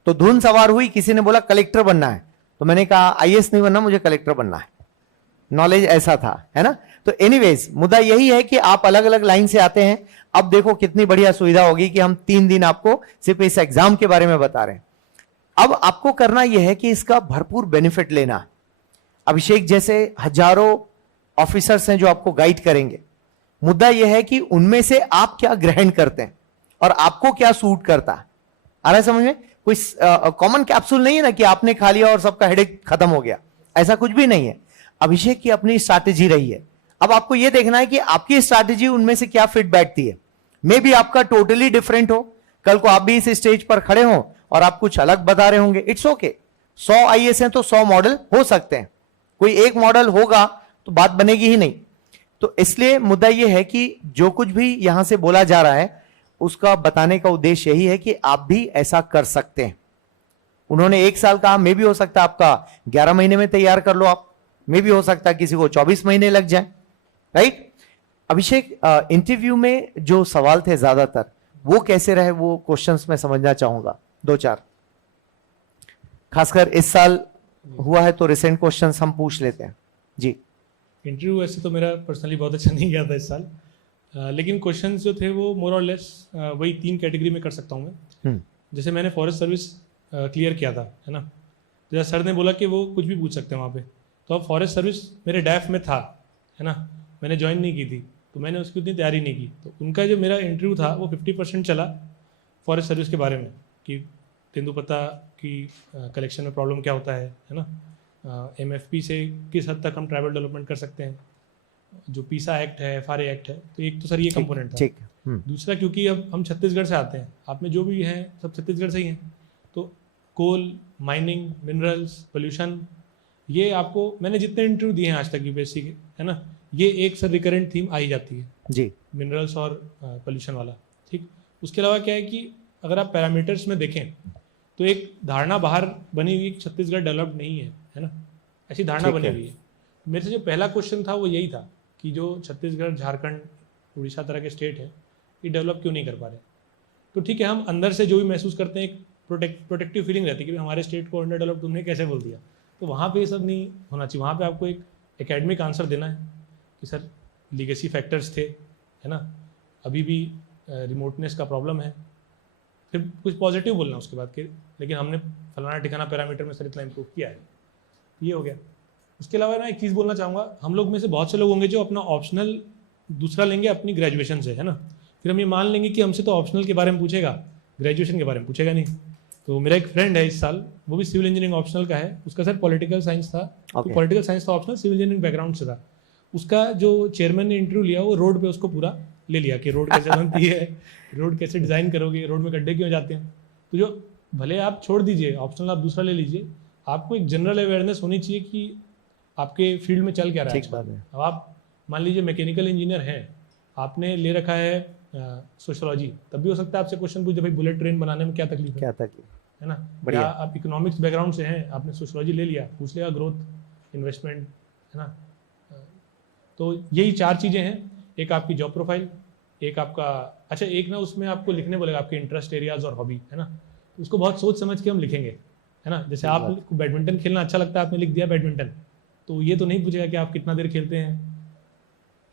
तो धुन सवार हुई, किसी ने बोला कलेक्टर बनना है, तो मैंने कहा आईएएस नहीं बनना, मुझे कलेक्टर बनना है। नॉलेज ऐसा था, है ना। तो एनीवेज, मुद्दा यही है कि आप अलग अलग लाइन से आते हैं। अब देखो कितनी बढ़िया सुविधा होगी कि हम 3 दिन आपको सिर्फ इस एग्जाम के बारे में बता रहे हैं। अब आपको करना यह है कि इसका भरपूर बेनिफिट लेना। अभिषेक जैसे हजारों ऑफिसर्स हैं जो आपको गाइड करेंगे। मुद्दा यह है कि उनमें से आप क्या ग्रहण करते हैं और आपको क्या सूट करता है। आ रहा है समझ में? कोई कॉमन कैप्सूल नहीं है ना कि आपने खा लिया और सबका हेडेक खत्म हो गया, ऐसा कुछ भी नहीं है। अभिषेक की अपनी स्ट्रैटेजी रही है। अब आपको यह देखना है कि आपकी स्ट्रैटेजी उनमें से क्या फिट बैठती है। मे बी आपका टोटली डिफरेंट हो, कल को आप भी इस स्टेज पर खड़े हो और आप कुछ अलग बता रहे होंगे, इट्स ओके। 100 आईएएस हैं तो 100 मॉडल हो सकते हैं, कोई एक मॉडल होगा तो बात बनेगी ही नहीं। तो इसलिए मुद्दा यह है कि जो कुछ भी यहां से बोला जा रहा है उसका बताने का उद्देश्य यही है कि आप भी ऐसा कर सकते हैं। उन्होंने 1 साल कहा, मे भी हो सकता है आपका 11 महीने में तैयार कर लो आप, मे भी हो सकता है किसी को 24 महीने लग जाए, राइट। अभिषेक, इंटरव्यू में जो सवाल थे ज्यादातर वो कैसे रहे, वो क्वेश्चंस मैं समझना चाहूंगा 2-4, खासकर इस साल हुआ है तो रिसेंट क्वेश्चंस हम पूछ लेते हैं जी। इंटरव्यू वैसे तो मेरा पर्सनली बहुत अच्छा नहीं गया था इस साल, लेकिन क्वेश्चंस जो थे वो मोर और लेस वही 3 कैटेगरी में कर सकता हूँ मैं। जैसे मैंने फॉरेस्ट सर्विस क्लियर किया था, है ना, जैसा सर ने बोला कि वो कुछ भी पूछ सकते हैं वहाँ पे, तो अब फॉरेस्ट सर्विस मेरे डैफ में था, है ना, मैंने ज्वाइन नहीं की थी तो मैंने उसकी उतनी तैयारी नहीं की। तो उनका जो मेरा इंटरव्यू था वो 50% चला फॉरेस्ट सर्विस के बारे में कि तेंदुपत्ता की कलेक्शन में प्रॉब्लम क्या होता है ना, MFP से किस हद तक हम ट्राइबल डेवलपमेंट कर सकते हैं, जो पीसा एक्ट है, FRA एक्ट है। तो एक तो सर ये कंपोनेंट था। ठीक। दूसरा, क्योंकि अब हम छत्तीसगढ़ से आते हैं, आप में जो भी हैं सब छत्तीसगढ़ से ही हैं, तो कोल, माइनिंग, मिनरल्स, पोल्यूशन, ये आपको मैंने जितने इंटरव्यू दिए हैं आज तक यूपीएससी के, है ना, ये एक सर रिकरेंट थीम आ ही जाती है जी, मिनरल्स और पोल्यूशन वाला। ठीक, उसके अलावा क्या है कि अगर आप पैरामीटर्स में देखें तो एक धारणा बाहर बनी हुई छत्तीसगढ़ डेवलप्ड नहीं है ना, ऐसी धारणा बनी हुई है। मेरे से जो पहला क्वेश्चन था वो यही था कि जो छत्तीसगढ़, झारखंड, उड़ीसा तरह के स्टेट है ये डेवलप क्यों नहीं कर पा रहे। तो ठीक है, हम अंदर से जो भी महसूस करते हैं एक प्रोटेक्टिव फीलिंग रहती है कि हमारे स्टेट को अंडर डेवलप तुमने कैसे बोल दिया। तो वहाँ पे ये सब नहीं होना चाहिए। वहाँ पे आपको एक एकेडमिक आंसर देना है कि सर लीगेसी फैक्टर्स थे, है ना, अभी भी रिमोटनेस का प्रॉब्लम है, फिर कुछ पॉजिटिव बोलना उसके बाद के, लेकिन हमने फलाना ठिकाना पैरामीटर में सर इतना इम्प्रूव किया है, ये हो गया। उसके अलावा ना एक चीज़ बोलना चाहूँगा, हम लोग में से बहुत से लोग होंगे जो अपना ऑप्शनल दूसरा लेंगे अपनी ग्रेजुएशन से, है ना, फिर हम ये मान लेंगे कि हमसे तो ऑप्शनल के बारे में पूछेगा, ग्रेजुएशन के बारे में पूछेगा नहीं। तो मेरा एक फ्रेंड है इस साल, वो भी सिविल इंजीनियरिंग ऑप्शनल का है, उसका सर पॉलिटिकल साइंस था, तो पॉलिटिकल साइंस था ऑप्शनल, सिविल इंजीनियरिंग बैकग्राउंड से था। उसका जो चेयरमैन ने इंटरव्यू लिया वो रोड पे उसको पूरा ले लिया कि रोड कैसे बनती है, रोड कैसे डिज़ाइन करोगे, रोड में गड्ढे क्यों जाते हैं। तो जो भले आप छोड़ दीजिए ऑप्शनल, आप दूसरा ले लीजिए, आपको एक जनरल अवेयरनेस होनी चाहिए कि आपके फील्ड में चल क्या रहा है। अब आप मान लीजिए मैकेनिकल इंजीनियर हैं, आपने ले रखा है सोशोलॉजी, तब भी हो सकता है आपसे क्वेश्चन पूछे भाई बुलेट ट्रेन बनाने में क्या तकलीफ है ना, या आप इकोनॉमिक्स बैकग्राउंड से हैं, आपने सोशोलॉजी ले लिया, पूछ लिया ग्रोथ, इन्वेस्टमेंट, है ना। तो यही 4 चीज़ें हैं, एक आपकी जॉब प्रोफाइल, एक आपका अच्छा, एक ना उसमें आपको लिखने बोलेगा आपके इंटरेस्ट एरियाज और हॉबी, है ना, तो उसको बहुत सोच समझ के हम लिखेंगे, है ना। जैसे आपको बैडमिंटन खेलना अच्छा लगता है, आपने लिख दिया बैडमिंटन, तो ये तो नहीं पूछेगा कि आप कितना देर खेलते हैं,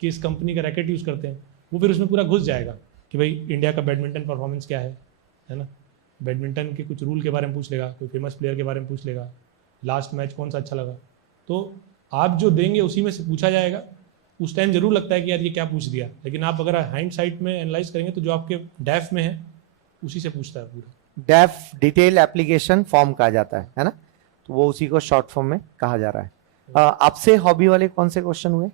किस कंपनी का रैकेट यूज़ करते हैं, वो फिर उसमें पूरा घुस जाएगा कि भाई इंडिया का बैडमिंटन परफॉर्मेंस क्या है ना, बैडमिंटन के कुछ रूल के बारे में पूछ लेगा, कोई फेमस प्लेयर के बारे में पूछ लेगा, लास्ट मैच कौन सा अच्छा लगा। तो आप जो देंगे उसी में से पूछा जाएगा। उस टाइम जरूर लगता है कि यार ये क्या पूछ दिया, लेकिन आप अगर हाइंड साइड में एनालाइज करेंगे तो जो आपके डैफ में है उसी से पूछता है पूरा। डैफ डिटेल एप्लीकेशन फॉर्म कहा जाता है ना, तो वो उसी को शॉर्ट फॉर्म में कहा जा रहा है। आपसे हॉबी वाले कौन से क्वेश्चन हुए?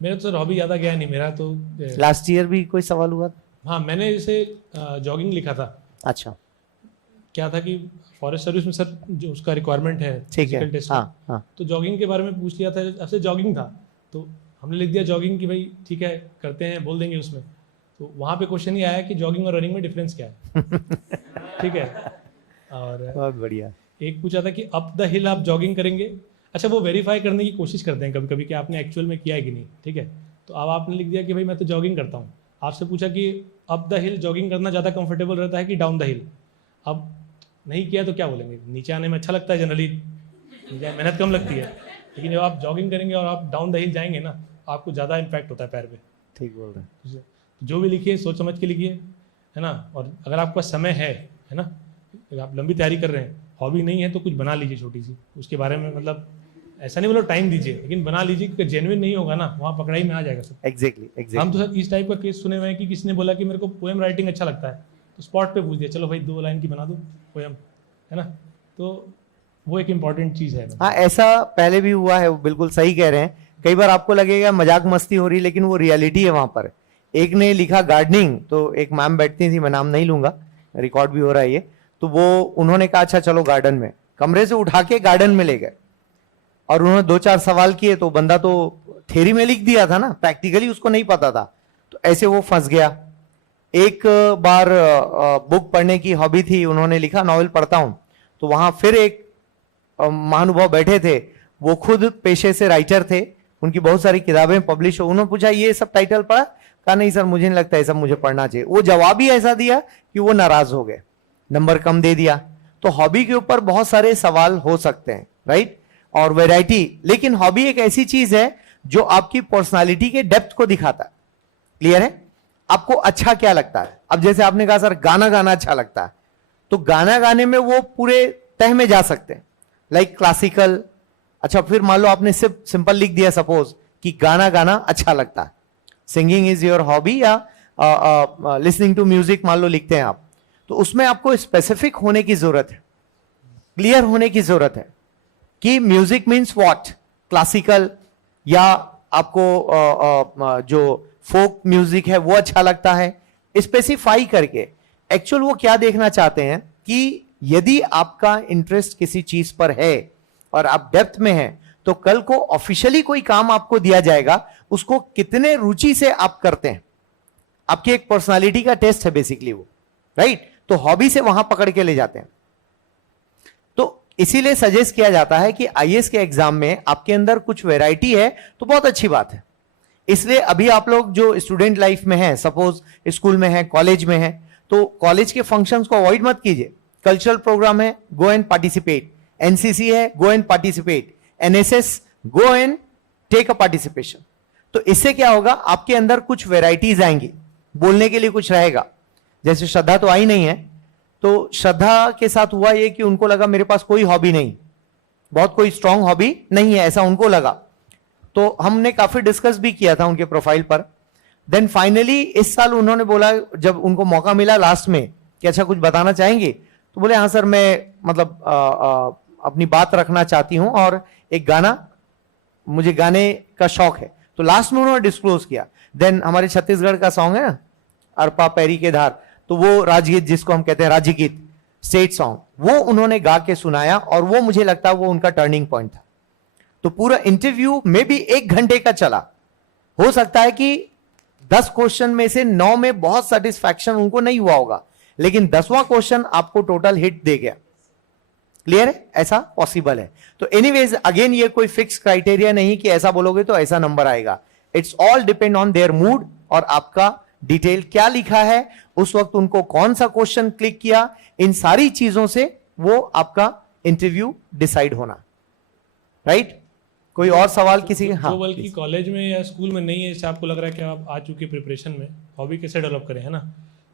मेरा तो सर हॉबी ज़्यादा गया नहीं, मेरा तो लास्ट ईयर भी कोई सवाल हुआ? हाँ, मैंने जैसे जॉगिंग लिखा था। अच्छा, क्या था कि फॉरेस्ट सर्विस में सर जो उसका रिक्वायरमेंट है, ठीक है, टेस्ट, हाँ, तो जॉगिंग के बारे में पूछ लिया था, आपसे जॉगिंग था तो हमने लिख दिया जॉगिंग कि भाई ठीक है करते हैं, बोल देंगे उसमें। तो वहाँ पे क्वेश्चन ही आया कि जॉगिंग और रनिंग में डिफरेंस क्या है। ठीक है, और बहुत बढ़िया। एक पूछा था कि अप द हिल आप जॉगिंग करेंगे, अच्छा वो वेरीफाई करने की कोशिश करते हैं कभी कभी कि आपने एक्चुअल में किया है कि नहीं। ठीक है, तो अब आपने लिख दिया कि भाई मैं तो जॉगिंग करता हूँ, आपसे पूछा कि अप द हिल जॉगिंग करना ज़्यादा कंफर्टेबल रहता है कि डाउन द हिल। अब नहीं किया तो क्या बोलेंगे, नीचे आने में अच्छा लगता है जनरली, मेहनत कम लगती है, लेकिन जब आप जॉगिंग करेंगे और आप डाउन द हिल जाएंगे ना, आपको ज़्यादा इम्पैक्ट होता है पैर पे। ठीक बोल रहे हैं। जो भी लिखिए सोच समझ के लिखिए, है ना। और अगर आपका समय है ना, आप लंबी तैयारी कर रहे हैं, हॉबी नहीं है तो कुछ बना लीजिए छोटी सी, उसके बारे में मतलब ऐसा नहीं बोलो टाइम दीजिए, लेकिन बना लीजिए, क्योंकि जेन्युइन नहीं होगा ना वहाँ पकड़ाई में आ जाएगा सब। एग्जैक्टली हम तो सर इस टाइप का केस सुने हुए हैं कि किसी ने बोला कि मेरे को पोएम राइटिंग अच्छा लगता है, तो स्पॉट पे पूछ दिया, चलो भाई 2 लाइन की बना दो पोएम, है ना। तो वो एक इम्पॉर्टेंट चीज़ है। हाँ, ऐसा पहले भी हुआ है, बिल्कुल सही कह रहे हैं। कई बार आपको लगेगा मजाक मस्ती हो रही, लेकिन वो रियलिटी है वहां पर। एक ने लिखा गार्डनिंग, तो एक मैम बैठती थी, मैं नाम नहीं लूंगा, रिकॉर्ड भी हो रहा है ये, तो वो उन्होंने कहा अच्छा चलो गार्डन में, कमरे से उठा के गार्डन में ले गए और उन्होंने 2-4 सवाल किए, तो बंदा तो थ्योरी में लिख दिया था ना, प्रैक्टिकली उसको नहीं पता था, तो ऐसे वो फंस गया। एक बार बुक पढ़ने की हॉबी थी, उन्होंने लिखा नॉवेल पढ़ता हूं, तो वहां फिर एक महानुभाव बैठे थे, वो खुद पेशे से राइटर थे, उनकी बहुत सारी किताबें पब्लिश हो, उन्होंने पूछा ये सब टाइटल पढ़ा? कहा नहीं सर मुझे नहीं लगता ये सब मुझे पढ़ना चाहिए। वो जवाब ही ऐसा दिया कि वो नाराज हो गए, नंबर कम दे दिया। तो हॉबी के ऊपर बहुत सारे सवाल हो सकते हैं, राइट, और वैरायटी। लेकिन हॉबी एक ऐसी चीज है जो आपकी पर्सनालिटी के डेप्थ को दिखाता है। क्लियर है? आपको अच्छा क्या लगता है? अब जैसे आपने कहा सर गाना गाना अच्छा लगता है, तो गाना गाने में वो पूरे तह में जा सकते हैं, लाइक क्लासिकल। अच्छा, फिर मान लो आपने सिर्फ सिंपल लिख दिया सपोज कि गाना गाना अच्छा लगता है, सिंगिंग इज योर हॉबी, या लिसनिंग टू म्यूजिक मान लो लिखते हैं आप, तो उसमें आपको स्पेसिफिक होने की जरूरत है, क्लियर होने की जरूरत है कि म्यूजिक मीन्स व्हाट, क्लासिकल, या आपको जो फोक म्यूजिक है वो अच्छा लगता है, स्पेसिफाई करके। एक्चुअल वो क्या देखना चाहते हैं कि यदि आपका इंटरेस्ट किसी चीज पर है और आप डेप्थ में हैं, तो कल को ऑफिशियली कोई काम आपको दिया जाएगा, उसको कितने रुचि से आप करते हैं, आपकी एक पर्सनालिटी का टेस्ट है बेसिकली वो, राइट। तो हॉबी से वहां पकड़ के ले जाते हैं। तो इसीलिए सजेस्ट किया जाता है कि आईएएस के एग्जाम में आपके अंदर कुछ वैरायटी है तो बहुत अच्छी बात है। इसलिए अभी आप लोग जो स्टूडेंट लाइफ में हैं, सपोज स्कूल में है, कॉलेज में है, तो कॉलेज के फंक्शंस को अवॉइड मत कीजिए। कल्चरल प्रोग्राम है, गो एंड पार्टिसिपेट। एनसीसी है, go and participate. NSS, go and take a participation. तो इससे क्या होगा, आपके अंदर कुछ वेराइटीज आएंगी, बोलने के लिए कुछ रहेगा। जैसे श्रद्धा तो आई नहीं है, तो श्रद्धा के साथ हुआ ये कि उनको लगा मेरे पास कोई हॉबी नहीं, बहुत कोई स्ट्रांग हॉबी नहीं है, ऐसा उनको लगा। तो हमने काफी डिस्कस भी किया था उनके प्रोफाइल पर। देन फाइनली इस साल उन्होंने बोला, जब उनको मौका मिला लास्ट में कि अच्छा कुछ बताना चाहेंगे, तो बोले हाँ सर मैं मतलब अपनी बात रखना चाहती हूं और एक गाना, मुझे गाने का शौक है। तो लास्ट में उन्होंने डिस्क्लोज किया। देन हमारे छत्तीसगढ़ का सॉन्ग है ना, अरपा पैरी के धार, तो वो राजगीत जिसको हम कहते हैं राज्य गीत, स्टेट सॉन्ग, वो उन्होंने गा के सुनाया और वो मुझे लगता है वो उनका टर्निंग पॉइंट था। तो पूरा इंटरव्यू में भी 1 घंटे का चला। हो सकता है कि 10 क्वेश्चन में से 9 में बहुत सेटिस्फैक्शन उनको नहीं हुआ होगा, लेकिन 10वां क्वेश्चन आपको टोटल हिट दे गया। क्लियर है? ऐसा पॉसिबल है। तो एनीवेज अगेन ये कोई फिक्स क्राइटेरिया नहीं कि ऐसा बोलोगे तो ऐसा नंबर आएगा। It's all depend on their mood और आपका डिटेल क्या लिखा है, उस वक्त उनको कौन सा क्वेश्चन क्लिक किया, इन सारी चीजों से वो आपका इंटरव्यू डिसाइड होना, राइट। कोई और सवाल किसी? हाँ, जो बल्कि कॉलेज में या स्कूल में नहीं है, जैसे आपको लग रहा है कि आप आ चुके प्रिपरेशन में, हॉबी कैसे डेवलप करें, है ना,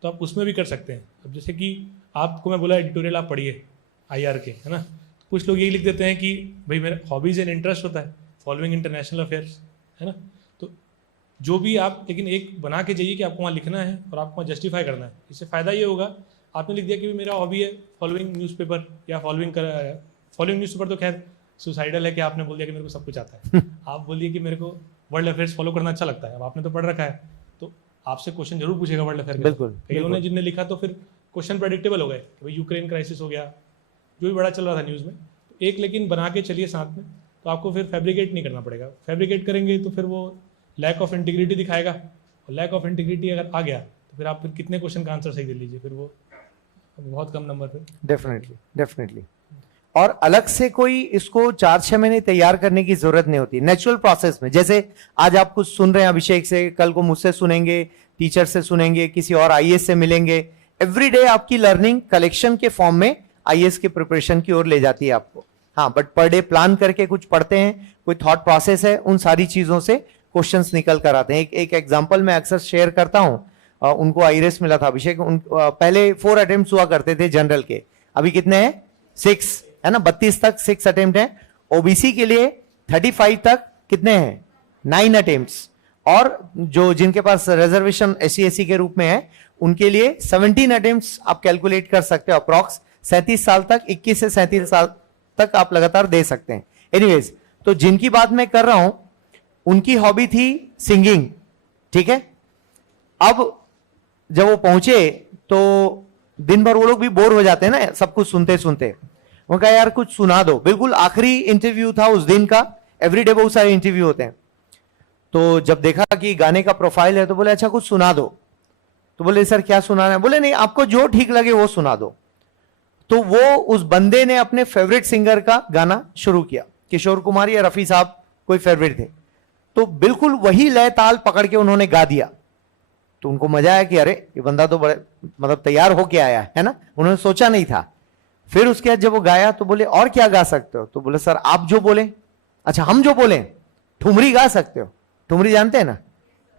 तो आप उसमें भी कर सकते हैं। अब जैसे कि आपको मैं बोला एडिटोरियल आप पढ़िए आईआर के, है ना, तो कुछ लोग यही लिख देते हैं कि भाई मेरा हॉबीज एंड इंटरेस्ट होता है फॉलोइंग इंटरनेशनल अफेयर्स, है ना। तो जो भी आप लेकिन एक बना के जाइए कि आपको वहाँ लिखना है और आपको वहाँ जस्टिफाई करना है। इससे फ़ायदा ये होगा, आपने लिख दिया कि मेरा हॉबी है फॉलोइंग न्यूज़पेपर या फॉलोइंग न्यूज़पेपर, तो खैर सुसाइडल है कि आपने बोल दिया कि मेरे को सब कुछ आता है। आप बोलिए कि मेरे को वर्ल्ड अफेयर्स फॉलो करना अच्छा लगता है। अब आपने तो पढ़ रखा है, तो आपसे क्वेश्चन जरूर पूछेगा वर्ल्ड अफेयर। बिल्कुल। कईयों ने जिनने लिखा तो फिर क्वेश्चन प्रेडिक्टेबल हो गए कि भाई यूक्रेन क्राइसिस हो गया, जो भी बड़ा चल रहा था न्यूज़ में। तो एक लेकिन बना के चलिए साथ में, तो आपको फिर फैब्रिकेट नहीं करना पड़ेगा। फैब्रिकेट करेंगे तो फिर वो लैक ऑफ इंटीग्रिटी दिखाएगा, और लैक ऑफ इंटीग्रिटी अगर आ गया तो फिर आप फिर कितने क्वेश्चन का आंसर सही दे लीजिए, फिर वो बहुत कम नंबर पे। डेफिनेटली। और अलग से कोई इसको 4-6 महीने तैयार करने की जरूरत नहीं होती, नेचुरल प्रोसेस में। जैसे आज आप कुछ सुन रहे हैं अभिषेक से, कल को मुझसे सुनेंगे, टीचर से सुनेंगे, किसी और आईएएस से मिलेंगे। एवरीडे आपकी लर्निंग कलेक्शन के फॉर्म में आईएएस की प्रिपरेशन की ओर ले जाती है आपको। हाँ, बट पर डे प्लान करके कुछ पढ़ते हैं, कोई थॉट प्रोसेस है, उन सारी चीजों से क्वेश्चंस निकल कर आते हैं। एक एग्जांपल मैं अक्सर शेयर करता हूं, उनको आईएएस मिला था अभिषेक, पहले 4 अटेम्प्ट हुआ करते थे जनरल के, अभी कितने हैं? 6, है ना, 32 तक 6 अटेम्प्ट है। ओबीसी के लिए 35 तक कितने हैं 9 अटेम्प्ट्स, और जो जिनके पास रिजर्वेशन SC/SC के रूप में है उनके लिए 17 अटेम्प्ट्स आप कैलकुलेट कर सकते हो अप्रॉक्स। 37 साल तक, 21 से 37 साल तक आप लगातार दे सकते हैं। एनीवेज, तो जिनकी बात मैं कर रहा हूं उनकी हॉबी थी सिंगिंग, ठीक है। अब जब वो पहुंचे तो दिन भर वो लोग भी बोर हो जाते हैं ना सब कुछ सुनते सुनते। वो कहा यार कुछ सुना दो। बिल्कुल आखिरी इंटरव्यू था उस दिन का, एवरीडे बहुत सारे इंटरव्यू होते हैं। तो जब देखा कि गाने का प्रोफाइल है तो बोले अच्छा कुछ सुना दो। तो बोले सर क्या सुनाना है? बोले नहीं आपको जो ठीक लगे वो सुना दो। तो वो उस बंदे ने अपने फेवरेट सिंगर का गाना शुरू किया, किशोर कुमार या रफी साहब कोई फेवरेट थे, तो बिल्कुल वही लय ताल पकड़ के उन्होंने गा दिया। तो उनको मजा आया कि अरे ये बंदा तो बड़े मतलब तैयार होके आया है ना, उन्होंने सोचा नहीं था। फिर उसके बाद जब वो गाया तो बोले और क्या गा सकते हो? तो बोले सर आप जो बोले। अच्छा हम जो बोले? ठुमरी गा सकते हो? ठुमरी जानते हैं ना,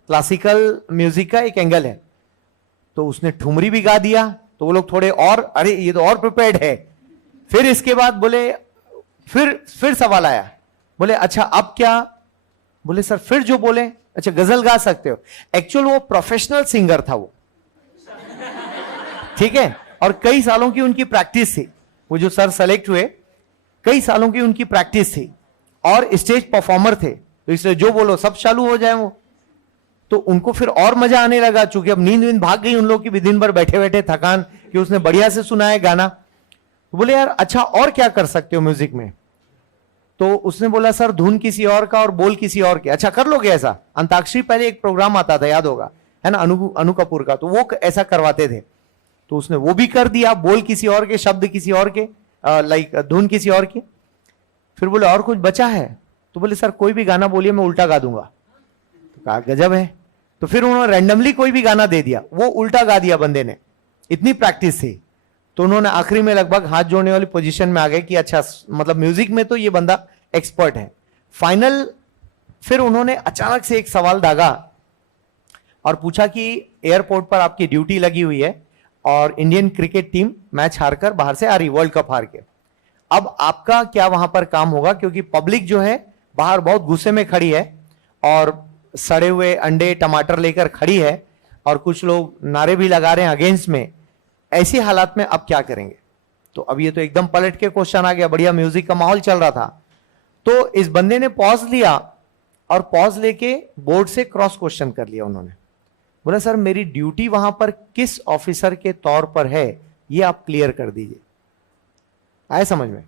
क्लासिकल म्यूजिक का एक एंगल है। तो उसने ठुमरी भी गा दिया। तो वो लोग थोड़े और अरे ये तो और प्रिपेयर्ड है। फिर इसके बाद बोले फिर सवाल आया, बोले अच्छा अब क्या? बोले सर फिर जो बोले। अच्छा गजल गा सकते हो? एक्चुअल वो प्रोफेशनल सिंगर था वो, ठीक है, और कई सालों की उनकी प्रैक्टिस थी। वो जो सर सेलेक्ट हुए कई सालों की उनकी प्रैक्टिस थी और स्टेज परफॉर्मर थे, तो इसलिए जो बोलो सब चालू हो जाए वो। तो उनको फिर और मजा आने लगा, चूंकि अब नींद भाग गई उन लोग की भी, दिन भर बैठे बैठे थकान कि उसने बढ़िया से सुनाया गाना। तो बोले यार अच्छा और क्या कर सकते हो म्यूजिक में? तो उसने बोला सर धुन किसी और का और बोल किसी और के। अच्छा कर लोगे ऐसा? अंताक्षरी पहले एक प्रोग्राम आता था याद होगा, है ना, अनु कपूर का, तो वो ऐसा करवाते थे। तो उसने वो भी कर दिया, बोल किसी और के, शब्द किसी और के, लाइक धुन किसी और की। फिर बोले और कुछ बचा है? तो बोले सर कोई भी गाना बोलिए मैं उल्टा गा दूंगा। तो कहा गजब है। तो फिर उन्होंने रैंडमली कोई भी गाना दे दिया, वो उल्टा गा दिया बंदे ने, इतनी प्रैक्टिस थी। तो उन्होंने आखिरी में लगभग हाथ जोड़ने वाली पोजीशन में आ गए कि अच्छा मतलब म्यूजिक में तो ये बंदा एक्सपर्ट है। फाइनल फिर उन्होंने अचानक से एक सवाल दागा और पूछा कि एयरपोर्ट पर आपकी ड्यूटी लगी हुई है और इंडियन क्रिकेट टीम मैच हारकर बाहर से आ रही, वर्ल्ड कप हार के, अब आपका क्या वहां पर काम होगा? क्योंकि पब्लिक जो है बाहर बहुत गुस्से में खड़ी है और सड़े हुए अंडे टमाटर लेकर खड़ी है और कुछ लोग नारे भी लगा रहे हैं अगेंस्ट में। ऐसी हालात में अब क्या करेंगे? तो अब ये तो एकदम पलट के क्वेश्चन आ गया, बढ़िया म्यूजिक का माहौल चल रहा था। तो इस बंदे ने पॉज लिया और पॉज लेके बोर्ड से क्रॉस क्वेश्चन कर लिया उन्होंने। बोला सर मेरी ड्यूटी वहां पर किस ऑफिसर के तौर पर है ये आप क्लियर कर दीजिए। आए समझ में?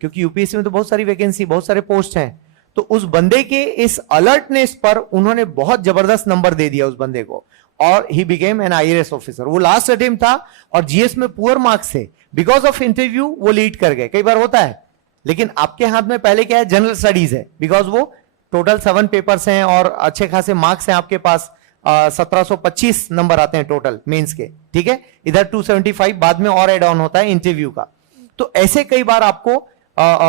क्योंकि यूपीएससी में तो बहुत सारी वैकेंसी, बहुत सारे पोस्ट हैं। तो उस बंदे के इस अलर्टनेस पर उन्होंने बहुत जबरदस्त नंबर दे दिया उस बंदे को और he became an IAS officer. वो लास्ट अटेम्प्ट था और जीएस में पुअर मार्क्स थे, बिकॉज ऑफ इंटरव्यू वो लीड कर गए। कई बार होता है, लेकिन आपके हाथ में पहले क्या है, जनरल स्टडीज है, बिकॉज वो टोटल 7 पेपर्स हैं और अच्छे खासे मार्क्स हैं आपके पास। 1725 नंबर आते हैं टोटल मेंस के, ठीक है। इधर 275 बाद में और एड ऑन होता है इंटरव्यू का। तो ऐसे कई बार आपको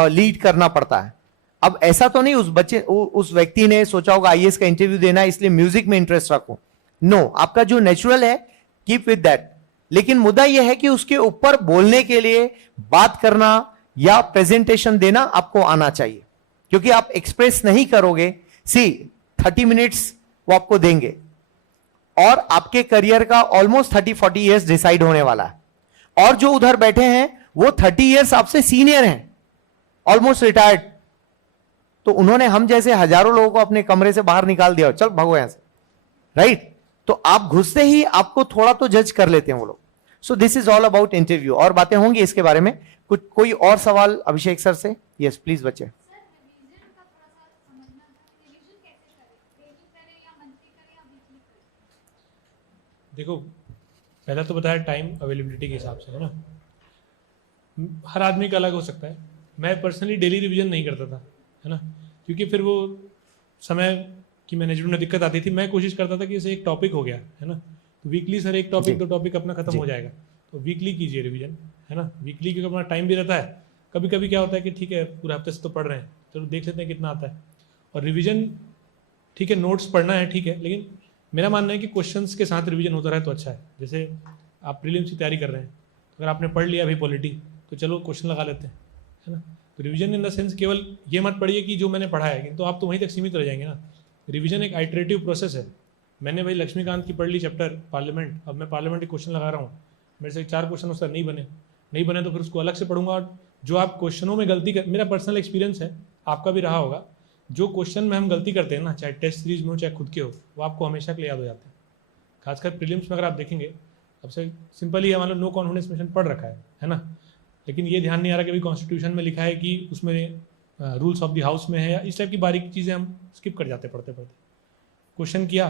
लीड करना पड़ता है। अब ऐसा तो नहीं उस व्यक्ति ने सोचा होगा IAS का इंटरव्यू देना है इसलिए म्यूजिक में इंटरेस्ट रखो। नो, आपका जो नेचुरल है कीप विद दैट। लेकिन मुद्दा यह है कि उसके ऊपर बोलने के लिए, बात करना या प्रेजेंटेशन देना आपको आना चाहिए, क्योंकि आप एक्सप्रेस नहीं करोगे। 30 मिनट्स वो आपको देंगे और आपके करियर का ऑलमोस्ट 30-40 ईयर्स डिसाइड होने वाला है। और जो उधर बैठे हैं वो 30 ईयर्स आपसे सीनियर हैं, ऑलमोस्ट रिटायर्ड। तो उन्होंने हम जैसे हजारों लोगों को अपने कमरे से बाहर निकाल दिया, चल भागो यहां से, राइट। तो आप घुसते ही आपको थोड़ा तो जज कर लेते हैं वो लोग। So this is all about interview. और बातें होंगी इसके बारे में। कोई और सवाल अभिषेक सर से? यस प्लीज बच्चे। देखो पहला तो बताया टाइम अवेलेबिलिटी के हिसाब से, है ना। हर आदमी का अलग हो सकता है। मैं पर्सनली डेली रिवीजन नहीं करता था, है ना, क्योंकि फिर वो समय की मैनेजमेंट में दिक्कत आती थी। मैं कोशिश करता था कि जैसे एक टॉपिक हो गया, है ना, तो वीकली सर एक टॉपिक, 2 टॉपिक अपना खत्म हो जाएगा, तो वीकली कीजिए रिवीजन, है ना। वीकली क्योंकि अपना टाइम भी रहता है। कभी कभी क्या होता है कि ठीक है पूरे हफ्ते से तो पढ़ रहे हैं, चलो देख लेते हैं कितना आता है। और रिवीजन ठीक है, नोट्स पढ़ना है ठीक है, लेकिन मेरा मानना है कि क्वेश्चंस के साथ रिवीजन होता रहे तो अच्छा है। जैसे आप प्रीलिम्स की तैयारी कर रहे हैं, अगर आपने पढ़ लिया अभी पॉलिटी, तो चलो क्वेश्चन लगा लेते हैं, है ना। तो रिवीजन इन द सेंस केवल ये मत पढ़िए कि जो मैंने पढ़ा है, किंतु आप तो वहीं तक सीमित रह जाएंगे ना। रिवीजन एक आइटरेटिव प्रोसेस है। मैंने भाई लक्ष्मीकांत की पढ़ ली चैप्टर पार्लियामेंट, अब मैं पार्लियामेंट के क्वेश्चन लगा रहा हूँ, मेरे से 4 क्वेश्चन उस तरह नहीं बने तो फिर उसको अलग से पढ़ूंगा। और जो आप क्वेश्चनों में गलती कर, मेरा पर्सनल एक्सपीरियंस है, आपका भी रहा होगा, जो क्वेश्चन में हम गलती करते हैं ना, चाहे टेस्ट सीरीज में हो चाहे खुद के हो, वो आपको हमेशा के लिए याद हो जाते हैं। खासकर प्रीलिम्स में अगर आप देखेंगे, सबसे सिंपल ही है, मान लो नो कॉन्फिडेंस मिशन पढ़ रखा है ना, लेकिन ये ध्यान नहीं आ रहा कि अभी कॉन्स्टिट्यूशन में लिखा है कि उसमें रूल्स ऑफ द हाउस में है, या इस टाइप की बारीक चीज़ें हम स्किप कर जाते पढ़ते पढ़ते। क्वेश्चन किया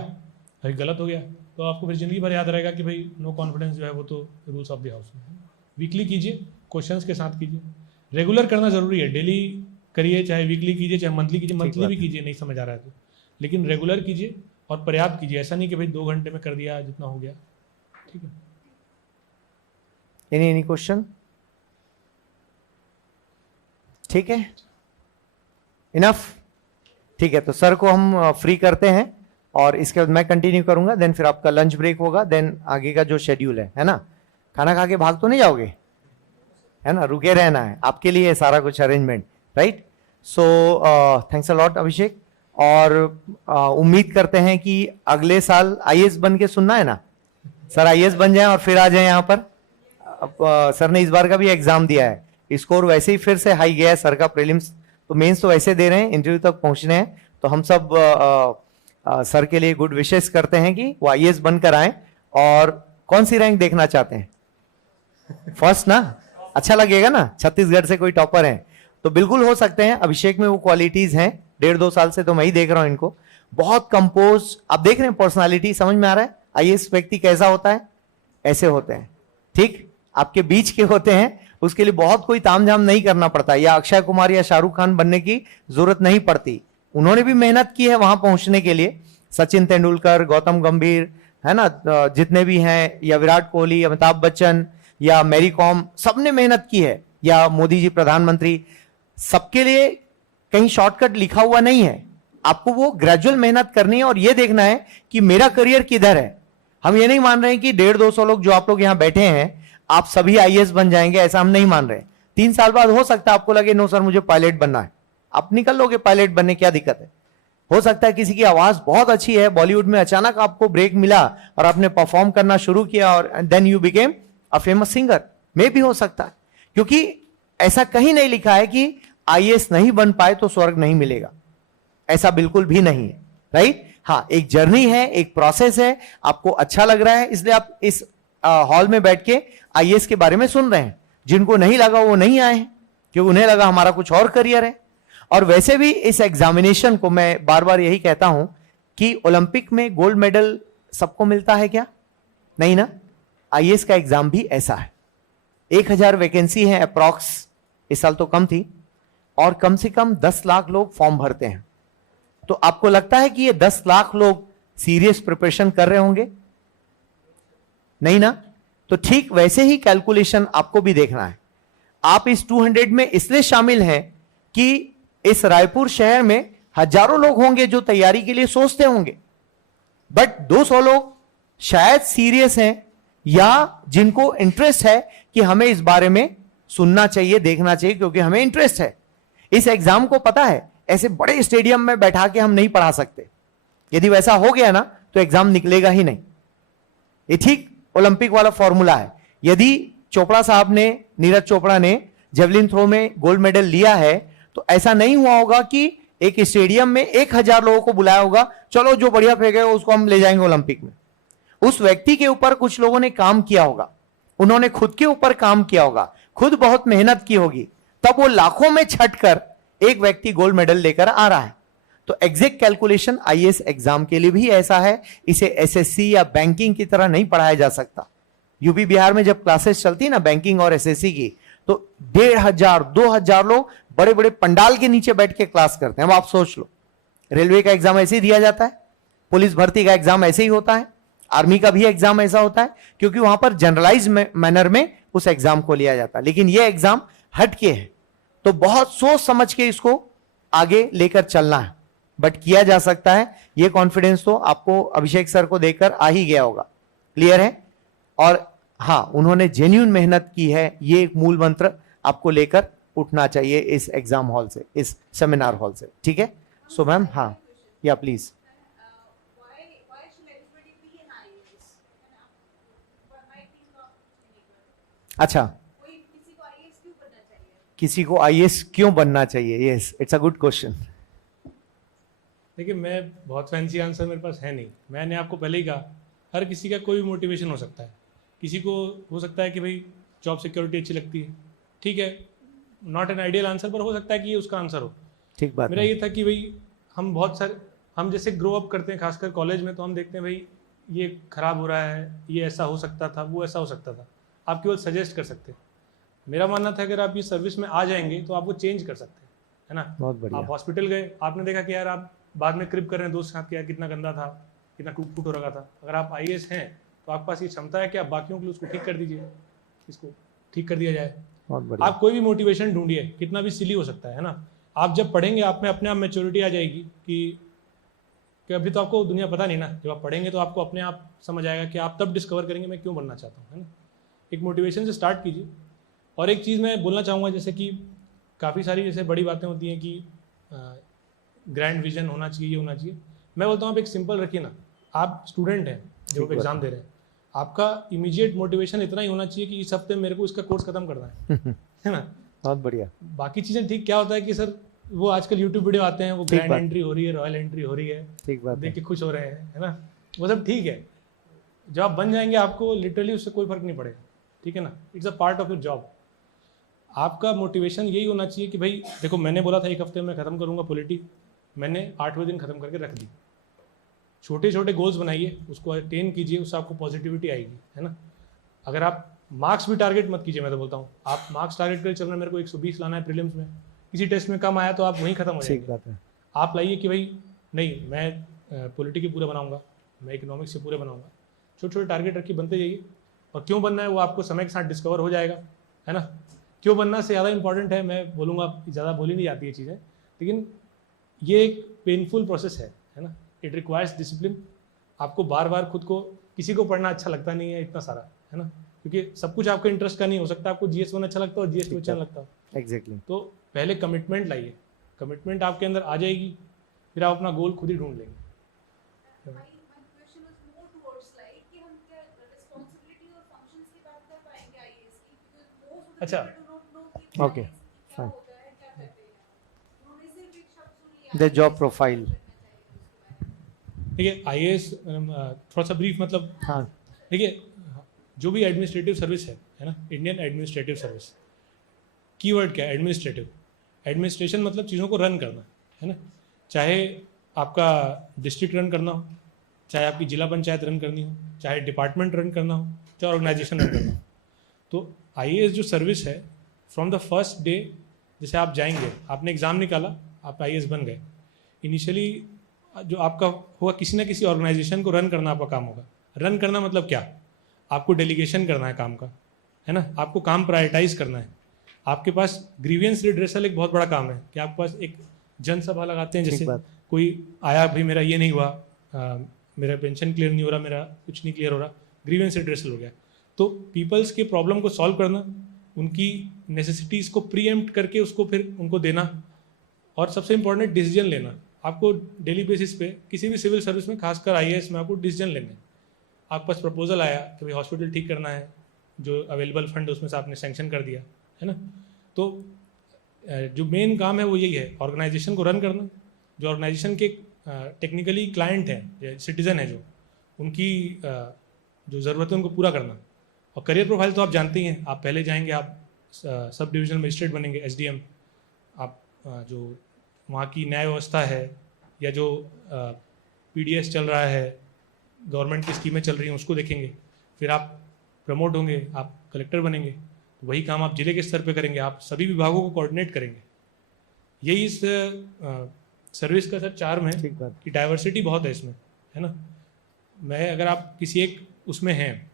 भाई गलत हो गया, तो आपको फिर जिंदगी भर याद रहेगा कि भाई नो कॉन्फिडेंस जो है वो तो रूल्स ऑफ द हाउस में है। वीकली कीजिए, क्वेश्चंस के साथ कीजिए, रेगुलर करना जरूरी है, डेली करिए, चाहे वीकली कीजिए चाहे मंथली कीजिए, मंथली भी कीजिए नहीं समझ आ रहा है तो, लेकिन रेगुलर कीजिए और पर्याप्त कीजिए। ऐसा नहीं कि भाई 2 घंटे में कर दिया जितना हो गया, ठीक है। Any question? ठीक है, इनफ, ठीक है। तो सर को हम फ्री करते हैं और इसके बाद मैं कंटिन्यू करूंगा, देन फिर आपका लंच ब्रेक होगा, देन आगे का जो शेड्यूल है ना। खाना खा के भाग तो नहीं जाओगे, है ना, रुके रहना है, आपके लिए सारा कुछ arrangement, right. So thanks a lot Abhishek, और उम्मीद करते हैं कि अगले साल आईएएस बन के सुनना है ना सर, आईएएस बन जाए और फिर आ जाए यहाँ पर। सर ने इस बार का भी एग्जाम दिया है, स्कोर वैसे ही फिर से हाई गया है सर का, प्रीलिम्स तो मेंस तो वैसे दे रहे हैं, इंटरव्यू तक पहुंचने हैं, तो हम सब सर के लिए गुड विशेस करते हैं कि वो आईएएस बनकर आए। और कौन सी रैंक देखना चाहते हैं? फर्स्ट ना, अच्छा लगेगा ना, छत्तीसगढ़ से कोई टॉपर है तो बिल्कुल हो सकते हैं। अभिषेक में वो क्वालिटीज हैं, 1.5-2 साल से तो मैं ही देख रहा हूं इनको, बहुत कंपोज, आप देख रहे हैं पर्सनालिटी, समझ में आ रहा है आईएएस व्यक्ति कैसा होता है, ऐसे होते हैं, ठीक, आपके बीच के होते हैं, उसके लिए बहुत कोई तामझाम नहीं करना पड़ता, या अक्षय कुमार या शाहरुख खान बनने की जरूरत नहीं पड़ती। उन्होंने भी मेहनत की है वहां पहुंचने के लिए, सचिन तेंदुलकर, गौतम गंभीर, है ना, जितने भी हैं, या विराट कोहली, अमिताभ बच्चन, या मैरी कॉम, सबने मेहनत की है, या मोदी जी प्रधानमंत्री, सबके लिए कहीं शॉर्टकट लिखा हुआ नहीं है। आपको वो ग्रेजुअल मेहनत करनी है और ये देखना है कि मेरा करियर किधर है। हम ये नहीं मान रहे हैं कि 150-200 लोग जो आप लोग यहां बैठे हैं आप सभी आईएएस बन जाएंगे, ऐसा हम नहीं मान रहे। 3 साल बाद हो सकता है आपको लगे नो सर मुझे पायलट बनना है, आप निकल लोगे पायलट बनने, क्या दिक्कत है। हो सकता है किसी की आवाज बहुत अच्छी है, बॉलीवुड में अचानक आपको ब्रेक मिला और आपने परफॉर्म करना शुरू किया और then you became a famous singer, मे भी हो सकता है, क्योंकि ऐसा कहीं नहीं लिखा है कि आईएएस नहीं बन पाए तो स्वर्ग नहीं मिलेगा, ऐसा बिल्कुल भी नहीं है, राइट। हाँ, एक जर्नी है, एक प्रोसेस है, आपको अच्छा लग रहा है इसलिए आप इस हॉल में बैठ के आईएएस के बारे में सुन रहे हैं। जिनको नहीं लगा वो नहीं आए हैं, क्योंकि उन्हें लगा हमारा कुछ और करियर है। और वैसे भी इस एग्जामिनेशन को मैं बार बार यही कहता हूं कि ओलंपिक में गोल्ड मेडल सबको मिलता है क्या? नहीं ना। आईएएस का एग्जाम भी ऐसा है, 1000 वैकेंसी है अप्रॉक्स, इस साल तो कम थी, और कम से कम 10 लाख लोग फॉर्म भरते हैं। तो आपको लगता है कि ये 10 लाख लोग सीरियस प्रिपरेशन कर रहे होंगे? नहीं ना। तो ठीक वैसे ही कैलकुलेशन आपको भी देखना है। आप इस 200 में इसलिए शामिल हैं कि इस रायपुर शहर में हजारों लोग होंगे जो तैयारी के लिए सोचते होंगे, बट 200 लोग शायद सीरियस हैं या जिनको इंटरेस्ट है कि हमें इस बारे में सुनना चाहिए, देखना चाहिए, क्योंकि हमें इंटरेस्ट है। इस एग्जाम को पता है ऐसे बड़े स्टेडियम में बैठा के हम नहीं पढ़ा सकते, यदि वैसा हो गया ना तो एग्जाम निकलेगा ही नहीं। ये ठीक ओलंपिक वाला फॉर्मूला है। यदि चोपड़ा साहब ने, नीरज चोपड़ा ने जेवलिन थ्रो में गोल्ड मेडल लिया है तो ऐसा नहीं हुआ होगा कि एक स्टेडियम में 1000 लोगों को बुलाया होगा, चलो जो बढ़िया फेंकेगा उसको हम ले जाएंगे ओलंपिक में। उस व्यक्ति के ऊपर कुछ लोगों ने काम किया होगा, उन्होंने खुद के ऊपर काम किया होगा, खुद बहुत मेहनत की होगी, तब वो लाखों में छटकर एक व्यक्ति गोल्ड मेडल लेकर आ रहा है। तो एग्जैक्ट कैलकुलेशन आईएएस एग्जाम के लिए भी ऐसा है, इसे एसएससी या बैंकिंग की तरह नहीं पढ़ाया जा सकता। यूपी बिहार में जब क्लासेस चलती ना बैंकिंग और एसएससी की, तो 1500-2000 लोग बड़े बड़े पंडाल के नीचे बैठ के क्लास करते हैं। अब आप सोच लो, रेलवे का एग्जाम ऐसे ही दिया जाता है, पुलिस भर्ती का एग्जाम ऐसे ही होता है, आर्मी का भी एग्जाम ऐसा होता है, क्योंकि वहां पर जनरलाइज मैनर में उस एग्जाम को लिया जाता है। लेकिन यह एग्जाम हटके है, तो बहुत सोच समझ के इसको आगे लेकर चलना है, बट किया जा सकता है। यह कॉन्फिडेंस तो आपको अभिषेक सर को देखकर आ ही गया होगा, क्लियर है। और हां, उन्होंने जेन्युइन मेहनत की है, ये एक मूल मंत्र आपको लेकर उठना चाहिए इस एग्जाम हॉल से, इस सेमिनार हॉल से, ठीक है? सो मैम, हाँ, या please. why should everybody be an IAS? है ना? My think of अच्छा, कोई किसी को IAS क्यों बनना चाहिए? किसी को आईएएस क्यों बनना चाहिए? Yes, it's a good question. देखिए, मैं बहुत फैंसी आंसर मेरे पास है नहीं। मैंने आपको पहले ही कहा, हर किसी का कोई भी मोटिवेशन हो सकता है। किसी को हो सकता है कि भाई जॉब सिक्योरिटी अच्छी लगती है, ठीक है, नॉट एन आइडियल आंसर, पर हो सकता है कि ये उसका आंसर हो। ठीक बात मेरा है। ये था कि भाई हम बहुत सारे, हम जैसे ग्रो अप करते हैं खासकर कॉलेज में, तो हम देखते हैं भाई ये ख़राब हो रहा है, ये ऐसा हो सकता था, वो ऐसा हो सकता था। आप केवल सजेस्ट कर सकते हैं। मेरा मानना था अगर आप ये सर्विस में आ जाएंगे तो आप वो चेंज कर सकते हैं, है ना? बहुत बढ़िया। आप हॉस्पिटल गए, आपने देखा कि यार आप बाद में क्रिप कर रहे हैं दोस्त के साथ, क्या कितना गंदा था, कितना टूट फूट हो रखा था। अगर आप आईएएस हैं तो आपके पास ये क्षमता है कि आप बाकियों के लिए उसको ठीक कर दीजिए, इसको ठीक कर दिया जाए। बहुत बढ़िया। आप कोई भी मोटिवेशन ढूंढिए, कितना भी सिली हो सकता है ना? आप जब पढ़ेंगे आप में अपने आप मैच्योरिटी आ जाएगी कि अभी तो आपको दुनिया पता नहीं ना, जब आप पढ़ेंगे तो आपको अपने आप समझ आएगा कि आप तब डिस्कवर करेंगे मैं क्यों बनना चाहता हूँ, है ना? एक मोटिवेशन से स्टार्ट कीजिए। और एक चीज़ मैं बोलना चाहूँगा, जैसे कि काफ़ी सारी जैसे बड़ी बातें होती हैं कि ग्रैंड विजन होना चाहिए, ये होना चाहिए। मैं बोलता हूँ आप एक सिंपल रखिए ना। आप स्टूडेंट हैं जो एग्ज़ाम दे रहे हैं, आपका इमीडिएट मोटिवेशन इतना ही होना चाहिए कि इस हफ्ते मेरे को इसका कोर्स खत्म करना है ना? बहुत बढ़िया। बाकी चीज़ें ठीक, क्या होता है कि सर वो आजकल यूट्यूब वीडियो आते हैं, वो ठीक ग्रैंड बात। एंट्री हो रही है, रॉयल एंट्री हो रही है, ठीक बात है। देख के खुश हो रहे हैं, है ना? वो सब ठीक है। जब आप बन जाएंगे आपको लिटरली उससे कोई फर्क नहीं पड़ेगा, ठीक है ना? It's a part of your job. आपका मोटिवेशन यही होना चाहिए कि भाई देखो, मैंने बोला था एक हफ्ते में खत्म करूंगा पॉलिटी, मैंने 8वें दिन खत्म करके रख दी। छोटे छोटे गोल्स बनाइए, उसको अटेन कीजिए, उससे आपको पॉजिटिविटी आएगी, है ना? अगर आप मार्क्स भी टारगेट मत कीजिए, मैं तो बोलता हूँ आप मार्क्स टारगेट कर चल रहे हैं, मेरे को 120 लाना है प्रीलिम्स में, किसी टेस्ट में कम आया तो आप वहीं खत्म हो ठीक जाएंगे। बात है। आप लाइए कि भाई नहीं, मैं पॉलिटी पूरे बनाऊंगा, मैं इकोनॉमिक्स से पूरे बनाऊंगा। छोटे छोटे टारगेट रखिए, बनते जाइए। और क्यों बनना है वो आपको समय के साथ डिस्कवर हो जाएगा, है ना? क्यों बनना से ज़्यादा इंपॉर्टेंट है, मैं बोलूँगा, ज़्यादा बोली नहीं जाती है चीज़ें, लेकिन ये एक पेनफुल प्रोसेस है ना? It requires discipline. आपको बार बार खुद को, किसी को पढ़ना अच्छा लगता नहीं है इतना सारा, है ना? क्योंकि सब कुछ आपके इंटरेस्ट का नहीं हो सकता। आपको GS1 अच्छा लगता हो, GS2 अच्छा लगता हो। एग्जैक्टली। तो पहले कमिटमेंट लाइए, कमिटमेंट आपके अंदर आ जाएगी, फिर आप अपना गोल खुद ही ढूंढ लेंगे। My question was more towards like कि हम क्या responsibility और functions की बात कर पाएंगे IAS की, because most of the अच्छा। people do not know कि Okay, IAS क्या fine. होता है, क्या करते हैं। उन्होंने सिर्फ एक शब्द सुन लिया The job IAS profile. करना चाहिए उसके बारे में। देखिए IAS थोड़ा सा ब्रीफ, मतलब हाँ, देखिए जो भी एडमिनिस्ट्रेटिव सर्विस है ना, इंडियन एडमिनिस्ट्रेटिव सर्विस, कीवर्ड क्या है? एडमिनिस्ट्रेटिव। एडमिनिस्ट्रेशन मतलब चीज़ों को रन करना, है ना? चाहे आपका डिस्ट्रिक्ट रन करना हो, चाहे आपकी जिला पंचायत रन करनी हो, चाहे डिपार्टमेंट रन करना हो, चाहे ऑर्गेनाइजेशन रन करना हो। तो IAS जो सर्विस है, फ्रॉम द फर्स्ट डे, जैसे आप जाएंगे, आपने एग्ज़ाम निकाला, आप IAS बन गए, इनिशियली जो आपका होगा, किसी ना किसी ऑर्गेनाइजेशन को रन करना आपका काम होगा। रन करना मतलब क्या? आपको डेलीगेशन करना है काम का, है ना? आपको काम प्रायोरिटाइज करना है। आपके पास ग्रीवियंस रिड्रेसल एक बहुत बड़ा काम है कि आपके पास एक जनसभा लगाते हैं, ठीक जैसे बात। कोई आया, भाई मेरा ये नहीं हुआ, मेरा पेंशन क्लियर नहीं हो रहा, मेरा कुछ नहीं क्लियर हो रहा, ग्रीवियंस रिड्रेसल हो गया। तो पीपल्स के प्रॉब्लम को सॉल्व करना, उनकी नेसेसिटीज़ को प्रीएम्प्ट करके उसको फिर उनको देना, और सबसे इंपॉर्टेंट डिसीजन लेना। आपको डेली बेसिस पे किसी भी सिविल सर्विस में, खासकर IAS में, आपको डिसीजन लेने हैं। आपके पास प्रपोजल आया कि भाई हॉस्पिटल ठीक करना है, जो अवेलेबल फंड उसमें से आपने सैंक्शन कर दिया, है ना? तो जो मेन काम है वो यही है, ऑर्गेनाइजेशन को रन करना। जो ऑर्गेनाइजेशन के टेक्निकली क्लाइंट हैं, सिटीजन है, जो उनकी जो ज़रूरत है उनको पूरा करना। और करियर प्रोफाइल तो आप जानते ही हैं, आप पहले जाएंगे, आप सब डिविजनल मजिस्ट्रेट बनेंगे, SDM। आप जो वहाँ की न्याय व्यवस्था है, या जो PDS चल रहा है, गवर्नमेंट की स्कीमें चल रही हैं, उसको देखेंगे। फिर आप प्रमोट होंगे, आप कलेक्टर बनेंगे, तो वही काम आप जिले के स्तर पे करेंगे, आप सभी विभागों को कोऑर्डिनेट करेंगे। यही इस सर्विस का सर चार्म है ठीक बात। कि डाइवर्सिटी बहुत है इसमें, है ना? मैं, अगर आप किसी एक उसमें हैं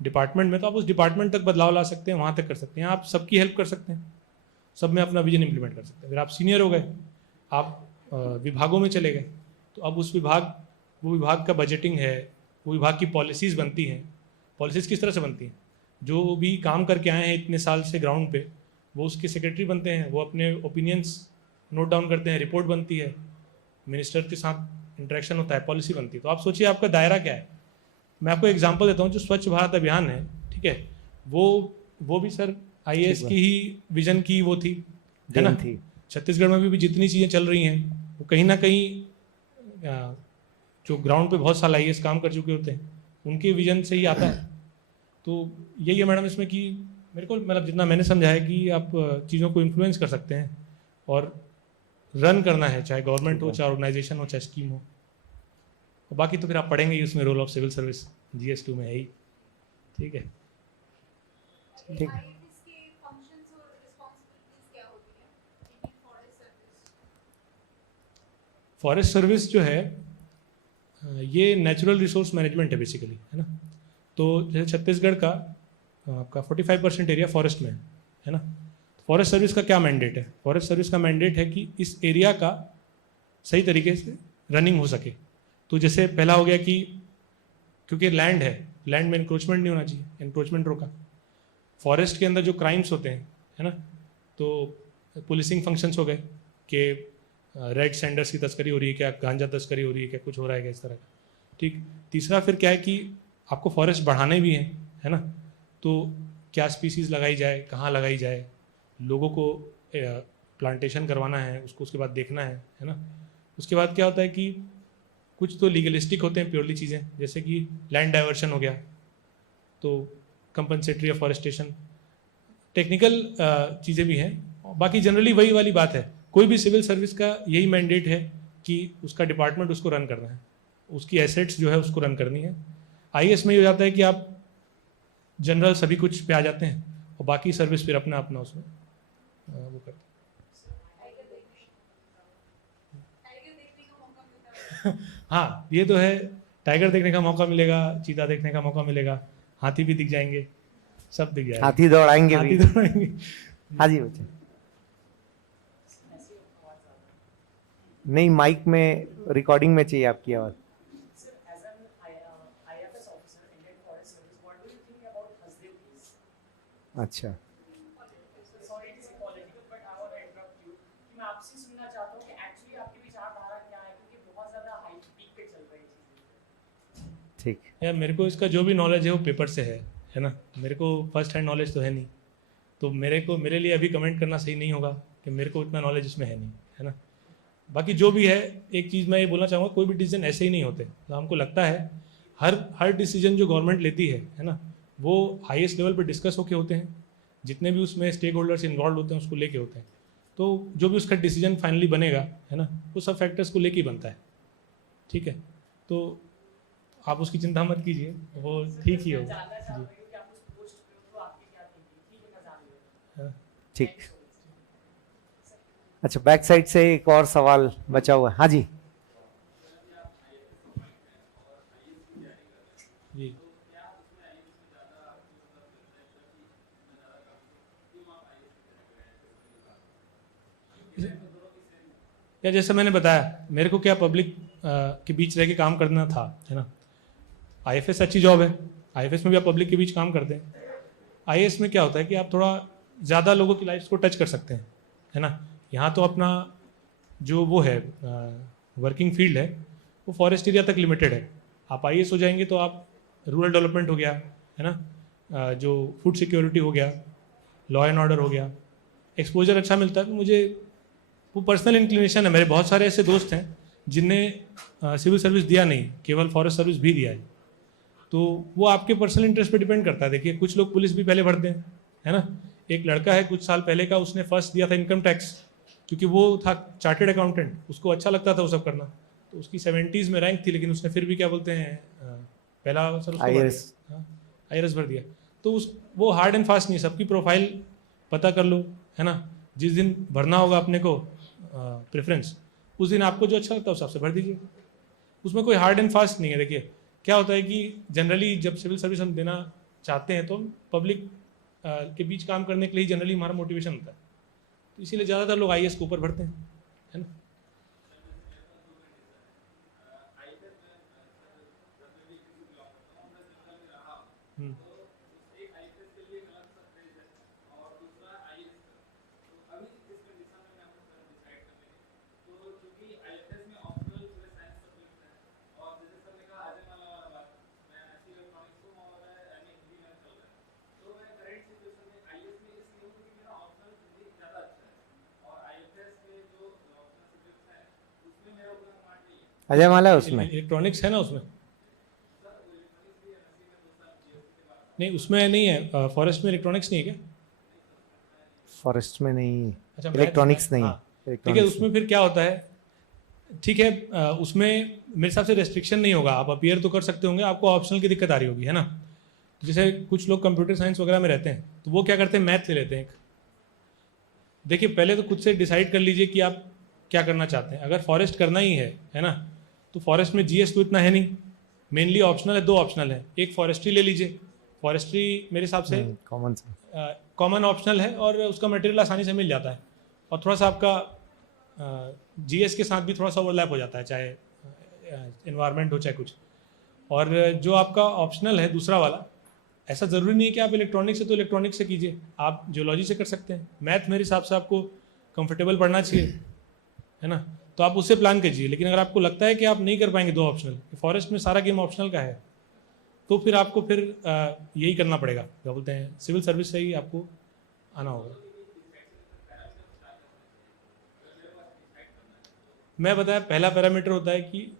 डिपार्टमेंट में, तो आप उस डिपार्टमेंट तक बदलाव ला सकते हैं, वहाँ तक कर सकते हैं, आप सबकी हेल्प कर सकते हैं, सब में अपना विजन इंप्लीमेंट कर सकते हैं। फिर आप सीनियर हो गए, आप विभागों में चले गए, तो अब उस वो विभाग का बजटिंग है, वो विभाग की पॉलिसीज़ बनती हैं। पॉलिसीज़ किस तरह से बनती हैं? जो भी काम करके आए हैं इतने साल से ग्राउंड पे, वो उसके सेक्रेटरी बनते हैं, वो अपने ओपिनियंस नोट डाउन करते हैं, रिपोर्ट बनती है, मिनिस्टर के साथ इंटरेक्शन होता है, पॉलिसी बनती है। तो आप सोचिए आपका दायरा क्या है। मैं आपको एग्जांपल देता हूँ, जो स्वच्छ भारत अभियान है, ठीक है, वो भी सर आईएएस की ही विजन की वो थी, है ना। देन थी। छत्तीसगढ़ में भी जितनी चीज़ें चल रही हैं वो कहीं ना कहीं जो ग्राउंड पे बहुत साल आईएएस काम कर चुके होते हैं उनके विजन से ही आता है। तो यही है मैडम इसमें कि मेरे को मतलब जितना मैंने समझा है कि आप चीज़ों को इन्फ्लुएंस कर सकते हैं और रन करना है, चाहे गवर्नमेंट हो, चाहे ऑर्गेनाइजेशन हो, चाहे स्कीम हो। और बाकी तो फिर आप पढ़ेंगे ही उसमें, role of civil service GS2 में है ही, ठीक है। ठीक। IAS के functions और responsibilities क्या होती हैं? Indian Forest Service। Forest service जो है ये नेचुरल रिसोर्स मैनेजमेंट है बेसिकली, है ना। तो जैसे छत्तीसगढ़ का आपका 45% एरिया फॉरेस्ट में है ना। फॉरेस्ट सर्विस का क्या मैंडेट है? फॉरेस्ट सर्विस का मैंडेट है कि इस एरिया का सही तरीके से रनिंग हो सके। तो जैसे पहला हो गया कि क्योंकि लैंड है, लैंड में इंक्रोचमेंट नहीं होना चाहिए, इंक्रोचमेंट रोका। फॉरेस्ट के अंदर जो क्राइम्स होते हैं, है ना, तो पुलिसिंग फंक्शंस हो गए कि रेड सैंडर्स की तस्करी हो रही है क्या, गांजा तस्करी हो रही है क्या, कुछ हो रहा है क्या इस तरह का। ठीक। तीसरा फिर क्या है कि आपको फॉरेस्ट बढ़ाने भी हैं, है ना। तो क्या स्पीसीज लगाई जाए, कहाँ लगाई जाए, लोगों को प्लांटेशन करवाना है, उसको उसके बाद देखना है ना। उसके बाद क्या होता है कि कुछ तो लीगलिस्टिक होते हैं प्योरली चीज़ें, जैसे कि लैंड डाइवर्शन हो गया तो कंपनसेटरी अफॉरेस्टेशन, टेक्निकल चीज़ें भी हैं। बाकी जनरली वही वाली बात है, कोई भी सिविल सर्विस का यही मैंडेट है कि उसका डिपार्टमेंट उसको रन करना है, उसकी एसेट्स जो है उसको रन करनी है। आईएएस में ये हो जाता है कि आप जनरल सभी कुछ पे आ जाते हैं और बाकी सर्विस फिर अपना अपना उसमें वो करते हैं। टाइगर देखने का मौका मिलता है। हाँ ये तो है, टाइगर देखने का मौका मिलेगा, चीता देखने का मौका मिलेगा, हाथी भी दिख जाएंगे, सब दिख जाएगा, हाथी दौड़ाएंगे हाथी भी। दौड़ाएंगे। हाँ जी बच्चे। नहीं, माइक में रिकॉर्डिंग में चाहिए आपकी आवाज। Sir, as an IFS officer, Indian Forest Service, what do you think about Hasdev case? अच्छा, Sorry, it is political, but I want to interrupt you. कि मैं आपसे सुनना चाहता हूँ कि actually आपकी विचारधारा क्या है, क्योंकि बहुत ज़्यादा हाई पीक पे चल रही चीज़ें। ठीक। यार मेरे को इसका जो भी नॉलेज है वो पेपर से है ना। मेरे को फर्स्ट हैंड नॉलेज तो है नहीं, तो मेरे लिए अभी कमेंट करना सही नहीं होगा कि मेरे को इतना नॉलेज इसमें है नहीं, है ना। बाकी जो भी है, एक चीज़ मैं ये बोलना चाहूँगा, कोई भी डिसीजन ऐसे ही नहीं होते। तो हमको लगता है हर डिसीजन जो गवर्नमेंट लेती है ना, वो हाईएस्ट लेवल पे डिस्कस होके होते हैं, जितने भी उसमें स्टेक होल्डर्स इन्वॉल्व होते हैं उसको लेके होते हैं। तो जो भी उसका डिसीजन फाइनली बनेगा, है ना, वो सब फैक्टर्स को लेके ही बनता है, ठीक है। तो आप उसकी चिंता मत कीजिए, वो ठीक ही होगा जानना चाहता जी। हूँ कि आप उस पोस्ट पे हो तो आपकी क्या थिंकिंग, ठीक है मैं जान लूँगा। हाँ। ठीक। अच्छा, बैक साइड से एक और सवाल बचा हुआ है। हाँ जी। जी या जैसे मैंने बताया, मेरे को क्या पब्लिक के बीच रह के काम करना था, है ना। आईएफएस अच्छी जॉब है, आईएफएस में भी आप पब्लिक के बीच काम करते हैं। आईएएस में क्या होता है कि आप थोड़ा ज़्यादा लोगों की लाइफ को टच कर सकते हैं, है ना। यहाँ तो अपना जो वो है वर्किंग फील्ड है वो फॉरेस्ट एरिया तक लिमिटेड है। आप आईएएस हो जाएंगे तो आप रूरल डेवलपमेंट हो गया, है ना, जो फूड सिक्योरिटी हो गया, लॉ एंड ऑर्डर हो गया, एक्सपोजर अच्छा मिलता है। तो मुझे वो पर्सनल इंक्लिनेशन है, मेरे बहुत सारे ऐसे दोस्त हैं जिनने सिविल सर्विस दिया नहीं, केवल फॉरेस्ट सर्विस भी दिया है। तो वो आपके पर्सनल इंटरेस्ट पे डिपेंड करता है। देखिए कुछ लोग पुलिस भी पहले भरते हैं, है ना। एक लड़का है कुछ साल पहले का, उसने फर्स्ट दिया था इनकम टैक्स, क्योंकि वो था चार्टेड अकाउंटेंट, उसको अच्छा लगता था वो सब करना। तो उसकी 70s में रैंक थी, लेकिन उसने फिर भी क्या बोलते हैं पहला सर उसको IRS भर दिया। तो उस वो हार्ड एंड फास्ट नहीं, सबकी प्रोफाइल पता कर लो, है ना। जिस दिन भरना होगा अपने को प्रेफरेंस, उस दिन आपको जो अच्छा लगता है उस हिसाब से भर दीजिए। उसमें कोई हार्ड एंड फास्ट नहीं है। देखिए क्या होता है कि जनरली जब सिविल सर्विस हम देना चाहते हैं तो पब्लिक के बीच काम करने के लिए जनरली हमारा मोटिवेशन होता है, तो इसीलिए ज़्यादातर लोग IAS के ऊपर भरते हैं, है ना। अजय माला है उसमें? इलेक्ट्रॉनिक्स है ना उसमें? नहीं उसमें नहीं है, फॉरेस्ट में इलेक्ट्रॉनिक्स नहीं है क्या? फॉरेस्ट में नहीं, अच्छा, इलेक्ट्रॉनिक्स math- नहीं, हाँ, ठीक है। इलेक्ट्रॉनिक्स उसमें फिर क्या होता है, ठीक है, उसमें मेरे हिसाब से रेस्ट्रिक्शन नहीं होगा, आप अपीयर तो कर सकते होंगे, आपको ऑप्शनल की दिक्कत आ रही होगी, है ना? तो जैसे कुछ लोग कंप्यूटर साइंस वगैरह में रहते हैं तो वो क्या करते हैं, मैथ ले लेते हैं। देखिए पहले तो खुद से डिसाइड कर लीजिए कि आप क्या करना चाहते हैं। अगर फॉरेस्ट करना ही है ना, तो फॉरेस्ट में जीएस तो इतना है नहीं, मेनली ऑप्शनल है, 2 ऑप्शनल है। एक फॉरेस्ट्री ले लीजिए, फॉरेस्ट्री मेरे हिसाब से कॉमन से कॉमन ऑप्शनल है और उसका मटेरियल आसानी से मिल जाता है, और थोड़ा सा आपका जीएस के साथ भी थोड़ा सा ओवरलैप हो जाता है, चाहे इन्वायरमेंट हो चाहे कुछ। और जो आपका ऑप्शनल है दूसरा वाला, ऐसा ज़रूरी नहीं है कि आप इलेक्ट्रॉनिक्स से तो इलेक्ट्रॉनिक्स से कीजिए, आप जियोलॉजी से कर सकते हैं। मैथ मेरे हिसाब से आपको कंफर्टेबल पढ़ना चाहिए, है ना, तो आप उससे प्लान कीजिए। लेकिन अगर आपको लगता है कि आप नहीं कर पाएंगे 2 ऑप्शनल, फॉरेस्ट में सारा गेम ऑप्शनल का है, तो फिर आपको फिर यही करना पड़ेगा, क्या बोलते हैं, सिविल सर्विस से ही आपको आना होगा। मैं बताया, पहला पैरामीटर होता है कि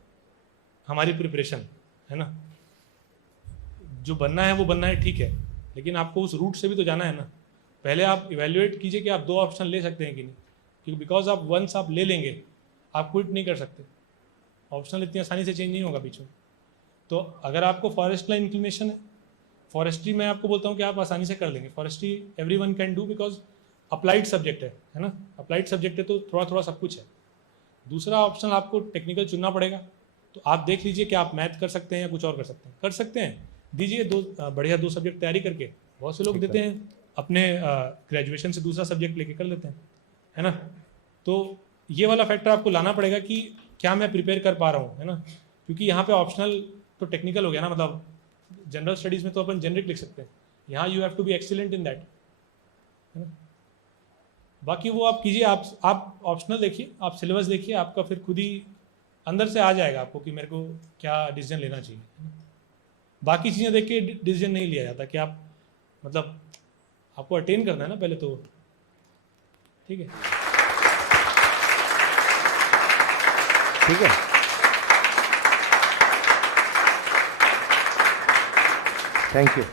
हमारी प्रिपरेशन, है ना, जो बनना है वो बनना है, ठीक है, लेकिन आपको उस रूट से भी तो जाना है ना। पहले आप इवेल्युएट कीजिए कि आप 2 ऑप्शन ले सकते हैं कि नहीं, क्योंकि बिकॉज आप वंस आप ले लेंगे आप क्विट नहीं कर सकते, ऑप्शनल इतनी आसानी से चेंज नहीं होगा बीच में। तो अगर आपको फॉरेस्ट का इंक्लिनेशन है, फॉरेस्ट्री मैं आपको बोलता हूँ कि आप आसानी से कर लेंगे। Forestry everyone can do because applied subject है ना, अप्लाइड सब्जेक्ट है तो थोड़ा थोड़ा सब कुछ है। दूसरा ऑप्शन आपको टेक्निकल चुनना पड़ेगा, तो आप देख लीजिए कि आप मैथ कर सकते हैं या कुछ और कर सकते हैं, दीजिए 2 बढ़िया 2 सब्जेक्ट तैयारी करके। बहुत से लोग देते हैं अपने ग्रेजुएशन से दूसरा सब्जेक्ट लेके कर लेते हैं, है ना। तो ये वाला फैक्टर आपको लाना पड़ेगा कि क्या मैं प्रिपेयर कर पा रहा हूँ, है ना, क्योंकि यहाँ पे ऑप्शनल तो टेक्निकल हो गया ना, मतलब जनरल स्टडीज़ में तो अपन जेनरिक लिख सकते हैं, यहाँ you have to be excellent in that, है ना। बाकी वो आप कीजिए, आप ऑप्शनल देखिए, आप सिलेबस देखिए, आपका फिर खुद ही अंदर से आ जाएगा आपको कि मेरे को क्या डिसीजन लेना चाहिए, है ना? बाकी चीज़ें देख के डिसीजन नहीं लिया जाता कि आप, मतलब आपको अटेन करना है ना पहले तो, ठीक है। ठीक है, थैंक यू।